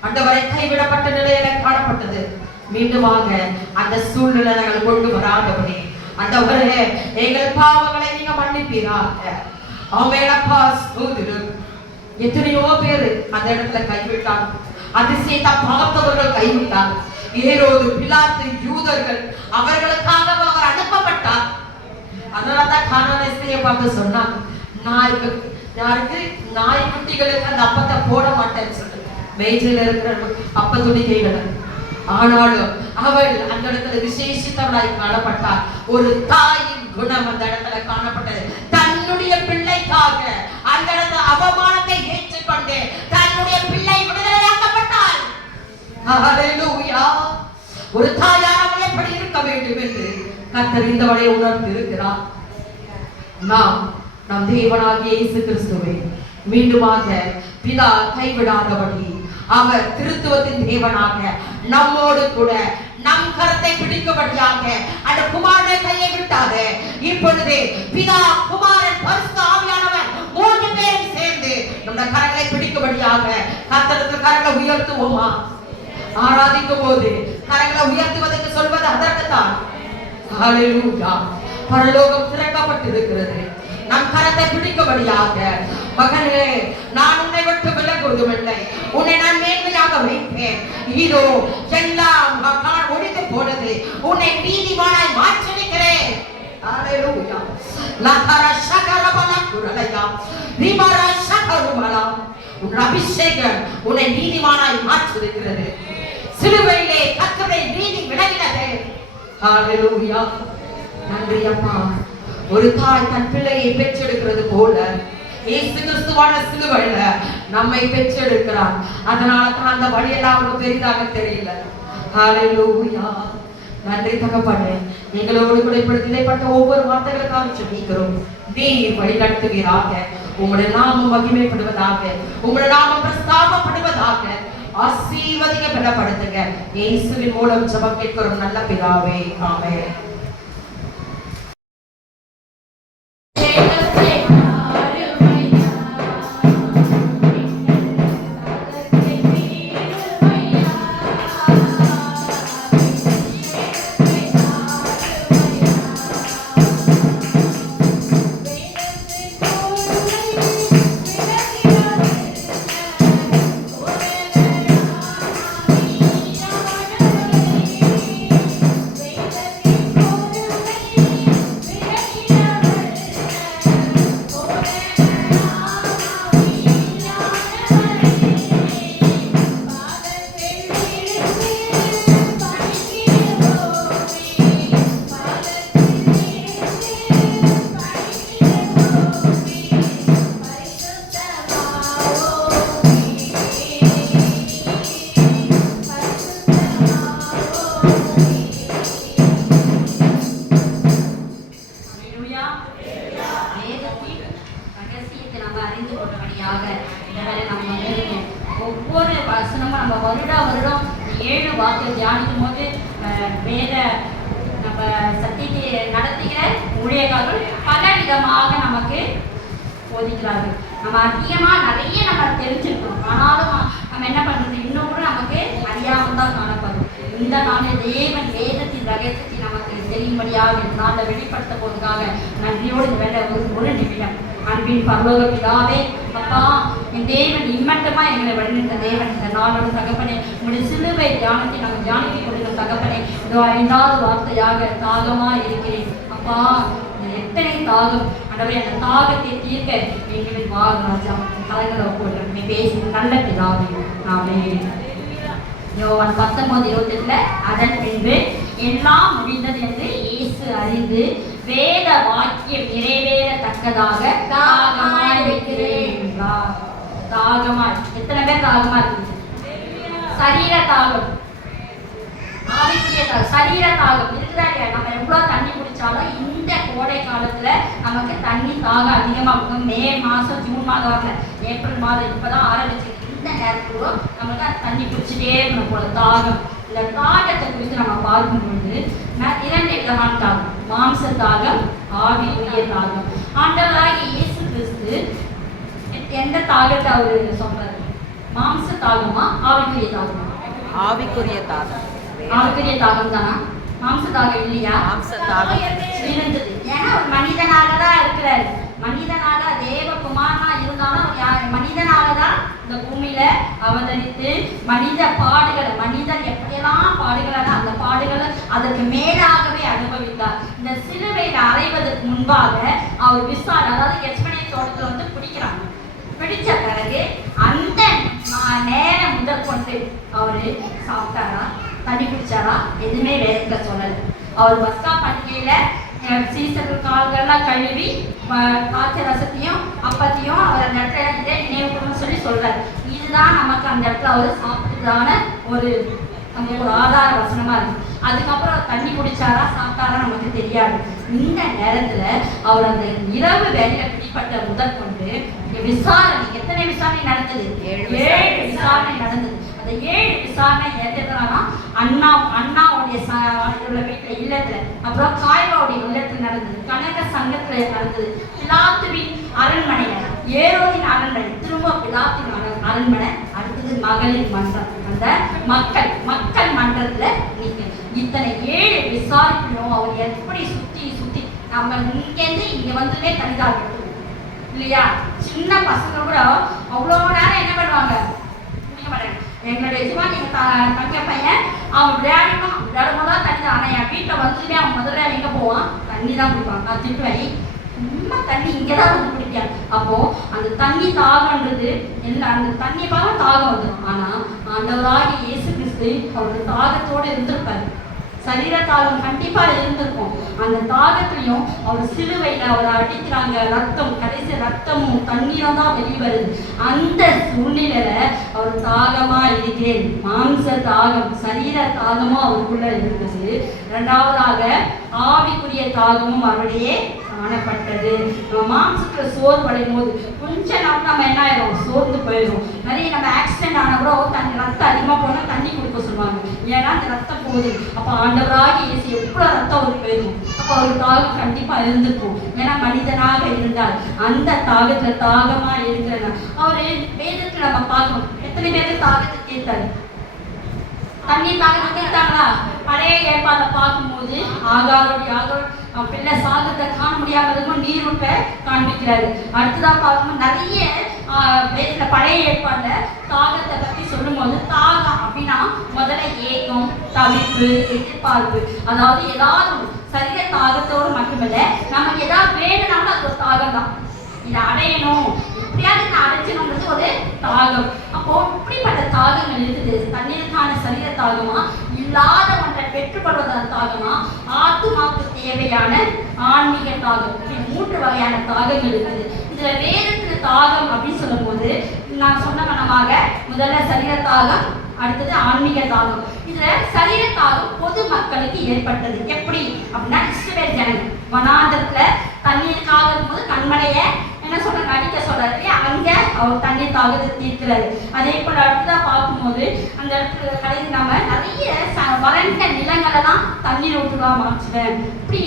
ஆண்டவரை கைவிடப்பட்ட நிலையில காணப்பட்டது. மீண்டுமாக அந்த சூழ்நிலைகளை கொண்டு வராதபடி ஆண்டவரே, எங்கள் பாவங்களை நீங்க மன்னிப்பீராக. ஆமென்ப்பா, ஸ்தோத்திரம். எத்தனையோ பேரு அந்த இடத்துல கைவிட்டாங்க. அதிசயத்தை பார்த்தவர்கள் கைவிட்டாங்க. ஏரோது, பிலாத்து, யூதர்கள், அவர்களுக்காக அவர் அனுப்பப்பட்டார். அதனாலதான் கானானியரை பார்த்து சொன்னாங்க, நாய்க்குட்டிகளுக்கு அந்த அப்பத்தை போட மாட்டேன்னு சொல்லிட்டு மேஜையில இருக்கிற அப்ப துணிக்கைகள். ஆனாலும் அவள் அந்த இடத்துல விசேஷித்தவளாய் காணப்பட்டார். ஒரு தாயின் குணம் அந்த இடத்துல காணப்பட்டது. தன்னுடைய பிள்ளைக்காக அந்த இடத்துல அவமானத்தை ஏற்றுக்கொண்டு தன்னுடைய பிள்ளை விடுதலையாக்கப்பட்டாள். ஹல்லேலூயா. ஒரு தாயானவள் எப்படி இருக்க வேண்டும் என்று கர்த்தர் இந்த வழியை உணர்ந்து இருக்கிறார். நம் தேவனாகிய இயேசு கிறிஸ்துவை மீண்டுமாக பிதா கைவிடாதபடி அவர் திருத்துவத்தின் தேவனாக நம்மோடு கூட நம் கரத்தை பிடிக்கும்படியாக அந்த குமாரனை கையை விட்டாரு. இப்பொழுது பிதா, குமாரன், பரிசுத்த ஆவியானவர் 3 பேரும் சேர்ந்து நம்முடைய கரங்களை பிடிக்கும்படியாக கர்த்தருக்கு கரங்களை உயர்த்துவோமா? ஆராதிக்கும் போது கரங்களை உயர்த்துவதற்கு சொல்வது அதற்குத்தான். ஹல்லேலூயா. பரலோகம் திறக்கப்பட்டிருக்கிறது நம் கரத்தை பிடிக்கும்படியாக. மகனே, நான் உன்னை விட்டு விலகுவதில்லை, உன்னை நான் மேன்மையாக வைப்பேன். இதோ எல்லாம் ஒழிந்து போனது, உன்னை நீதிமானாய் மாற்றிருக்கிறேன். ஹல்லேலூயா. லஹர ஷகரபல குரலயா ரிபர ஷகருபல. உன் அபிஷேகம் உன்னை நீதிமானாய் மாற்றிருக்கிறது. சிலுவையிலே கர்த்தருடைய நீதி விளங்கினது. ஹல்லேலூயா. நன்றி அப்பா. ஒரு தாய் தன் பிள்ளையை பெற்றெடுக்கிறது போல இயேசு கிறிஸ்துவான சிலுவையில நம்மை பெற்றெடுக்கிறார். அதனால தான் அந்த வழியெல்லாம் அவருக்கு பெரிதாக தெரியல. ஹalleluya. நன்றி தகப்பனே. எங்களோடு கூட இடைப்பட்ட ஒவ்வொரு வார்த்தைகளுக்காக ஜெபிக்கிறோம். நீர் வழி நடத்துவீராக. உம்முடைய நாமம் மகிமைப்படுவதாக. உம்முடைய நாமம் பிரஸ்தாபப்படுவதாக. ஆசீர்வதிக்கப்படுங்க. இயேசுவின் மூலம் ஜெபம் கேட்கிறோம் நல்ல பிதாவே. ஆமென். ஒவ்வொரு வசனமும் நம்ம வருடம் 7 வாக்கு தியானிக்கும் போது வேத நம்ம சத்தியத்தை நடத்துகிற ஊழியர்கள் பல விதமாக நமக்கு போதிக்கிறார்கள். நம்ம அதிகமாக நிறைய நம்ம தெரிஞ்சிருக்கோம். ஆனாலும் நம்ம என்ன பண்ணுறது, இன்னும் கூட நமக்கு அறியாமல் தான் காணப்படும். இந்த நாளில் தேவன் வேதத்தின் ரகசியத்தை நமக்கு தெரியும்படியாக இந்த நாளில் வெளிப்படுத்த போவதற்காக நன்றியோடு வேலை ஒரு நிமிடம். அன்பின் பரலோக பிதாவே, அப்பா, என் தேவன் இம்மட்டமா எங்களை வழிநின்ற தேவன், இந்த நாளோட தகப்பனே உங்களுடைய சிலுவை தியானத்தை நாங்கள் தியானித்துக் கொள்கிற தகப்பனே, இதோ 5வது வார்த்தையாக தாகமா இருக்கிறேன். அப்பா, எத்தனை தாகம் ஆண்டவரே, அந்த தாகத்தை தீர்க்க எங்களின் வாராஜா தலைகளை போடுறேன். நீ பேசி நல்ல பிதாவே. ஆமென். யோவான் 19:28 அதன் பின்பு எல்லாம் முடிந்தது என்று இயேசு அறிந்து வேத வாக்கியம் நிறைவேறத்தக்கதாக தாகமாய் இருக்கிறேன். தாகமாய் எத்தனை பேர் தாகமா இருக்குது? சரீர தாகம், ஆவிக்குரிய தாகம், சரீர தாகம் இருக்குதா இல்லையா? நம்ம எவ்வளவு தண்ணி குடிச்சாலும் இந்த கோடை காலத்துல நமக்கு தண்ணி தாகம் அதிகமா இருக்கும். மே மாசம், ஜூன் மாதம் வரல, ஏப்ரல் மாதம் இப்பதான் ஆரம்பிச்சு. இந்த நேரத்துல நமக்கு தண்ணி குடிச்சுட்டே இருக்கணும் போல தாகம். இந்த தாகத்தை குறித்து நம்ம பார்க்கும் பொழுது 2 விதமான தாகம், மாம்ச தாகம், ஆவிக்குரிய தாகம். ஆண்டவராகிய இயேசு கிறிஸ்து எந்த தாகத்தை அவரு சொல்றாரு? மாம்ச தாகமா, ஆவிக்குரிய தாகமா? ஆவிக்குரிய தாகம். ஆவிக்குரிய தாகம் தானா? மாம்ச தாகம் இல்லையா? மாம்ச தாகம் இருந்தது. ஏன்னா ஒரு மனிதனாக தான் இருக்கிறாரு. மனிதனாக தேவகுமாரனா இருந்தாலும் அவர் மனிதனாக தான் இந்த பூமியில அவதரித்து மனித பாடுகளை, மனிதன் எப்படியெல்லாம் பாடுகிறாரோ அந்த பாடுகளை அதற்கு மேலாகவே அனுபவித்தார். இந்த சிலுவையில் அறைவதற்கு முன்பாக அவர் அதாவது கெத்செமனே தோட்டத்தில் வந்து பிடிக்கிறாங்க. பிடிச்ச பிறகு அந்த நேரம் முதல் கொண்டு அவரு சாப்பிட்டாரா, தண்ணி குடிச்சாரா, எதுவுமே வேதத்துல சொல்லல. அவர் பஸ்கா பண்டிகையில சீசர்கள் கால்கள்லாம் கழுவி காய்ச்ச ரசத்தையும் அப்பத்தையும் அவர் அந்த இடத்துல இதை நினைவு கூடன்னு சொல்லி சொல்றாரு. இதுதான் நமக்கு அந்த இடத்துல அவர் சாப்பிட்டதான ஒரு ஆதார வசனமா இருக்கு. அதுக்கப்புறம் தண்ணி குடிச்சாரா சாப்பிட்டாரா நமக்கு தெரியாது. இந்த நேரத்துல அவர் அந்த இரவு வேலையில பிடிப்பட்ட முதல் கொண்டு விசாரணை, எத்தனை விசாரணை நடந்தது? 7 விசாரணை நடந்தது. அந்த 7 விசாரணை எதுனா அண்ணாவுடைய வீட்டுல இல்லத்துல, அப்புறம் காய்வாவுடைய இல்லத்துல நடந்தது, கனக சங்கத்துல நடந்தது, பிலாத்துவின் அரண்மனையில, ஏரோதின் அரண்மனை, திரும்ப பிலாத்தின் அரண்மனை, அடுத்தது மகளிர் மன்றம். அந்த மக்கள் மன்றத்துல இத்தனை 7 விசாரிக்கணும். அவர் எப்படி சுத்தி நம்ம இங்கேருந்து இங்க வந்துமே தனிதாக இல்லையா? சின்ன பசங்க கூட அவ்வளோ நேரம் என்ன பண்ணுவாங்க? குடிக்க மாட்டாங்க. எங்களுடைய சும்மா தங்க பையன் அவன் விளையாடும்போது தண்ணி தான். ஆனால் என் வீட்டில் வந்துமே அவன் முதல்ல எங்கே போவான்? தண்ணி தான் குடிப்பான். நான் திட்டுவேன், சும்மா தண்ணி இங்கே தான் வந்து குடிக்காது. அப்போ அந்த தண்ணி தாகன்றது இல்லை, அந்த தண்ணி பார்க்க தாகம் வந்துடும். ஆனால் ஆண்டவராகிய இயேசு கிறிஸ்து அவருடைய தாகத்தோடு இருந்திருப்பாரு. சரீர தாகம் கண்டிப்பா இருந்திருக்கும். அந்த தாகத்திலையும் அவர் சிலுவையில அவரை அடிக்கிறாங்க, ரத்தம் கடைசி ரத்தமும் தண்ணீரும் தான் வெளியே வருது. அந்த சூழ்நிலையில அவர் தாகமா இருக்கிறேன், மாம்ச தாகம் சரீர தாகமும் அவருக்குள்ள இருந்தது. இரண்டாவதாக ஆவிக்குரிய தாகமும் அவருடைய காணப்பட்டது. நம்ம மாம்சத்துல சோர்வடையும் போது கொஞ்ச நாள் நம்ம என்ன ஆயிரும், சோர்ந்து போயிடும். நிறைய நம்ம ஆக்சிடென்ட் ஆன கூட தண்ணி ரத்தம் அதிகமாக போனால் தண்ணி கொடுக்க சொல்லுவாங்க, ஏன்னா அந்த ரத்தம் போகுது. அப்போ ஆண்டவராக இயேசு எவ்வளோ ரத்தம் அவருக்கு போயிடும், அப்போ அவருக்கு தாகம் கண்டிப்பாக இருந்திருக்கும். ஏன்னா மனிதனாக இருந்தால் அந்த தாகத்துல தாகமா இருக்கிற அவரு வேதத்துல நம்ம பார்க்கணும். எத்தனை பேருக்கு தாகத்தை கேட்டாரு, தண்ணி தாகத்தை கேட்டாங்களா? பழைய ஏற்பாட்டை பார்க்கும்போது ஆகாரோட பிள்ளை சாகத்தை காண முடியாம இருக்கும், நீர் விட்ட காண்பிக்கிறாரு. அடுத்ததான் பார்க்கும்போது நிறைய வேதத்துல பழைய ஏற்பாடுல தாகத்தை பத்தி சொல்லும் போது தாகம் அப்படின்னா முதல்ல ஏக்கம், தவிப்பு, எதிர்பார்ப்பு. அதாவது ஏதாவது சரீர தாகத்தோடு மட்டுமில்ல, நமக்கு ஏதாவது வேணும்னாலும் அது ஒரு தாகம் தான். இதை அடையணும், எப்படியாவது நான் அடைச்சணுங்கிறது ஒரு தாகம். அப்போ இப்படிப்பட்ட தாகங்கள் இருக்குது. தண்ணீருக்கான சரீர தாகமா, இல்லாத ஒன்றை பெற்றுக்கொள்வதான தாகமா, ஆத்துமாவுக்கு தேவையான ஆன்மீக தாகம். மூன்று வகையான தாகங்கள் இருக்குது. இதுல வேதத்துல தாகம் அப்படின்னு சொல்லும் போது நான் சொன்ன வண்ணமாக முதல்ல சரீர தாகம், அடுத்தது ஆன்மீக தாகம். இதுல சரீர தாகம் பொது மக்களுக்கு ஏற்பட்டது. எப்படி அப்படின்னா இஸ்ரவேல் ஜனங்கள் வனாந்தரத்துல தண்ணீருக்காக இருக்கும்போது கண்மலைய என்ன சொல்றாங்க, அடிக்க சொல்றாரு. அங்க அவர் தண்ணீர் தாகத்தை தீர்க்கிறாரு. அதே போல அடுத்ததா பார்க்கும்போது அந்த இடத்துல கடைசி நம்ம நிறைய வறண்ட நிலங்களை தான் தண்ணீர் ஊற்றுவா மாற்றுவேன். இப்படி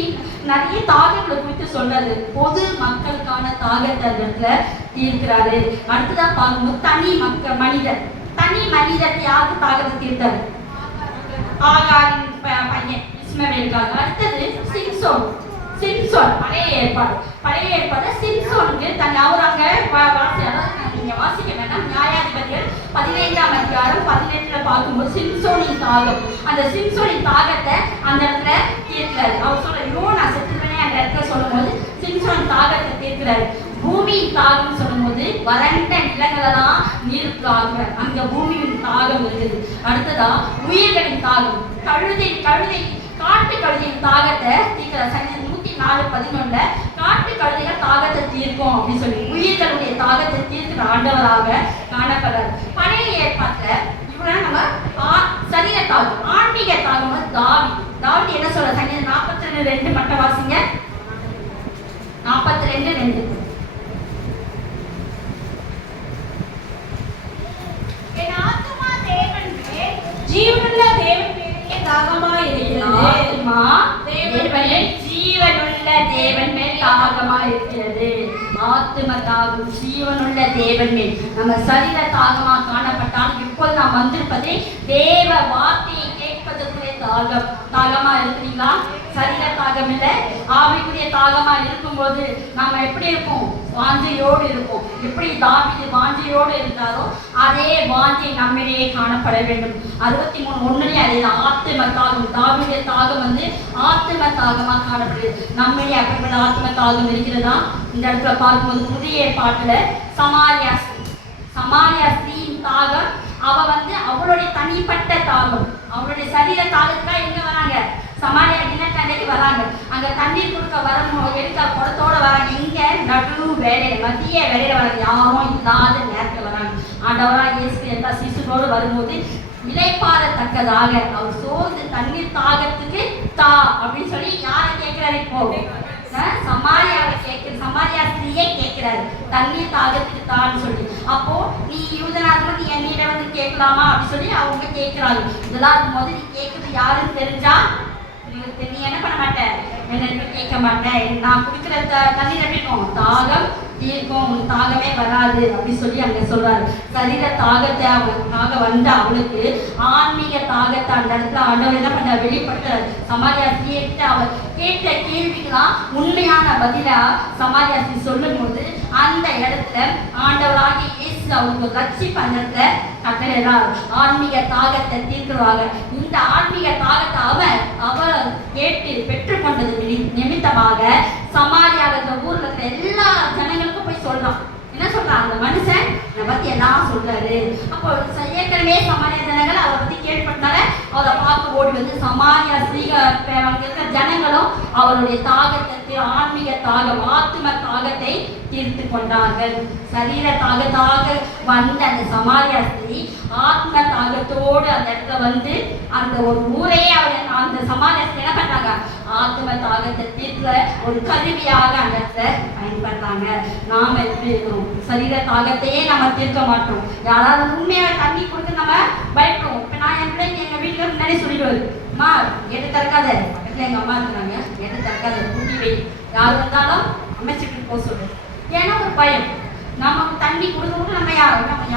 நிறைய தாகங்களை குறித்து சொல்றாரு. பொது மக்களுக்கான தாகத்தை அந்த இடத்துல தீர்க்கிறாரு. அடுத்ததா பார்க்கும்போது தனி மனிதர் யாருக்கு தாகத்தை தீர்த்தாரு? ஆகாரின் பையன் இஸ்மவேலுக்காக. அடுத்தது சிம்சோன் பழைய ஏற்பாடு சிம்சோனுக்கு தன் அவராங்க நீங்க வாசிக்க வேண்டாம். நியாயாதிபதிகள் 15ஆம் அதிகாரம் 18 பார்க்கும்போது சிம்சோனின் தாகம், அந்த சிம்சோனின் தாகத்தை அந்த இடத்துல தீர்க்கிறாரு. அவர் சொல்ற நான் செத்துருவேனே அந்த இடத்துல சொல்லும் போது சிம்சோனின் தாகத்தை தீர்க்கிறாரு. பூமியின் தாகம் சொல்லும் போது வறண்ட நிலங்களெல்லாம் நீருக்காக அங்க பூமியின் தாகம் இருக்குது. அடுத்ததா உயிர்களின் தாகம், காட்டு கழுதையின் தாகத்தை தீர்க்கிற. சங்கீதம் 104:11 காட்டு கழுதைகள் தாகத்தை தீர்க்கும் அப்படின்னு சொல்லி உயிர்களுடைய தாகத்தை தீர்க்கிற ஆண்டவராக காணப்படுறார். பழைய ஏற்பாட்டுல இவங்க நம்ம சரீர தாகம், ஆன்மீக தாகம் தாவீது என்ன சொல்ற? சங்கீதம் 42:2 மட்டும் வாசிங்க. 42:2 என் ஆத்துமா தேவன் மேல், ஜீவனுள்ள தேவன் மேலே தாகமா இருக்கிறது. ஆத்துமா தேவன் ஜீவனுள்ள தேவன் மேல் தாகமா இருக்கிறது. ஆத்தும தாகம் ஜீவனுள்ள தேவன் மேல். நம்ம சரீர தாகமா காணப்பட்டால் இப்போது நாம் வந்திருப்பதே தேவ வார்த்தையை கேட்பதற்குரிய தாகமா இருக்கிறீங்களா? சரீர தாகம் இல்லை, ஆவிக்குரிய தாகமா இருக்கும்போது நாம எப்படி இருப்போம்? வாஞ்சையோடு இருப்போம். எப்படி தாவீது வாஞ்சையோடு இருந்தாரோ அதே வாஞ்சை நம்மிடையே காணப்பட வேண்டும். 63:1 அதே ஆத்தும தாகம், தாவீதுடைய தாகம் ஆத்தும தாகமா காணப்படுது. நம்மிடையே அப்படிப்பட்ட ஆத்தும தாகம் இருக்கிறதா? இந்த இடத்துல பார்க்கும்போது புதிய பாட்டுல சமாரியா ஸ்திரீயின் தாகம், அவ அவளுடைய தனிப்பட்ட தாகம், அவளுடைய சரீர தாகத்துக்காக எங்க வராங்க? சமாரியா தினத்தண்டைக்கு வராங்க. அங்க தண்ணீர் கொடுக்க வரணும், எடுக்க குடத்தோட வராங்க. இங்க நடு வேலையில மத்திய வேலையில வராங்க, யாரும் இல்லாத நேரத்தில் வராங்க. ஆண்டவராக இயேசு எல்லா சிசுகளோடு வரும்போது இளைப்பாறத்தக்கதாக அவர் சோர்ந்து தண்ணீர் தாகத்துக்கு தா அப்படின்னு சொல்லி யாரை கேட்கிறாரு? இப்போ சமாரியா ஸ்திரீயை கேட்கிறாரு தண்ணீர் தாகத்துக்கு தான்னு சொல்லி. அப்போ நீ யூதனாக நீ என்னிடம் கேட்கலாமா அப்படின்னு சொல்லி அவங்க கேட்கிறாங்க. இதெல்லாம் இருக்கும்போது நீ கேட்கறது யாருன்னு தெரிஞ்சா நீ என்ன பண்ண மாட்டேன், என்ன கேட்க மாட்டேன். நான் குடிக்கிற தண்ணீர் எப்படி இருக்கும்? தாகம் தீர்க்கும், உனக்கு தாகமே வராது அப்படின்னு சொல்லி அங்க சொல்றாரு. சரீர தாகத்தை அவனுக்காக வந்த அவளுக்கு ஆன்மீக தாகத்தை அந்த இடத்துல ஆண்டவர் என்ன பண்ண வெளிப்படுத்த சமாரியாசி அவர் கேட்ட கேள்விக்குதான் உண்மையான பதிலா சமாரியாசி சொல்லும் போது அந்த இடத்துல ஆண்டவராகி இயேசு அவருக்கு ரட்சிப்பு அந்த இடத்துல கட்டளையிறார். ஆன்மீக தாகத்தை தீர்க்கிறாங்க. இந்த ஆன்மீக தாகத்தை அவர் கேட்டு பெற்றுக்கொண்டது நிமித்தமாக சமாரியா இந்த ஊர்ல இருக்கிற எல்லா ஜனங்களுக்கும் போய் சொல்றான். என்ன சொல்றான் அந்த மனுஷன் என்னை பத்தி எல்லாம் சொல்றாரு. அப்போ ஏற்கனவே சமாரியா ஜனங்கள் அவரை பத்தி கேள்விப்பட்டால அவரை பார்த்து ஓடி வந்து சமாரியா அங்க இருக்கிற ஜனங்களும் அவருடைய தாகத்தை, ஆன்மீக தாகம், ஆத்ம தாகத்தை தீர்த்து கொண்டார்கள். சரீர தாகத்தாக வந்த அந்த சமாரியா ஸ்திரீ ஆத்ம தாகத்தோடு அந்த இடத்துல வந்து அந்த ஒரு ஊரையே அவர் அந்த சமாரியா ஸ்திரீ என்ன பண்ணாங்க, ஆத்ம தாகத்தை தீர்க்கிற ஒரு கருவியாக அந்த இடத்துல பயன்படுறாங்க. நாம எப்படி இருக்கிறோம்? சரீர தாகத்தையே நம்ம தீர்க்க மாட்டோம். யாராவது உண்மையாக தண்ணி கொடுத்து நம்ம பயப்படுவோம். இப்போ நான் என் பிள்ளைங்க எங்க வீட்டுல முன்னாடி சொல்லிடுவது, அம்மா கேட்டு திறக்காத, பக்கத்துல எங்க அம்மா இருக்கிறாங்க, கேட்டு திறக்காத, கூட்டி வை, யார் வந்தாலும் அமைச்சிட்டு போக சொல்றோம். ஏன்னா ஒரு பயம், நமக்கு தண்ணி கொடுக்க நம்ம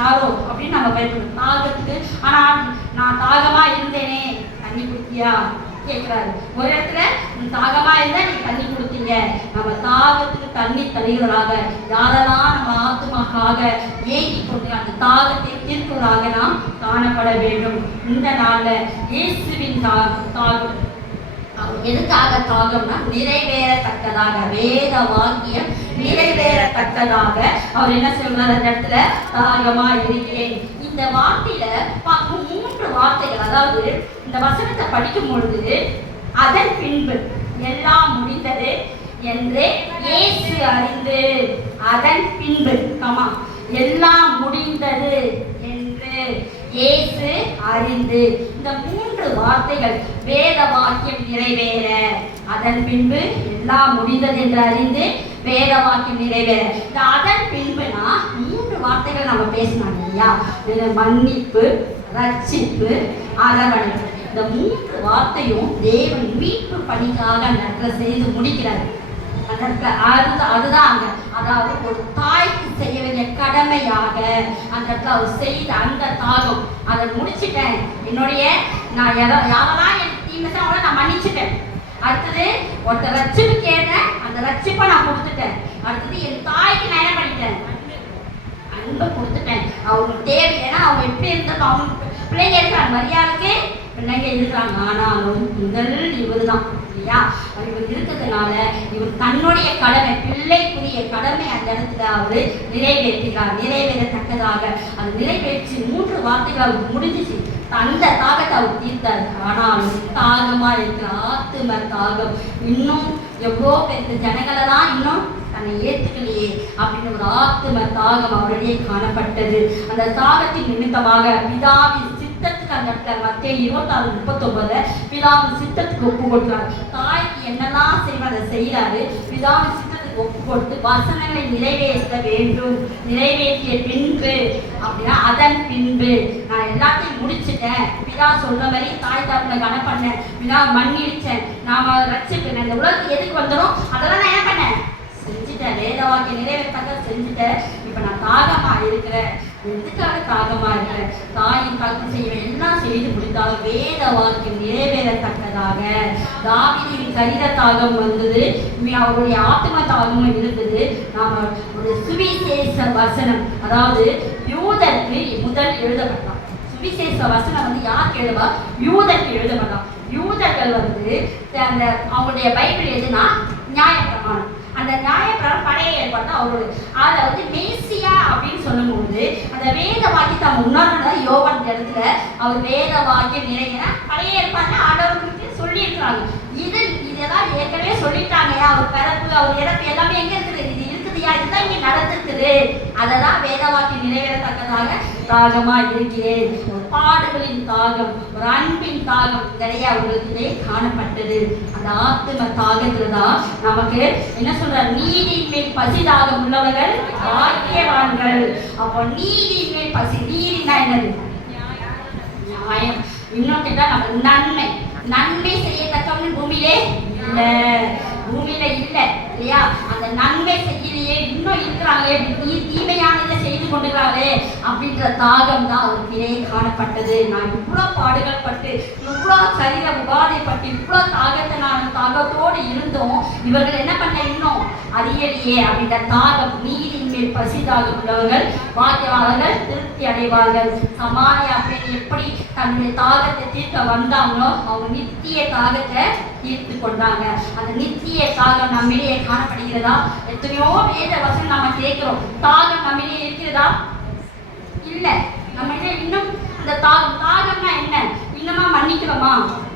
யாரோ அப்படின்னு நம்ம பயப்படுவோம் தாகத்துக்கு. ஆனால் நான் தாகமா இருந்தேனே தண்ணி கொடுத்தியா கேட்கிறாரு. ஒரு இடத்துல தாகமா இருந்தா நீ தண்ணி கொடுத்தீங்க. நம்ம தாகத்துக்கு தண்ணி தருகிறவராக யாரெல்லாம் நம்ம ஆத்மாக்காக ஏங்கி கொண்டு அந்த தாகத்தை தீர்க்கிறவராக நாம் காணப்பட வேண்டும். இந்த நாள்ல இயேசுவின் தாகம் எதுக்காக தாகம்னா நிறைவேறத்தக்கதாக, வேத வாக்கியம் நிறைவேறத்தக்கதாக அவர் என்ன சொல்றாரு அந்த இடத்துல, தாகமா இருக்கிறேன். இந்த வார்த்தையில பார்க்கும் 3 வார்த்தைகள், அதாவது இந்த வசனத்தை படிக்கும் பொழுது அதன் பின்பு எல்லாம் முடிந்தது என்று இயேசு அறிந்து, அதன் பின்பு எல்லாம் முடிந்தது என்று இயேசு அறிந்து, இந்த 3 வார்த்தைகள் வேத வாக்கியம் நிறைவேற, அதன் பின்பு எல்லாம் முடிந்தது என்று அறிந்து வேத வாக்கியம் நிறைவேற. இந்த அதன் பின்புனா 3 வார்த்தைகள் நம்ம பேசினாங்க இல்லையா, மன்னிப்பு, ரட்சிப்பு, அரவணைப்பு. இந்த 3 வார்த்தையும் தேவன் மீட்பு பணிக்காக அந்த இடத்துல செய்து முடிக்கிறார். அதுதான் அங்க, அதாவது ஒரு தாய்க்கு செய்ய வேண்டிய கடமையாக அந்த இடத்துல அவர் செய்த அந்த தாகம், அதை முடிச்சுட்டேன். என்னுடைய நான் யாரெல்லாம் எனக்கு தீமை அவளை நான் மன்னிச்சுட்டேன். அடுத்தது ஒருத்தர் ரட்சிப்பு கேட்டேன், அந்த ரட்சிப்பை நான் கொடுத்துட்டேன். அடுத்தது என் தாய்க்கு நான் என்ன பண்ணிட்டேன், அன்பை கொடுத்துட்டேன். அவங்களுக்கு தேவை, ஏன்னா அவங்க எப்படி இருந்தாலும் அவங்க பிள்ளைங்க இருக்கிறாங்க, மரியாதைக்கு பிள்ளைங்க இருக்கிறாங்க. ஆனாலும் முதல் இவர் தான் இல்லையா, இவர் இருக்கிறதுனால இவர் தன்னுடைய கடமை, பிள்ளைக்குரிய கடமை அந்த இடத்துல அவரு நிறைவேற்றுகிறார். நிறைவேறத்தக்கதாக அது நிறைவேற்றி 3 வார்த்தைகள் அவருக்கு முடிஞ்சிச்சு. அந்த தாகத்தை அவர் தீர்த்தார். ஆனாலும் தாகமா இருக்கிற ஆத்தும தாகம் இன்னும் எவ்வளோ பேருக்கு ஜனங்களெல்லாம் இன்னும் தன்னை ஏற்றுக்கலையே அப்படின்னு ஒரு ஆத்தும தாகம் அவருடைய காணப்பட்டது. அந்த தாகத்தின் நிமித்தமாக பிதாவின் சித்தத்துக்கு அந்த இடத்துல மத்திய 26:39 பிதாவின் சித்தத்துக்கு ஒப்பு கொடுக்கிறார். தாய்க்கு என்னெல்லாம் செய்வார் அதை செய்யறாரு. பிதாவின் சித்தத்துக்கு ஒப்பு கொடுத்து வசனங்களை நிறைவேற்ற வேண்டும். நிறைவேற்றிய பின்பு அப்படின்னா அதன் பின்பு நான் எல்லாத்தையும் முடிச்சுட்டேன், பிதா சொல்ற மாதிரி தாய் தாப்புல கன பண்ணேன், பிதா மன்னிச்சேன், நாம ரட்சிப்பேன், இந்த உலகத்துக்கு எதுக்கு வந்துடும் அதெல்லாம் நான் என்ன பண்ணேன் செஞ்சுட்டேன், வேத வாக்கியம் நிறைவேற்ற செஞ்சுட்டேன். இப்ப நான் தாகமா இருக்கிறேன். எதுக்காக தாகமா இருக்கிறேன்? தாயின் காலத்தில் செய்ய எல்லாம் செய்து முடித்தால் வேத வாக்கியம் நிறைவேறத்தக்கதாக. தாவீதின் சரீர தாகம் வந்தது, அவருடைய ஆத்ம தாகமும் இருந்தது. நாம ஒரு சுவிசேஷ வசனம், அதாவது யூதருக்கு முதல் எழுதப்பட்டான். சுவிசேஷ வசனம் வந்து யாருக்கு எழுதவா? யூதருக்கு எழுதப்பட்டான். யூதர்கள் வந்து அந்த அவங்களுடைய பைபிள் எதுனா நியாயப்பிரமாணம். அந்த நியாயப்பிரமாணம் பழைய ஏற்பாடு அவருடைய அதை வந்து மேசியா அப்படின்னு சொல்லும்போது அந்த வேத வாக்கியத்தை அவங்க உணர்ந்தா யோவான் இடத்துல அவர் வேத வாக்கியம் நிறைய பழைய ஏற்பாடுல ஆண்டவருக்கு சொல்லி இருக்கிறாங்க. இதெல்லாம் ஏற்கனவே சொல்லிட்டாங்க. அவர் பிறப்பு, அவர் இறப்பு எல்லாமே எங்க இருக்குது, இது இருக்குதுயா, இதுதான் இங்க நடந்திருக்குது. அதெல்லாம் வேத வாக்கியம் நிறைவேறத்தக்கதாக தாகமா இருக்கிறேன். ஒரு பாடுகளின் தாகம், ஒரு அன்பின் தாகம் நிறைய அவர்களுக்கு காணப்பட்டது. அந்த ஆத்ம தாகத்துலதான் நமக்கு என்ன சொல்ற, நீதியின் மேல் பசி தாகம் உள்ளவர்கள் பாக்கியவான்கள். அப்போ நீதியின் மேல் பசி, நீதினா என்னது? நியாயம். இன்னும் கேட்டா நம்ம நன்மை, நன்மை செய்யத்தக்கவன் பூமியிலே இல்ல, பூமியில இல்ல இல்லையா? அந்த நன்மை செய்யலையே, இன்னும் இருக்கிறாங்களே, தீமையானதை செய்து கொண்டிருக்கிறாங்களே அப்படின்ற தாகம் தான் அவருக்கே காணப்பட்டது. நான் இவ்வளவு பாடுகள் பட்டு, இவ்வளவு சரீர உபாதைப்பட்டு, இவ்வளவு தாகத்தோடு இருந்தோம், இவர்கள் என்ன பண்ண இன்னும் அறியலையே அப்படின்ற தாகம். நீதியின் பசி தாகம் உள்ளவர்கள் பாக்கியவான்கள், திருப்தி அடைவார்கள். சமாரியா பெண் எப்படி தன்னுடைய தாகத்தை தீர்க்க வந்தாங்களோ அவங்க நித்திய தாகத்தை தீர்த்து கொண்டாங்க. அந்த நித்திய தாகம் நம்மிலேயே காணப்படுகிறதா? எத்தனையோ வேத வசனம் நம்ம கேட்கிறோம், தாகம் நம்மிலேயே இருக்கிறதா? இல்ல. நம்மளே இன்னும் அந்த தாகம்னா என்ன? இன்னுமா மன்னிக்கிறோமா?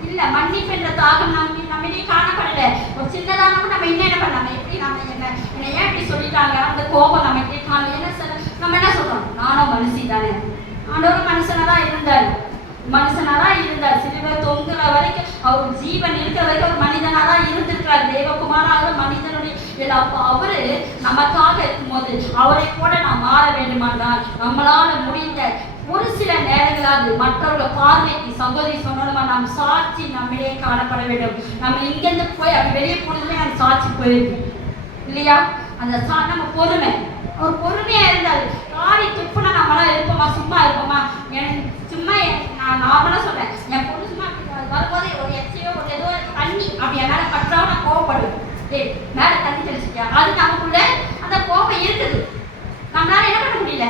இல்ல. மன்னிப்பு என்ற தாகம் நம்மிலேயே காணப்படல. ஒரு சின்னதான நம்ம என்ன பண்ணாம எப்படி நம்ம என்ன ஏன் இப்படி சொல்லிட்டாங்க, அந்த கோபம் நமக்கே காணல. என்ன நம்ம என்ன சொல்றோம்? நானும் மனுஷி தானே. ஆண்டவரும் மனுஷனாதான் இருந்தார். சிலுவை தொங்குற வரைக்கும் அவர் ஜீவன் இருக்கிற வரைக்கும் ஒரு மனிதனாதான் இருந்திருக்கிறார். தேவகுமாராக மனிதனுடைய அவரு நமக்காக இருக்கும்போது அவரை கூட நாம் மாற வேண்டுமானால் நம்மளால முடிந்த ஒரு சில நேரங்களாவது மற்றவர்கள் பார்வைக்கு சகோதரி சொன்னோமா நாம் சாட்சி நம்மளே காணப்பட வேண்டும். நம்ம இங்கிருந்து போய் அப்படி வெளியே போனதுமே நம்ம சாட்சி போயிருக்கு இல்லையா? அந்த நம்ம பொறுமை, ஒரு பொறுமையா இருந்தாரு. காரி துப்புனா நம்மளாம் இருப்போமா? சும்மா இருப்போமா? எனக்கு சும்மா நான் நார்மலா சொல்றேன், என் பொண்ணு சும்மா வரும்போதே ஒரு எச்சையோ ஒரு ஏதோ தண்ணி அப்படி என் மேல பற்றாவும் நான் கோவப்படுவேன். மேல தண்ணி தெளிச்சிட்டியா? அது நமக்குள்ள அந்த கோபம் இருக்குது. நம்மளால என்ன பண்ண முடியல?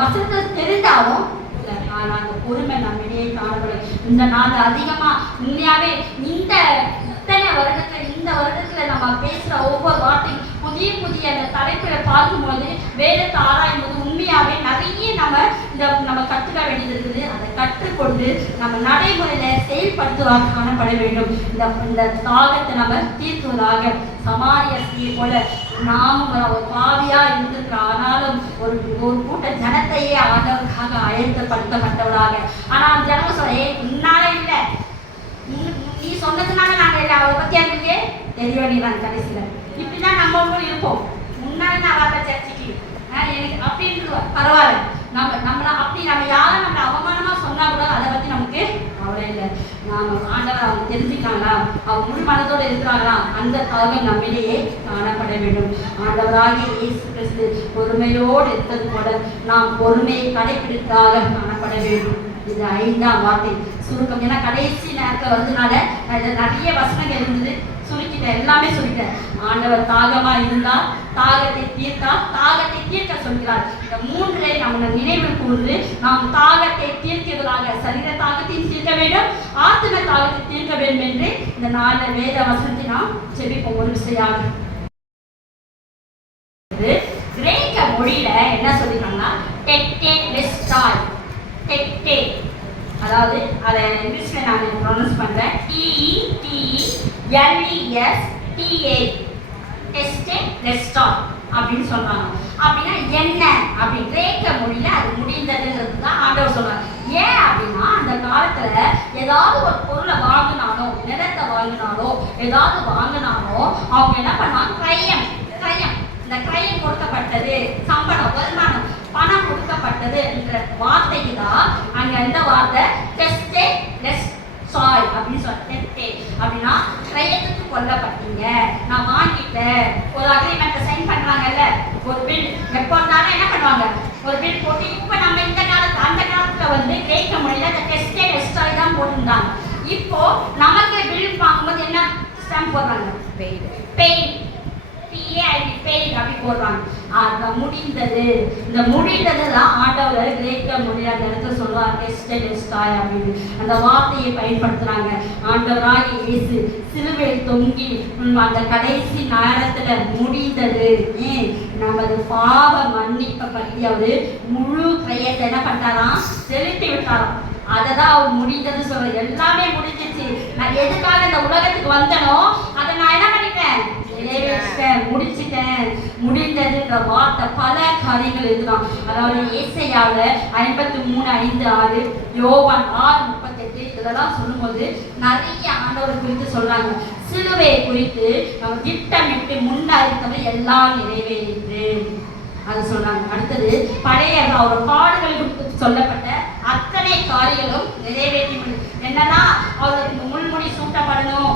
வசனத்தை தெரிந்தாலும் அந்த பொறுமை நம்மிடையே காணப்படும். இந்த நாள் அதிகமா உண்மையாவே இத்தனை வருடத்துல நம்ம பேசுற ஒவ்வொரு வார்த்தையும் புதிய அந்த தலைப்புல பார்க்கும்போது வேதத்தை ஆராயும்போது உண்மையாவே நிறைய நம்ம கற்றுக்க வேண்டியது இருக்குது. அதை கற்றுக்கொண்டு நம்ம நடைமுறையில செயல்படுத்துவதாக காணப்பட வேண்டும். இந்த தாகத்தை நம்ம தீர்த்துவதாக சமாரிய ஸ்திரீ போல நாமும் ஒரு பாவியா இருந்திருக்கிற ஆனாலும் ஒரு கூட்ட ஜனத்தையே ஆண்டவருக்காக அழைத்தப்படுத்தப்பட்டவராக. ஆனா அந்த ஜனங்க சொல்ல உன்னால இல்லை, நீ சொன்னதுனால நாங்க இல்லை, அவரை பத்தி எனக்கு தெரிய வேண்டியதான். கடைசியில இப்படிதான் நம்ம இருப்போம். முன்னாடி நான் வர சர்ச்சைக்கு எனக்கு அப்படின்னு பரவாயில்ல, நம்மள அப்படி நம்ம யாரும் நம்மளை அவமானமா சொன்னா கூட அதை பத்தி நமக்கு கவலை இல்லை. நாம ஆண்டவர் அவங்க தெரிஞ்சுக்கிறாங்களா, அவங்க முழு மனதோடு இருக்கிறாங்களா, அந்த தாகம் நம்மிலேயே காணப்பட வேண்டும். ஆண்டவராகிய இயேசு கிறிஸ்து பொறுமையோடு இருப்பது போல நாம் பொறுமையை கடைபிடித்தாக காணப்பட வேண்டும். இது 5ஆம் வார்த்தை சுருக்கம். ஏன்னா கடைசி நேரத்தில் வந்ததுனால நிறைய வசனங்கள் இருந்தது, சுருக்கிட்டேன், எல்லாமே சொல்லிட்டேன். ஆண்டவர் தாகமா இருந்தா தாகத்தை தீர்க்க சொல்கிறார். இந்த 3 நம்ம நினைவில் கூர்ந்து நாம் தாகத்தை தீர்க்கிறதாக சரீர தாகத்தையும் தீர்க்க வேண்டும், ஆத்ம தாகத்தை தீர்க்க வேண்டும் என்று இந்த 4 வேத வசனத்தை நாம் செபிப்போம். ஒரு விஷயம் கிரேக்க மொழியில என்ன சொல்லிருக்காங்கன்னா டெக்டே, அதாவது அதை இங்கிலீஷ்ல நான் ப்ரொனவுன்ஸ் பண்றேன், TELESTA டெஸ்டே அப்படின்னு சொல்றாங்க. அப்படின்னா என்ன அப்படி கிரேக்க மொழியில அது முடிந்ததுன்றது தான் ஆண்டவர் சொல்றாங்க. ஏன் அப்படின்னா அந்த காலத்துல ஏதாவது ஒரு பொருளை வாங்கினாலோ நிலத்தை வாங்கினாலோ ஏதாவது வாங்கினாலோ அவங்க என்ன பண்ணுவாங்க, கிரயம் இந்த கிரயம் கொடுக்கப்பட்டது, சம்பளம் வருமானம் பணம் கொடுக்கப்பட்டது என்ற வார்த்தைக்கு தான் அங்க எந்த வார்த்தை டெஸ்டே சாய் அப்படின்னு சொல்லிட்டு அப்படின்னா கிரயத்துக்கு கொல்லப்பட்டீங்க, நான் வாங்கிட்டேன். ஒரு அக்ரிமெண்ட்டை சைன் பண்றாங்கல்ல, ஒரு பில் எப்போ இருந்தாலும் என்ன பண்ணுவாங்க, ஒரு பில் போட்டு இப்போ நம்ம அந்த காலத்துல கிரேக்க மொழியில அந்த டெஸ்டாய் தான் போட்டிருந்தாங்க. இப்போ நமக்கு பில் வாங்கும்போது என்ன ஸ்டாம்ப் போடுறாங்க, பெய்ட் அப்படி போடுறாங்க. அது முடிந்தது. இந்த முடிந்ததுதான் ஆண்டவர் கிரேக்க மொழியில அந்த இடத்துல சொல்றாங்க டெஸ்டாய் அப்படின்னு அந்த வார்த்தையை பயன்படுத்துறாங்க. ஆண்டவராகிய இயேசு சிலுவையில் தொங்கி அந்த கடைசி நேரத்துல முடிந்தது, நமது பாவ மன்னிப்பை பற்றி அவரு முழு கிரயத்தை என்ன பண்ணாராம், செலுத்தி விட்டாராம். அததான் அவர் முடிந்தது சொல்ற. எல்லாமே முடிஞ்சிச்சு. நான் எதுக்காக இந்த உலகத்துக்கு வந்தனோ அதை நான் என்ன பண்ணிட்டேன், முடிச்சிட்டேன். முடிந்ததுன்ற வார்த்தை பல காரியங்கள் இருக்குதான். அதாவது ஏசாயாவுல 53:5, யோவான் 6:38 இதெல்லாம் சொல்லும்போது நிறைய ஆண்டவர் குறித்து சொல்றாங்க. சிலுவை குறித்து நம்ம திட்டமிட்டு முன்னறித்தவை எல்லாம் நிறைவேறிற்று அது சொல்றாங்க. அடுத்தது பழைய அவர் பாடுகள் குறித்து சொல்லப்பட்ட அத்தனை காரியங்களும் நிறைவேற்றி என்னன்னா அவருக்கு முள்முடி சூட்டப்படணும்,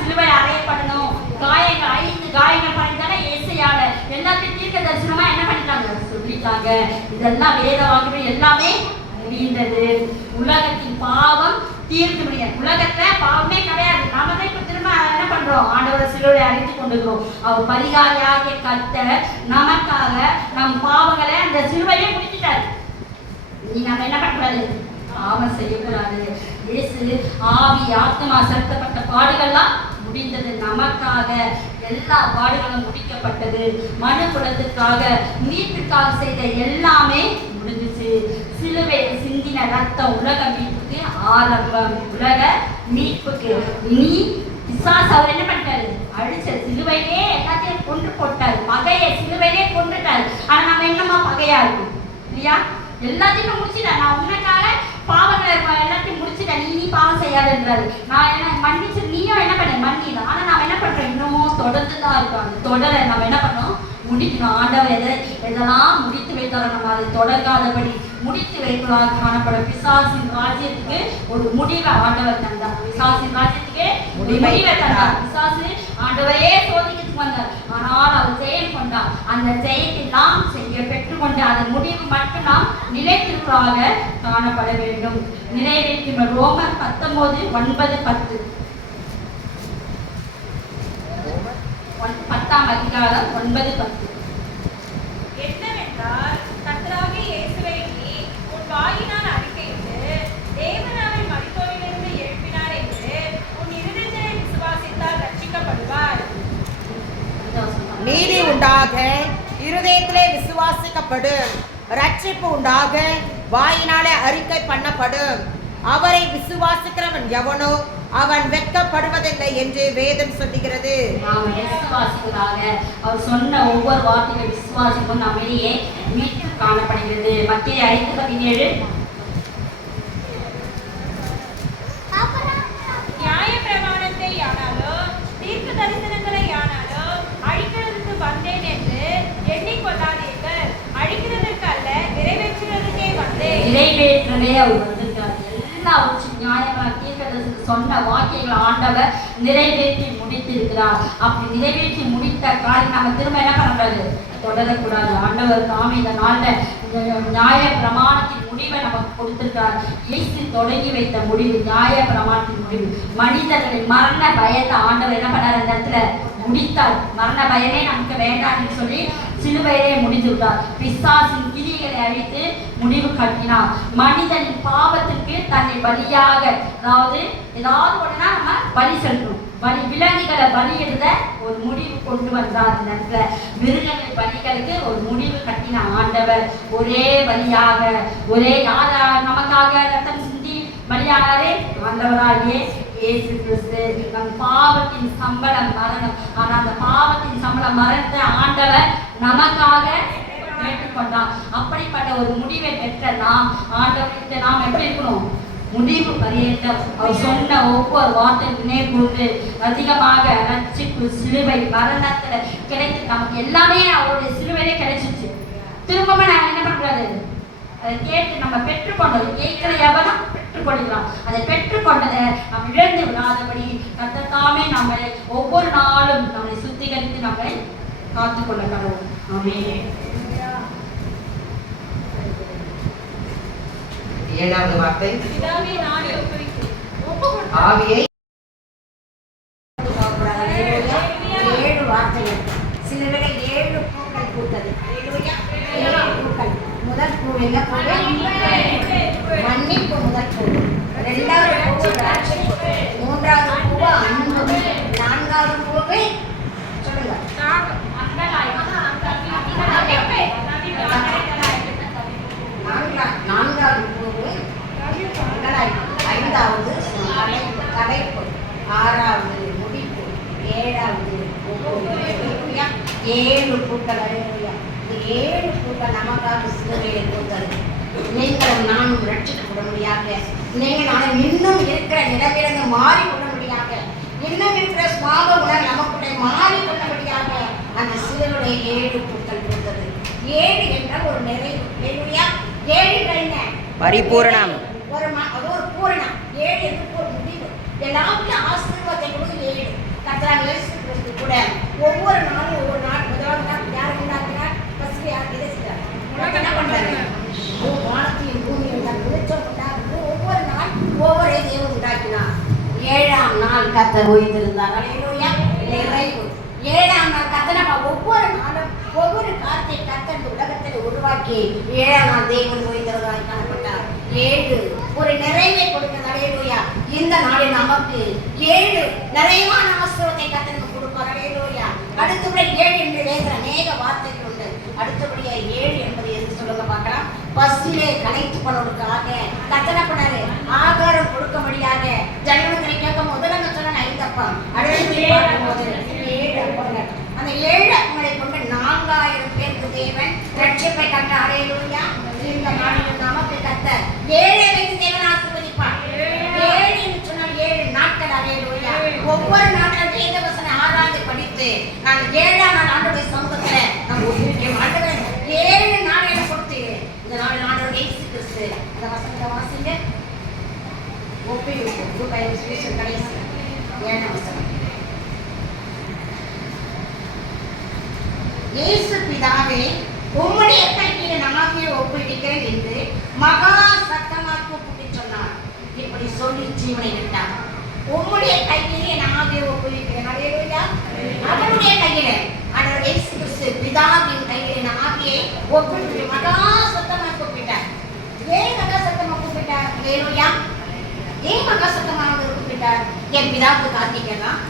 சிலுவை அறையப்படணும், காயங்கள் 5 காயங்கள் பண்ணிட்டாங்க. ஏசையால எல்லாத்தையும் தீர்க்க தரிசனமா என்ன பண்ணிட்டாங்க சொல்லிட்டாங்க. இதெல்லாம் வேத வாக்குமே எல்லாமே முடிந்தது. உலகத்தின் பாவம் தீர்த்து முடியாது. உலகத்துல பாவமே கிடையாது. நாம தான் இப்ப திரும்ப என்ன பண்றோம், ஆண்டவரை சிலுவை அழைத்து கொண்டுக்கிறோம். அவர் பரிகாரியாகிய கர்த்தர் நமக்காக நம் பாவங்களை அந்த சிலுவையே முடிச்சிட்டாரு. நீ நம்ம என்ன பண்ணக்கூடாது, பாவம் செய்யக்கூடாது. இயேசு ஆவி ஆத்மா செலுத்தப்பட்ட பாடுகள்லாம் முடிந்தது. நமக்காக எல்லா பாடுகளும் முடிக்கப்பட்டது. மனு குலத்துக்காக மீட்புக்காக செய்த எல்லாமே முடிஞ்சிச்சு. சிலுவையில் சிந்தின ரத்தம் உலக மீட்புக்கு ஆரம்பம், உலக மீட்புக்கு. இனி பிசாசு அவர் என்ன பண்ணிட்டாரு? அழிச்ச சிலுவையிலே எல்லாத்தையும் கொன்று போட்டாரு. பகையை சிலுவையிலே கொண்டுட்டாரு. ஆனா நம்ம என்னமா பகையா இருக்கும் இல்லையா? எல்லாத்தையும் முடிச்சுட்டேன். நான் உனக்காக பாவங்களை எல்லாத்தையும் முடிச்சுட்டேன். நீ பாவம் செய்யாதுன்றாரு. நான் என்ன மன்னிச்சு நீயும் என்ன பண்ண மன்னிடு. ஆனா நம்ம என்ன பண்றோம்? இன்னமும் தொடர்ந்து தான் இருக்கோம். அந்த தொடரை நம்ம என்ன பண்ணோம்? முடிக்கணும். ஆண்டவர் எதெல்லாம் முடித்து வைத்தாரோ நம்ம அதை தொடங்காதபடி முடித்து வைக்கலாக காணப்படும். பிசாசின் ராஜ்யத்துக்கு ஒரு முடிவை ஆண்டவர் தந்தார். பிசாசின் ராஜ்யத்துக்கு முடிவை தந்தார். பிசாசு ஆண்டவரே சோதிக்கிறதுக்கு வந்தார். ஆனால் அவர் ஜெயம் கொண்டார். அந்த ஜெயத்தை நாம் செய்ய பெற்றுக்கொண்டு அதன் முடிவு மட்டும் நாம் நிலைத்திருப்பதாக காணப்பட வேண்டும். நிறைவேற்றும் ரோமர் 19:9-10 10ஆம் அதிகாரம் 9-10. என்னவென்றால் கர்த்தராகிய இயேசுவை நீ உன் வாயினால் அறிக்கையிட்டு தேவன் அவரை மரித்தோரிலிருந்து எழுப்பினார் என்று உன் இருதயத்திலே விசுவாசித்தால் ரட்சிக்கப்படுவார். நீதி உண்டாக இருதயத்திலே விசுவாசிக்கப்படும், ரட்சிப்பு உண்டாக வாயினாலே அறிக்கை பண்ணப்படும். அவரை விசுவாசிக்கிறவன் எவனோ அவன் வெட்கப்படுவதில்லை என்று வேதம் சொல்லுகிறது. நாம் விசுவாசிகளாக அவர் சொன்ன ஒவ்வொரு வார்த்தைகள் விசுவாசிக்கும் நம்மிடையே மீட்பு காணப்படுகிறது. மத்தேயு 5:17 நியாய பிரமாணத்தை ஆனாலோ தீர்க்க தரிசனங்களை ஆனாலோ அழிக்கிறதுக்கு வந்தேன் என்று எண்ணிக்கொள்ளாதீர்கள். அழிக்கிறதற்கு அல்ல, நிறைவேற்றுவதற்கே வந்தேன். நிறைவேற்றவே அவர் வந்திருக்கிறார். எல்லாவற்றும் நியாயமாக தீர்க்கதரிசனம் சொன்ன வாக்கியங்கள் ஆண்டவர் நிறைவேற்றி முடித்திருக்கிறார். அப்படி நிறைவேற்றி முடித்த காரியம் நம்ம திரும்ப என்ன பண்ணக்கூடாது? தொடரக்கூடாது. ஆண்டவர் தாமே இந்த நாளில் நியாய பிரமாணத்தின் முடிவை நமக்கு கொடுத்திருக்கிறார். இயேசு தொடங்கி வைத்த முடிவு நியாய பிரமாணத்தின் முடிவு. மனிதர்களின் மரண பயத்தை ஆண்டவர் என்ன பண்ணார்? அந்த இடத்துல முடித்தார். மரண பயமே நமக்கு வேண்டாம்னு சொல்லி சிலுவையிலே முடித்து விட்டார். பிசாசின் கிரிகளை அழித்து முடிவு கட்டினார். மனிதனின் பாவத்திற்கு தன்னை பலியாக, அதாவது ஏதாவது ஒண்ணுனா நம்ம பலி செலுத்தணும். பலி விலங்குகளை பலியிடுத ஒரு முடிவு கொண்டு வந்தார். இந்த இடத்துல மிருகங்கள் பலிகளுக்கு ஒரு முடிவு கட்டின ஆண்டவர் ஒரே பலியாக, ஒரே யாரா நமக்காக ரத்தம் சிந்தி பலியானாரே ஆண்டவராகிய இயேசு கிறிஸ்து. நம் பாவத்தின் சம்பளம் மரணம். ஆனா அந்த பாவத்தின் சம்பளம் மரணத்தை ஆண்டவர் நமக்காக ஏற்றுக்கொண்டார். அப்படிப்பட்ட ஒரு முடிவை பெற்ற நாம் ஆண்டவர்கிட்ட நாம் எப்படி இருக்கணும்? முடிவு பரியந்தம் அவர் சொன்ன ஒவ்வொரு வார்த்தைக்குனே கூர்ந்து அதிகமாக ரட்சிப்பு சிலுவை மரணத்துல கிடைத்து நமக்கு எல்லாமே அவருடைய சிலுவையிலே கிடைச்சிச்சு. திரும்பவும் நாங்கள் என்ன பண்றது? அதை கேட்டு நம்ம பெற்றுக்கொண்டது கேட்கிற எவனும் பெற்றுக்கொள்ளலாம். அதை பெற்றுக்கொண்டதை நாம் இழந்து விடாதபடி கர்த்தர் நம்மை ஒவ்வொரு நாளும் நம்மை சுத்திகரித்து நம்மை காத்துக்கொள்ள கடவுள். ஆமென். 7வது வார்த்தை பிதாவே நானே ஒப்புவிக்கிறேன். ஆவியை 7 வார்த்தைகள். சிலவரை 7 பூக்கள் பூத்தது. 7 பூக்கள். முதல் பூ என்ன பூ? மன்னிப்பு முதல் பூ. 2வது பூ ரட்சிப்பு. 3வது பூ அன்பு. 4வது பூ சொல்லுங்க. 4வது பூ 5வது கடைப்பு. 6வது முடிப்பு. 7வது 7 பூக்கள். இந்த 7 பூக்கள் நமக்காக சிலுவையில் பூத்தது. நீங்கள் நானும் ரட்சிக்கப்பட முடியாது. நீங்கள் நானும் இன்னும் இருக்கிற நிலவிலிருந்து மாறிக்கொள்ள முடியாது. இன்னும் இருக்கிற சுவாப குணம் நமக்குடைய மாறிக்கொள்ளபடியாக அந்த சிலுவையுடைய 7 பூக்கள் பூத்தது. 7 என்றால் ஒரு நிறைவு. 7 என்ன? பரிபூரணம். அது ஒரு பூரணம். 7 என்று ஒரு முடிவு. எல்லாருக்கும் ஆசீர்வாதத்தை கொடுத்து 7. கர்த்தராகிய இயேசு கிறிஸ்து கூட ஒவ்வொரு நாளும் ஒவ்வொரு நாள் முதலாவது நாள் யார் உண்டாக்கினார்? ஃபர்ஸ்ட் யார் இதை செய்தார்? என்ன பண்றாரு? வானத்தையும் பூமியும் உண்டாக்கினார். ஒவ்வொரு நாள் ஒவ்வொரு தேவன் உண்டாக்கினார். 7ஆம் நாள் கர்த்தர் ஓய்ந்திருந்தார். அல்லேலூயா. நிறைவு. 7ஆம் நாள் கர்த்தர் நம்ம ஒவ்வொரு நாளும் ஒவ்வொரு காரியத்தை கர்த்தர் இந்த உலகத்தில் உருவாக்கி 7ஆம் நாள் தேவன் ஓய்ந்திருந்தார் காணப்பட்டார். 7 ஒரு நிறைவை கொடுக்கிறது. அல்லேலூயா. இந்த நாளில் நமக்கு 7 நிறைவான ஆசீர்வாதத்தை கர்த்தர் நமக்கு கொடுப்பார். அல்லேலூயா. அடுத்தபடி 7 என்று பேசுற அநேக வார்த்தைகள் உண்டு. அடுத்தபடியா 7 என்பது எது சொல்லுங்க பார்க்கலாம். பசியிலே களைத்து போனவர்களுக்காக கர்த்தர் என்ன பண்ணாரு? ஆகாரம் கொடுக்கும்படியாக ஜனங்களை கேட்கும் முதல்ல சொன்ன 5 அப்பம், அடுத்து பார்க்கும்போது 7 அப்பங்கள். அந்த 7 அப்பங்களை கொண்டு 4000 பேருக்கு தேவன் ரட்சிப்பை கட்ட. அல்லேலூயா. இந்த நாளில் நமக்கு கர்த்தர் 7 வைத்து தேவன் ஆசீர்வதிப்பார். 7 என்று சொன்னால் 7 நாட்கள். அல்லேலூயா. ஒவ்வொரு நாட்களும் வேதவசனம் ஆராய்ந்து படித்து நான் 7ஆம் நாள் ஆண்டவருடைய சமூகத்துல நம்ம ஒப்புவிக்க மாட்டேன். 7 நாள் எனக்கு கொடுத்து இந்த நாள் ஆண்டவர் இயேசு கிறிஸ்து இந்த வசனத்தை வாசிங்க. ஒப்புவிப்போம். லூக்கா சுவிசேஷம் கடைசி 7ஆம் வசனம். இயேசு பிதாவே, உம்முடைய கையில் நமக்கு ஒப்புவிக்கிறேன் என்று மகா சத்தமாக கூப்பிட்டு சொன்னார். இப்படி சொல்லி ஜீவனை விட்டார். உம்முடைய கையிலே நாமே ஒப்புவிக்கிறேன். அல்லேலூயா. அவருடைய கையில ஆண்டவர் இயேசு கிறிஸ்து பிதாவின் கையிலே நாமே ஒப்புவித்து மகா சத்தமாக கூப்பிட்டார். ஏன் மகா சத்தமாக கூப்பிட்டார்? அல்லேலூயா. ஏன் மகா சத்தமாக கூப்பிட்டார்? என் பிதாவுக்கு காத்திக்கலாம்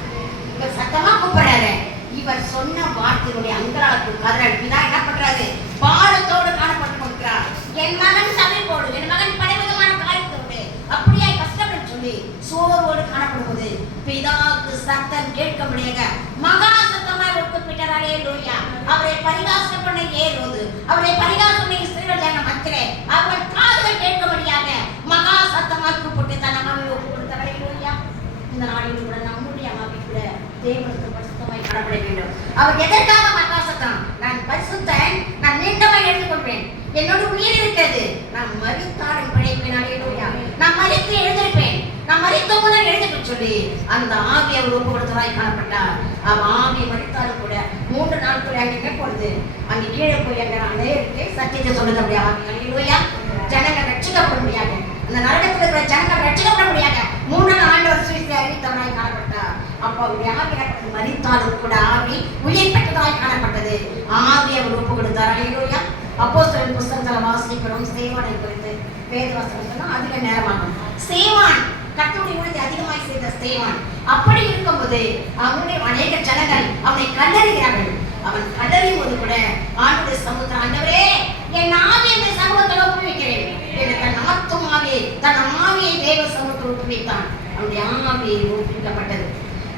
இவர் சத்தமா கூப்பிடுறாரு. இவர் சொன்ன வார்த்தையுடைய அங்கலாக்கு கதறல் பிதா என்ன பண்றாரு? பாரத்தோடு காணப்பட்டு கொடுக்கிறார். என் மகன் சபை போடு, என் மகன் பலவிதமான காரியத்தோடு அப்படியே கஷ்டப்பட்டு சொல்லி சோர்வோடு காணப்படுவது பிதாவுக்கு சத்தம் கேட்க முடியாத மகா சத்தமாய் ஒப்புவிட்டார். அல்லேலூயா. அவரை பரிகாசம் பண்ண ஏறுவது, அவரை பரிகாசம் பண்ண இஸ்ரவேல் ஜன மத்தியிலே அவர் காதுகள் கேட்க முடியாத மகா சத்தமாய் கூப்பிட்டு தன் மகனை ஒப்பு கொடுத்தார். அல்லேலூயா. இந்த நாளில் கூட நம்முடைய அமைப்பு கூட தேவனுக்கு பரிசுத்தமாய் காணப்பட வேண்டும். அவர் எதற்காக மகா சத்தம்? நான் பரிசுத்தன், நான் நீண்டமாய் எடுத்துக்கொள்வேன், என்னோட உயிர் இருக்கிறது, நான் மரித்தாலும் பிழைப்பேன். அல்லேலூயா. நான் மரித்து எழுந்திருப்பேன், நான் மரித்த முதல் எழுதிட்டு சொல்லி அந்த ஆவியை அவர் ஒப்பு கொடுத்தவராய் காணப்பட்டார். அவன் ஆவியை மரித்தாலும் கூட 3 நாட்கள் அங்கே பொழுது அங்கே கீழே போய் அங்கே அநேகருக்கு சத்தியத்தை சொல்லுது. அப்படியே ஆவி. அல்லேலூயா. ஜனங்கள் ரட்சிக்கப்பட முடியாது. அந்த நரகத்தில் இருக்கிற ஜனங்கள் ரட்சிக்கப்பட முடியாது. 3 ஆண்டவர் சுவிசேஷத்தை அறிவித்தவராய் காணப்பட்டார். அப்போ அவருடைய ஆவி மரித்தாலும் கூட ஆவி உயிர் பெற்றதாய் காணப்பட்டது. ஆவி அவர் ஒப்பு கொடுத்தார். அல்லேலூயா. அப்போஸ்தலர் புத்தகத்துல வாசிக்கிறோம். சேவானை குறித்து வேதவசனம் சொன்னா அதிக நேரமாகும். சேவான் கர்த்தருடைய ஊழியத்தை அதிகமாய் செய்த சேவான். அப்படி இருக்கும்போது அவனுடைய அநேக ஜனங்கள் அவனை கல்லறிகிறார்கள். அவன் கல்லறியும் போது கூட ஆண்டவருடைய சமூகத்தில் ஆண்டவரே, என் ஆவியை சமூகத்தில் ஒப்புவிக்கிறேன் என்று தன் ஆத்துமாவே தன் ஆவியை தேவ சமூகத்தில் ஒப்புவித்தான். அவனுடைய ஆவியை ஒப்புவிக்கப்பட்டது.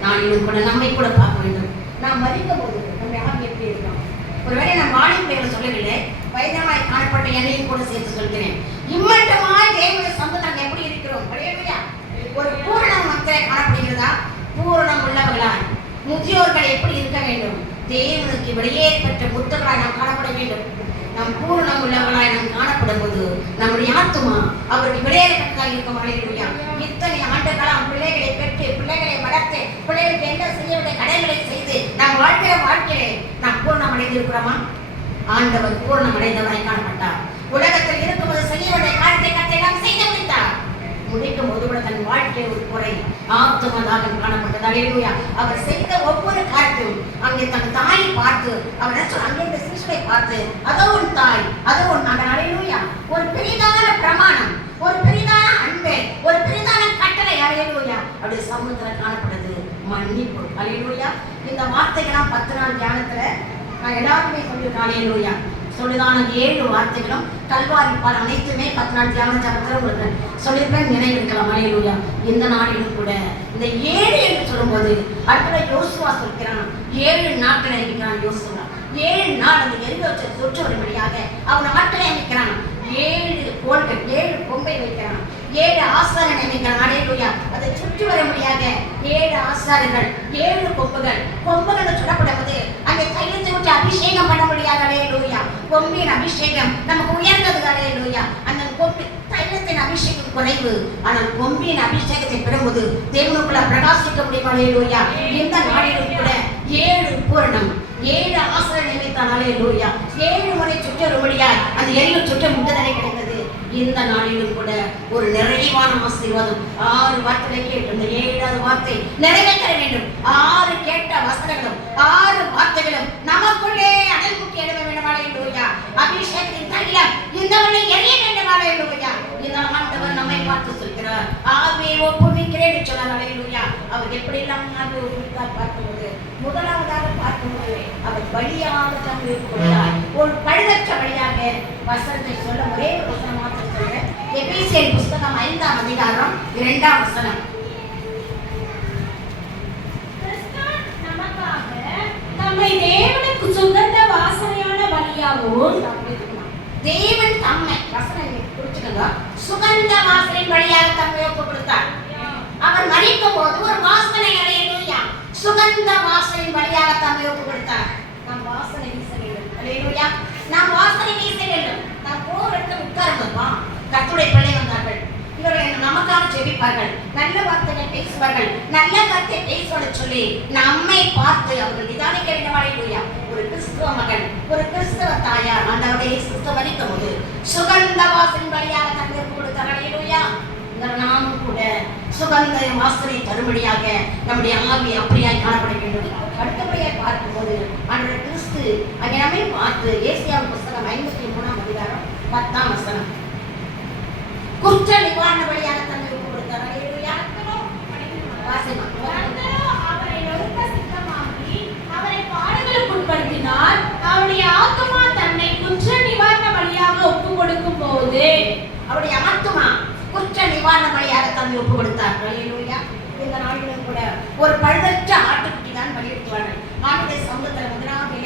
நாளிலும் கூட நம்மை கூட பார்க்க வேண்டும். நாம் மரிக்கும் போது நம்முடைய ஆவி எப்படி இருக்கும்? ஒருவேளை நான் வாழின் பேரை சொல்லவில்லை, வயதாய் காணப்பட்ட என்னையும் கூட சேர்த்து சொல்கிறேன். இம்மட்டமாய் தேவனுடைய சமூகத்தில் எப்படி இருக்கிறோம்? அல்லேலூயா. ஒரு பூரணம் மக்களை காணப்படுகிறதா? பூரணம் உள்ளவர்களாய் முதியோர்கள் எப்படி இருக்க வேண்டும்? தேவனுக்கு வெளியேற்பட்ட முத்தர்களாய் நாம் காணப்பட வேண்டும். நாம் பூரணம் உள்ளவர்களாய் நாம் காணப்படும் போது நம்முடைய ஆத்துமா அவருக்கு விளையாடப்பட்டதாக இருக்கும். அல்லேலூயா. இத்தனை ஆண்டுகளாம் பிள்ளைகளை பெற்று பிள்ளைகளை வளர்த்து பிள்ளைகளுக்கு என்ன செய்ய வேண்டிய கடமைகளை செய்து நாம் வாழ்க்கிற வாழ்க்கையை நாம் பூர்ணம் அடைந்திருக்கிறோமா? ஆண்டவர் பூர்ணம் அடைந்தவராய் காணப்பட்டார். உலகத்தில் இருக்கும்போது செய்ய வேண்டிய காரியத்தை கத்தை நாம் செய்து முடித்தார். முடிக்கும் போது கூட தன் வாழ்க்கை ஒரு குறை ஆத்துமதாக காணப்பட்டது. அல்லேலூயா. அவர் செய்த ஒவ்வொரு காரியத்தையும் அங்கே தன் தாயை பார்த்து அவர் அங்கே இந்த சிசுவை பார்த்து அதோ உன் தாய், அதோ உன் மகன். அல்லேலூயா. ஒரு பெரிதான பிரமாணம், ஒரு பெரிதான அன்பு, ஒரு பெரிதான கட்டளை. அல்லேலூயா. அப்படி சமூகத்தில் காணப்பட்டது மன்னிப்பு. அல்லேலூயா. இந்த வார்த்தைகளாம் 10 நாள் தியானத்துல நான் எல்லாருமே சொல்லியிருக்கேன். அல்லேலூயா. சொல்லுதான 7 வார்த்தைகளும் கல்வாரி பாடம் அனைத்துமே 10 நாள் தியான ஜபத்தில் உங்களுக்கு சொல்லியிருப்பேன், நினைவிருக்கலாம். அல்லேலூயா. இந்த நாளிலும் கூட இந்த 7 என்று சொல்லும்போது அடுத்த யோசுவா சொல்கிறான். 7 நாட்கள் அறிவிக்கிறான் யோசுவா. 7 நாள் அந்த எரிவச்ச தொற்று வரும்படியாக அவன் நாட்களை அமைக்கிறான். 7 கோள்கள், 7 கொம்பை வைக்கிறான். 7 ஆசாரனை அமைக்கிறான். அல்லேலூயா. அதை சுற்றி வரும்படியாக 7 ஆசாரங்கள், 7 கொம்புகள். கொம்புகள் சுடப்படுவது அங்கே கையெழுத்து விட்டு அபிஷேகம் பண்ண முடியாது. அல்லேலூயா. கொம்பின் அபிஷேகம் நமக்கு உயர்ந்தது. அல்லேலூயா. அந்த கொம்பு தைலத்தின் அபிஷேகம் குறைவு, ஆனால் கொம்பின் அபிஷேகத்தை பெறும்போது தேவனுக்குள்ள பிரகாசிக்க முடியும். அல்லேலூயா. இந்த நாளிலும் கூட 7 பூரணம், 7 ஆசாரனை அமைத்தான். அல்லேலூயா. 7 முறை சுற்றி வரும்படியாய் அந்த எரியில் சுற்ற முட்டதனை கிடைத்தது. இந்த நாளிலும் கூட ஒரு நிறைவான ஆசீர்வாதம். 6 வார்த்தைகளை கேட்டு இந்த 7வது வார்த்தை நிறைவேற்ற வேண்டும். 6 கேட்ட வசனங்களும் 6 வார்த்தைகளும் நமக்குள்ளே அனல் முட்டி எழுத வேண்டும். அபிஷேகத்தின் தைலம் இந்த எரிய வேண்டும். இந்த ஆண்டவர் நம்மை பார்த்து சொன்னார். அல்லேலூயா. அவர் எப்படி எல்லாம் மார்பை ஒப்பு கொடுத்தார் பார்க்கும்போது, முதலாவதாக பார்க்கும்போது அவர் பலியாக தம்மை ஒப்பு கொடுத்தார். ஒரு பழுதற்ற பலியாக. வசனத்தை சொல்ல ஒரே ஒரு வசனம் மாத்திரம் சொல்றேன். எபேசியர் புஸ்தகம் 5ஆம் அதிகாரம் 2ஆம் வசனம். நம்மை தேவனுக்கு சுகந்த வாசனையான பலியாகவும் தேவன் தம்மை வசனம் குறிச்சுக்கோங்க, சுகந்த வாசனையின் வழியாக தம்மை ஒப்பு கொடுத்தார். அவர் மரிக்கும் போது ஒரு வாசனை, அல்லேலூயா, சுகந்த வாசனையின் வழியாக தம்மை ஒப்பு கொடுத்தார். நாம் வாசனை வீச வேண்டும். அல்லேலூயா. நாம் வாசனை வீச வேண்டும். நாம் போகிற இடத்துல உட்கார்ந்தோமா, கர்த்தருடைய பிள்ளை வந்தார்கள், இவர்கள் நமக்காக ஜெபிப்பார்கள், நல்ல வார்த்தைகள் பேசுவார்கள், நல்ல வார்த்தை பேசுவதை சொல்லி நம்மை பார்த்து அவர்கள் நிதானிக்க வேண்டும். அல்லேலூயா. ஒரு கிறிஸ்துவ மகன், ஒரு கிறிஸ்தவ தாயார் ஆண்டவருடைய இயேசு மரிக்கும் போது சுகந்த வாசனை வழியாக தம்மை ஒப்பு கொடுத்தார். அல்லேலூயா. நாமும் கூட சுகந்த வாசனை தரும்படியாக நம்முடைய ஆவி அப்படியாய் காணப்பட வேண்டும். அடுத்தபடியாக பார்க்கும்போது ஆண்டவர் கிறிஸ்து அங்கே நம்மை பார்த்து ஏசாயா புஸ்தகம் 53ஆம் அதிகாரம் 10ஆம் வசனம், குற்ற நிவாரண வழியாக தன்னை ஒப்பு கொடுத்தார். அல்லேலூயா. வாசிமா. அவரை நொறுக்க சித்தமாகி அவரை பாடுகளுக்கு உட்படுத்தினார். அவருடைய ஆத்துமா தன்னை குற்ற நிவாரண பலியாக ஒப்பு கொடுக்கும் போது அவருடைய ஆத்துமா குற்ற நிவாரண பலியாக தன்னை ஒப்பு கொடுத்தார். அல்லேலூயா. இந்த நாளிலும் கூட ஒரு பழுதற்ற ஆட்டுக்குட்டி தான் பலியிடுவார்கள். ஆண்டுடைய சமூகத்தில் முதலாவது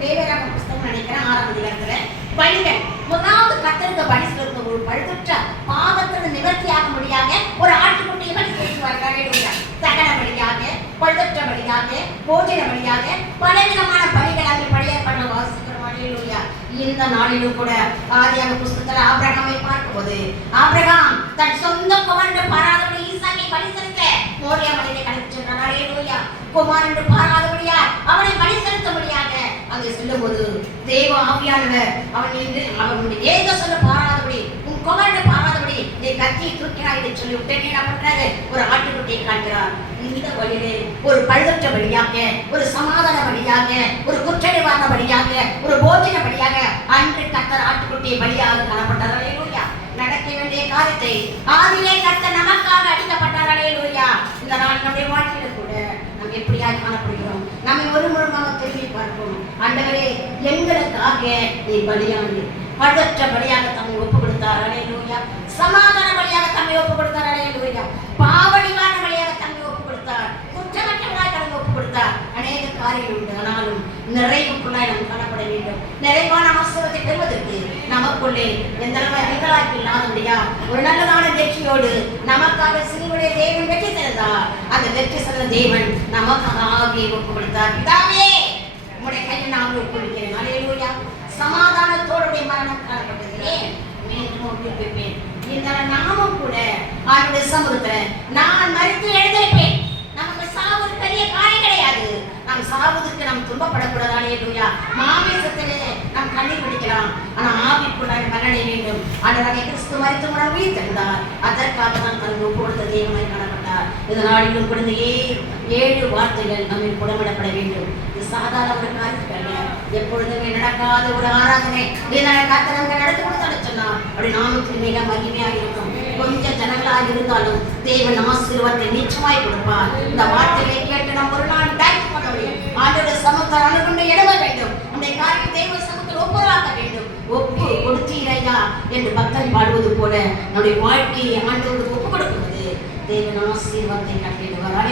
லேவியராகம புஸ்தகம் நினைக்கிறேன் 6ஆம் அதிகாரத்துல பலிகள் முதலாவது கர்த்தருக்கு பலி செலுத்த ஒரு பழுதற்ற பாவத்திலிருந்து நிவர்த்தியாக முடியாத ஒரு ஆட்டுக்குட்டியை பலி செலுத்துவார்கள். அல்லேலூயா. தகன பலியாக, பழுதற்ற பலியாக, போஜன பலியாக, பலவிதமான பலிகளாக பழைய பண்ண வாசிக்கிறோம். அல்லேலூயா. இந்த நாளிலும் கூட ஆதியாக புஸ்தகத்தில் ஆபிரகாமை பார்க்கும்போது ஆபிரகாம் தன் சொந்த குமாரன் என்று பாராதபடி ஈசாக்கை பலி செலுத்த மோரியா மலையை கடந்து சென்றான். அல்லேலூயா. குமாரன் என்று பாராதபடியா அவனை பலி செலுத்தபடியாக அங்கே செல்லும்போது தேவ ஆவியானவர் அவனுடைய ஏக சொல்ல பாராதபடி, உன் குமாரன் பாராதபடி நீ கத்தியை தூக்கினாய் என்று சொல்லி விட்டு என்ன பண்றாரு, ஒரு ஆட்டுக்குட்டியை காண்கிறார். இந்த வழியிலே ஒரு பழுதற்ற வழியாக, ஒரு சமாதான வழியாக, ஒரு குற்ற நிவாரண வழியாக, ஒரு போஜன வழியாக அன்று கர்த்தர் ஆட்டுக்குட்டியை வழியாக காணப்பட்டார். அல்லேலூயா. நடக்க வேண்டிய காரியத்தை ஆதியிலே கர்த்தர் நமக்காக அடிக்கப்பட்டார். அல்லேலூயா. இந்த நாள் நம்முடைய வாழ்க்கையில கூட நாம் எப்படியாக காணப்படுகிறோம், நம்மை ஒரு முழுமாக திரும்பி பார்ப்போம். ஆண்டவரே, எங்களுக்காக நீ பலியானி பழுதற்ற பலியாக தம்மை ஒப்பு கொடுத்தார். அல்லேலூயா. சமாதான வழியாக தம்மை ஒப்பு கொடுத்தார். அல்லேலூயா. பாவ நிவாரண வழியாக தம்மை ஒப்பு கொடுத்தார். குற்றமற்றவராய் தம்மை ஒப்பு கொடுத்தார். அநேக காரியங்கள் உண்டு. ஆனாலும் நிறைவுக்குள்ளாய் நாம் காணப்பட வேண்டும். நிறைவான ஆசீர்வாதத்தை பெறுவதற்கு நமக்குள்ளே எந்த அங்கலாய்ப்பு இல்லாதபடியா ஒரு நல்லதான வெற்றியோடு நமக்காக சிறுவடைய தேவன் வெற்றி தந்தார். அந்த வெற்றி செல்ல தேவன் நமக்காக ஆவியை ஒப்பு கொடுத்தார். பிதாவே, உம்முடைய கையில் நான் ஒப்பு கொடுக்கிறேன். அல்லேலூயா. சமாதானத்தோடு மரணம் காணப்பட்டது. மீண்டும் ஒப்புவிப்பேன். இந்த நாமும் கூட ஆண்டுடைய சமூகத்துல நான் மறித்து எழுந்திருப்பேன். நமக்கு சாவு பெரிய காரியம் கிடையாது. நாம் சாவதற்கு நாம் துன்பப்படக்கூடாது. அல்லேலூயா. மாமிசத்திலே நாம் கண்ணீர் பிடிக்கலாம், ஆனா ஆவிக்குள்ளாக மரணடைய வேண்டும். ஆண்டவராகிய கிறிஸ்து மரித்து உடன் உயிர் தெழுந்தார். அதற்காக தான் தனது ஒப்பு கொடுத்த தெய்வமாய் காணப்பட்டார். இந்த நாளிலும் கொடுத்த 7 வார்த்தைகள் நம்மை புடமிடப்பட வேண்டும். இது சாதாரண ஒரு காரியத்தில் அல்ல. எப்பொழுதுமே நடக்காத ஒரு ஆராதனை கர்த்தர் நடத்தி கொடுத்தாலும் சொன்னா அப்படி நாமத்துக்கு மிக மகிமையாக இருக்கும். கொஞ்சம் ஜனங்களாக இருந்தாலும் தேவன் ஆசீர்வாதத்தை நிச்சயமாய் கொடுப்பார். இந்த வார்த்தைகளை கேட்டு நாம் ஒரு நாள் டைப் பண்ண முடியும். ஆண்டோட சமூகத்தை அணுகுண்டு இடம வேண்டும். நம்முடைய காரியத்தை தேவ சமூகத்தில் ஒப்புராக்க வேண்டும். ஒப்பு கொடுத்தீரையா என்று பக்தன் பாடுவது போல நம்முடைய வாழ்க்கையை ஆண்டவருக்கு ஒப்பு கொடுக்குவது தேவன் ஆசீர்வாதத்தை கட்டிடுவார்.